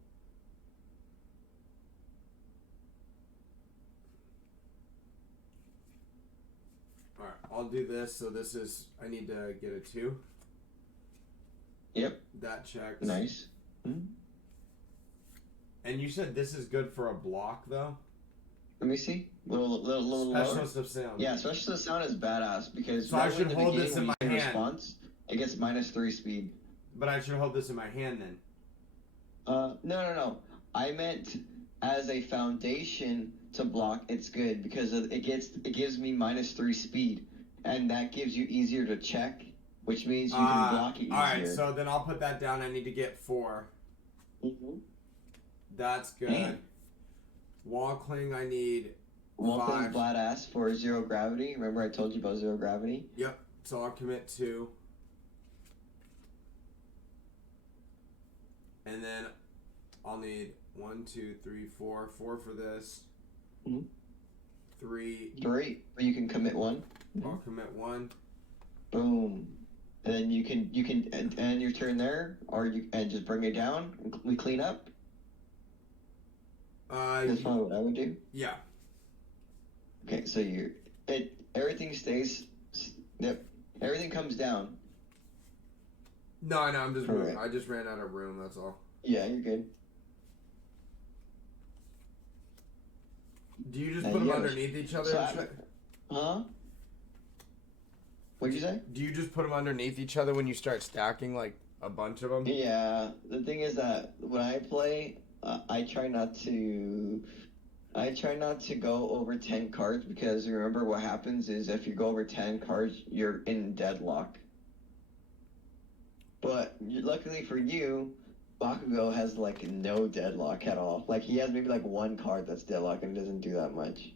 Alright, I'll do this. So this is, I need to get a 2. Yep. That checks. Nice. And you said this is good for a block, though? Let me see. Little Specialist lower. of Sound. Yeah, Specialist of Sound is badass because so I should hold this in my hand. Response, it gets -3 speed. But I should hold this in my hand then. No. I meant as a foundation to block, it's good because it gives me -3 speed, and that gives you easier to check, which means you can block it easier. Alright, so then I'll put that down. I need to get 4. That's good. Man. Wall Cling, I need Wall 5. Cling's badass for 0 gravity. Remember I told you about 0 gravity? Yep. So I'll commit 2. And then I'll need 1, 2, 3, 4. 4 for this. 3. 3. But you can commit 1. I'll commit 1. Boom. And then you can end your turn there, or and just bring it down. We clean up. That's probably what I would do. Yeah. Okay, so everything stays. Yep. Everything comes down. No, I'm just Correct. I just ran out of room. That's all. Yeah, you're good. Do you just put them underneath each other? Huh? What'd you say? Do you just put them underneath each other when you start stacking like a bunch of them? Yeah. The thing is that when I play, I try not to go over 10 cards because remember what happens is if you go over 10 cards, you're in deadlock. But luckily for you, Bakugo has like no deadlock at all. Like he has maybe like 1 card that's deadlock and it doesn't do that much.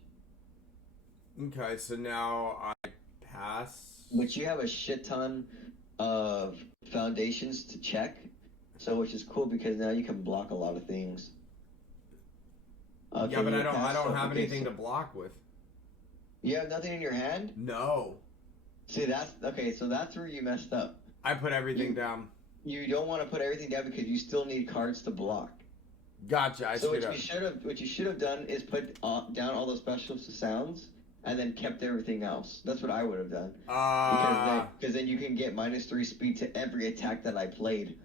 Okay, so now I pass. But you have a shit ton of foundations to check, so which is cool because now you can block a lot of things. Okay, yeah, but I don't have anything to block with. You have nothing in your hand? No. See, that's okay. So that's where you messed up. I put everything down. You don't want to put everything down because you still need cards to block. Gotcha. So what you should have done is put down all those special sounds and then kept everything else. That's what I would have done. Because then you can get -3 speed to every attack that I played.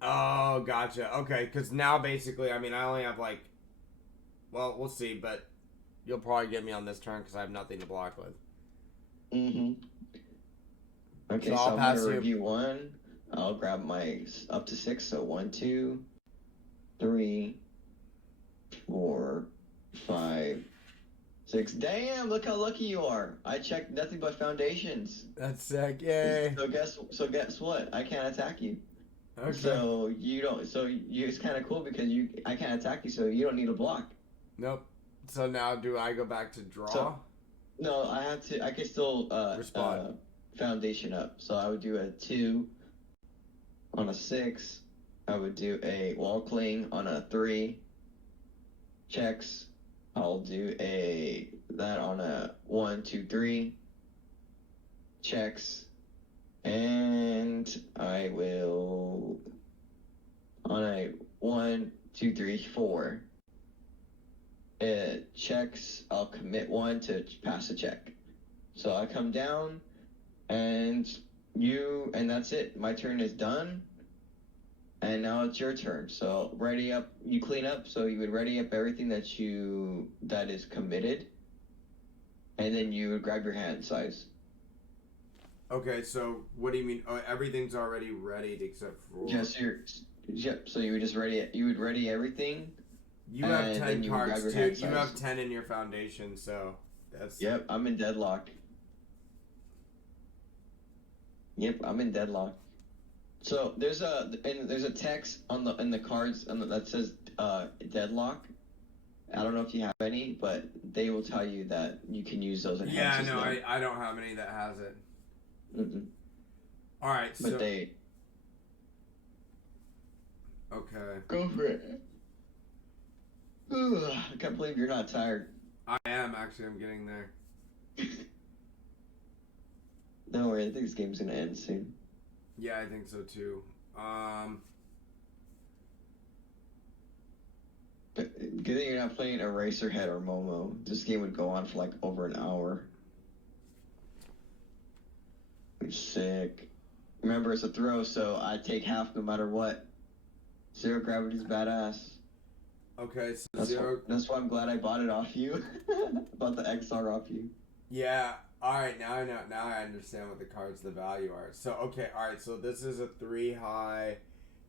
Oh, gotcha. Okay, because now basically, I mean, I only have like, well, we'll see, but you'll probably get me on this turn because I have nothing to block with. Okay, so I'm going to review 1. I'll grab my up to 6, so 1, 2, 3, 4, 5, 6. Damn, look how lucky you are. I checked nothing but foundations. That's sick, yay. So guess what? I can't attack you. Okay. So it's kind of cool because I can't attack you, so you don't need a block. Nope. So now do I go back to draw? So, no, I can still respond. Foundation up. So I would do a 2 on a 6. I would do a Wall Cling on a 3. Checks. I'll do that on a 1, 2, 3. Checks. And I will on a 1, 2, 3, 4. It checks. I'll commit 1 to pass a check. So I come down, and that's it. My turn is done. And now it's your turn. So ready up. You clean up. So you would ready up everything that is committed, and then you would grab your hand size. Okay, so what do you mean? Oh, everything's already ready except for. Yep. So you would just ready it. You would ready everything. You have 10 cards too. You have 10 in your foundation, so that's. Yep, I'm in deadlock. Yep, I'm in deadlock. So there's a text in the cards that says deadlock. I don't know if you have any, but they will tell you that you can use those. Yeah, no, I don't have any that has it. All right, but Okay. Go for it. Ugh, I can't believe you're not tired. I am actually. I'm getting there. Don't worry, I think this game's gonna end soon. Yeah, I think so too. But good thing you're not playing Eraserhead or Momo. This game would go on for like over an hour. I'm sick. Remember, it's a throw, so I take half no matter what. Zero gravity's badass. Okay, so zero. That's why I'm glad I bought it off you. Bought the XR off you. Yeah. All right. Now I know. Now I understand what the cards, the value are. So okay. All right. So this is a 3 high.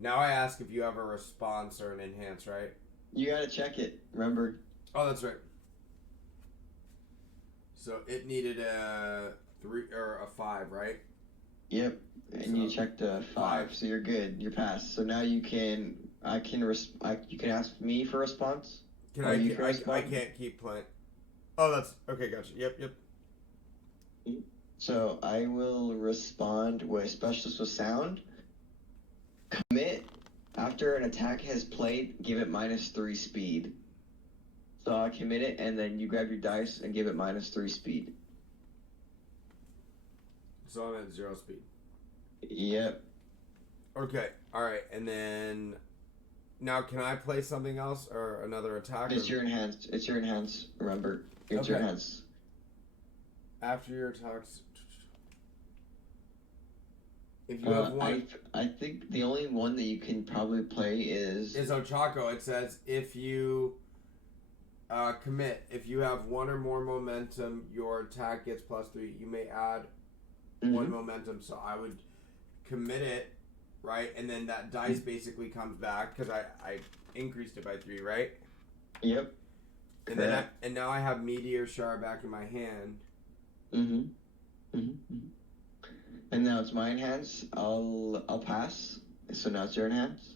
Now I ask if you have a response or an enhance, right? You gotta check it. Remember. Oh, that's right. So it needed a 3 or a 5, right? Yep. And you checked a 5, so you're good. You're passed. So now you can. You can ask me for a response. Can I can't keep playing. Oh, that's okay. Gotcha. Yep. So I will respond with Specialist with Sound. Commit. After an attack has played, give it -3 speed. So I'll commit it, and then you grab your dice and give it -3 speed. So I'm at 0 speed. Yep. Okay. All right. And then now, can I play something else or another attack? It's your enhanced. It's your enhanced. Remember, it's your enhanced. After your attacks, if you have one, I think the only one that you can probably play is Ochako. It says if you commit, if you have 1 or more momentum, your attack gets +3. You may add 1 momentum. So I would commit it, right? And then that dice basically comes back because I increased it by 3, right? Yep. And then and now I have Meteor Shower back in my hand. And now it's my enhance. I'll pass. So now it's your enhance.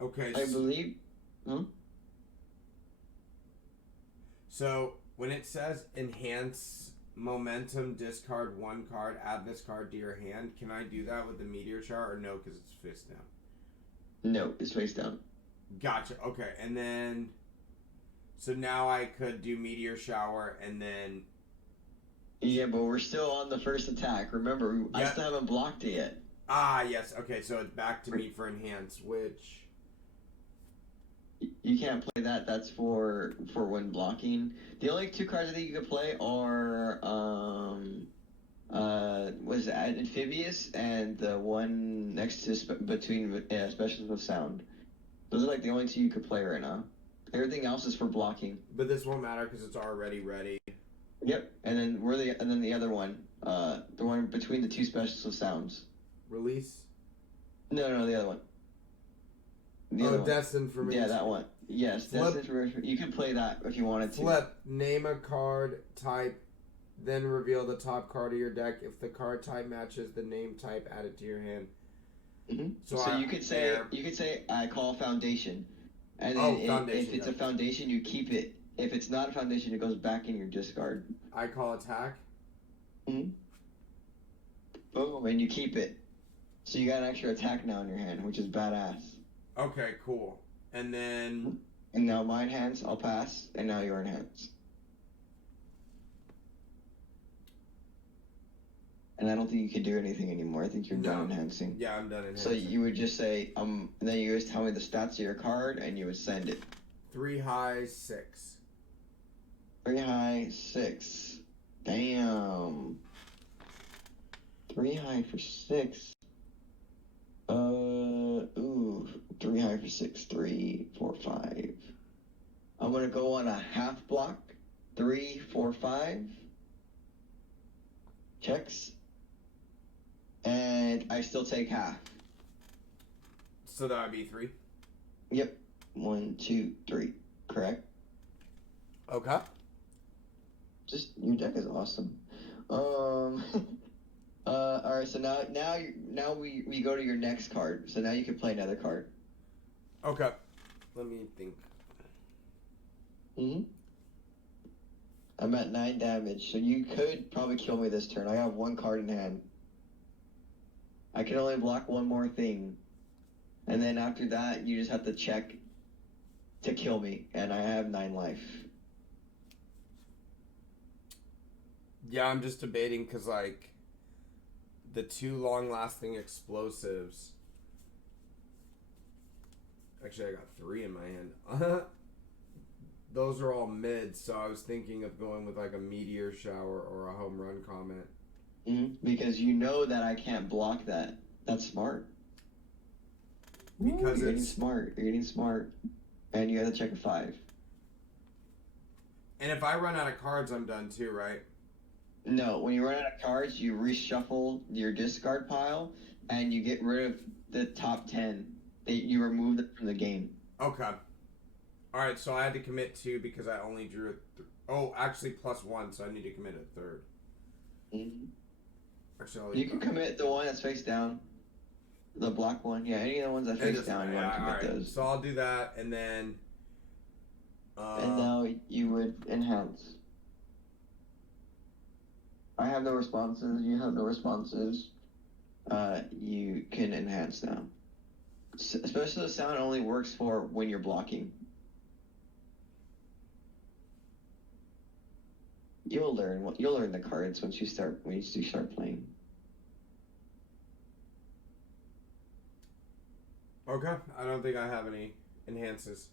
Okay. I believe. So when it says enhance momentum, discard 1 card, add this card to your hand, can I do that with the Meteor Shower or no? Because it's face down. No, it's face down. Gotcha. Okay, and then so now I could do Meteor Shower and then. Yeah, but we're still on the first attack. Remember, I still haven't blocked it yet. Ah, yes. Okay, so it's back to me for enhance, which you can't play that. That's for when blocking. The only 2 cards I think you can play are was it Amphibious and the one next to between Specialist with Sound. Those are like the only 2 you could play right now. Everything else is for blocking. But this won't matter because it's already ready. Yep, and then the other one, the one between the 2 Specialist with Sounds. Release? No, the other one. Destined for me. Yeah, that one. Yes, Destined for me. You can play that if you wanted to. Flip. Name a card type, then reveal the top card of your deck. If the card type matches the name type, add it to your hand. So you could say I call Foundation, and then if it's a Foundation, you keep it. If it's not a Foundation, it goes back in your discard. I call Attack. Boom, and you keep it. So you got an extra attack now in your hand, which is badass. Okay, cool. And then. And now my enhance, I'll pass, and now your enhance. And I don't think you can do anything anymore. I think you're done enhancing. Yeah, I'm done enhancing. So you would just say, and then you just tell me the stats of your card, and you would send it. 3 high, 6. 3 high, 6. Damn. 3 high for 6. 3 high for 6. 3, 4, 5. I'm gonna go on a half block. 3, 4, 5. Checks. And I still take half. So that would be 3? Yep. 1, 2, 3. Correct. Okay. Just your deck is awesome. All right. So now we go to your next card. So now you can play another card. Okay. Let me think. I'm at 9 damage, so you could probably kill me this turn. I have 1 card in hand. I can only block one more thing. And then after that, you just have to check to kill me, and I have 9 life. Yeah, I'm just debating because, like, the 2 long-lasting explosives. Actually, I got 3 in my hand. Those are all mids, so I was thinking of going with, like, a meteor shower or a home run comment. Because you know that I can't block that. That's smart. Because you're it's getting smart. You're getting smart. And you have to check a 5. And if I run out of cards, I'm done too, right? No, when you run out of cards, you reshuffle your discard pile, and you get rid of the top 10. You remove them from the game. Okay. Alright, so I had to commit 2 because I only drew actually +1, so I need to commit a third. Actually, You can commit the one that's face down. The black one. Yeah, any of the ones that face down, you want to commit those. So I'll do that, and then... and now you would enhance. I have no responses. You have no responses. You can enhance now. Especially the sound only works for when you're blocking. You'll learn. You'll learn the cards once you start playing. Okay, I don't think I have any enhances.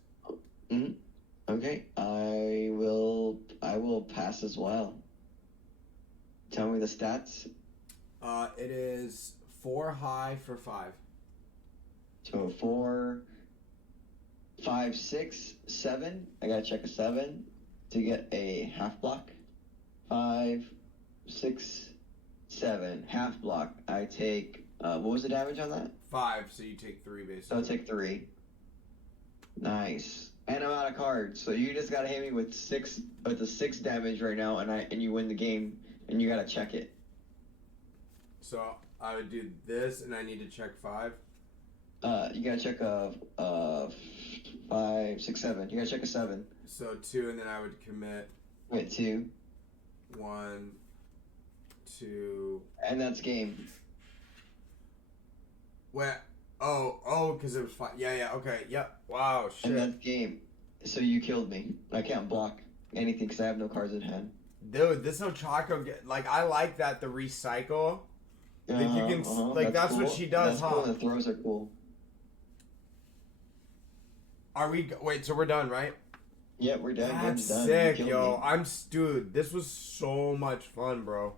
Okay, I will pass as well. Tell me the stats. It is 4 high for 5. So 4, 5, 6, 7. I gotta check a 7 to get a half block. 5, 6, 7. Half block. I take, what was the damage on that? 5, so you take 3 basically. So I'll take 3. Nice. And I'm out of cards, so you just gotta hit me with 6 damage right now, and you win the game, and you gotta check it. So I would do this, and I need to check 5. You gotta check 5, 6, 7. You gotta check a 7. So 2, and then I would commit. Wait, 2. 1, 2. And that's game. Where? Oh, because it was 5. Yeah, okay, yep. Wow, shit. And that's game. So you killed me. I can't block anything because I have no cards in hand. Dude, this Ochako, I like that, the recycle. Like, you can, that's cool. what she does, that's cool. The throws are cool. Wait, so we're done, right? Yeah, we're done. That's done. sick, yo. Dude, this was so much fun, bro.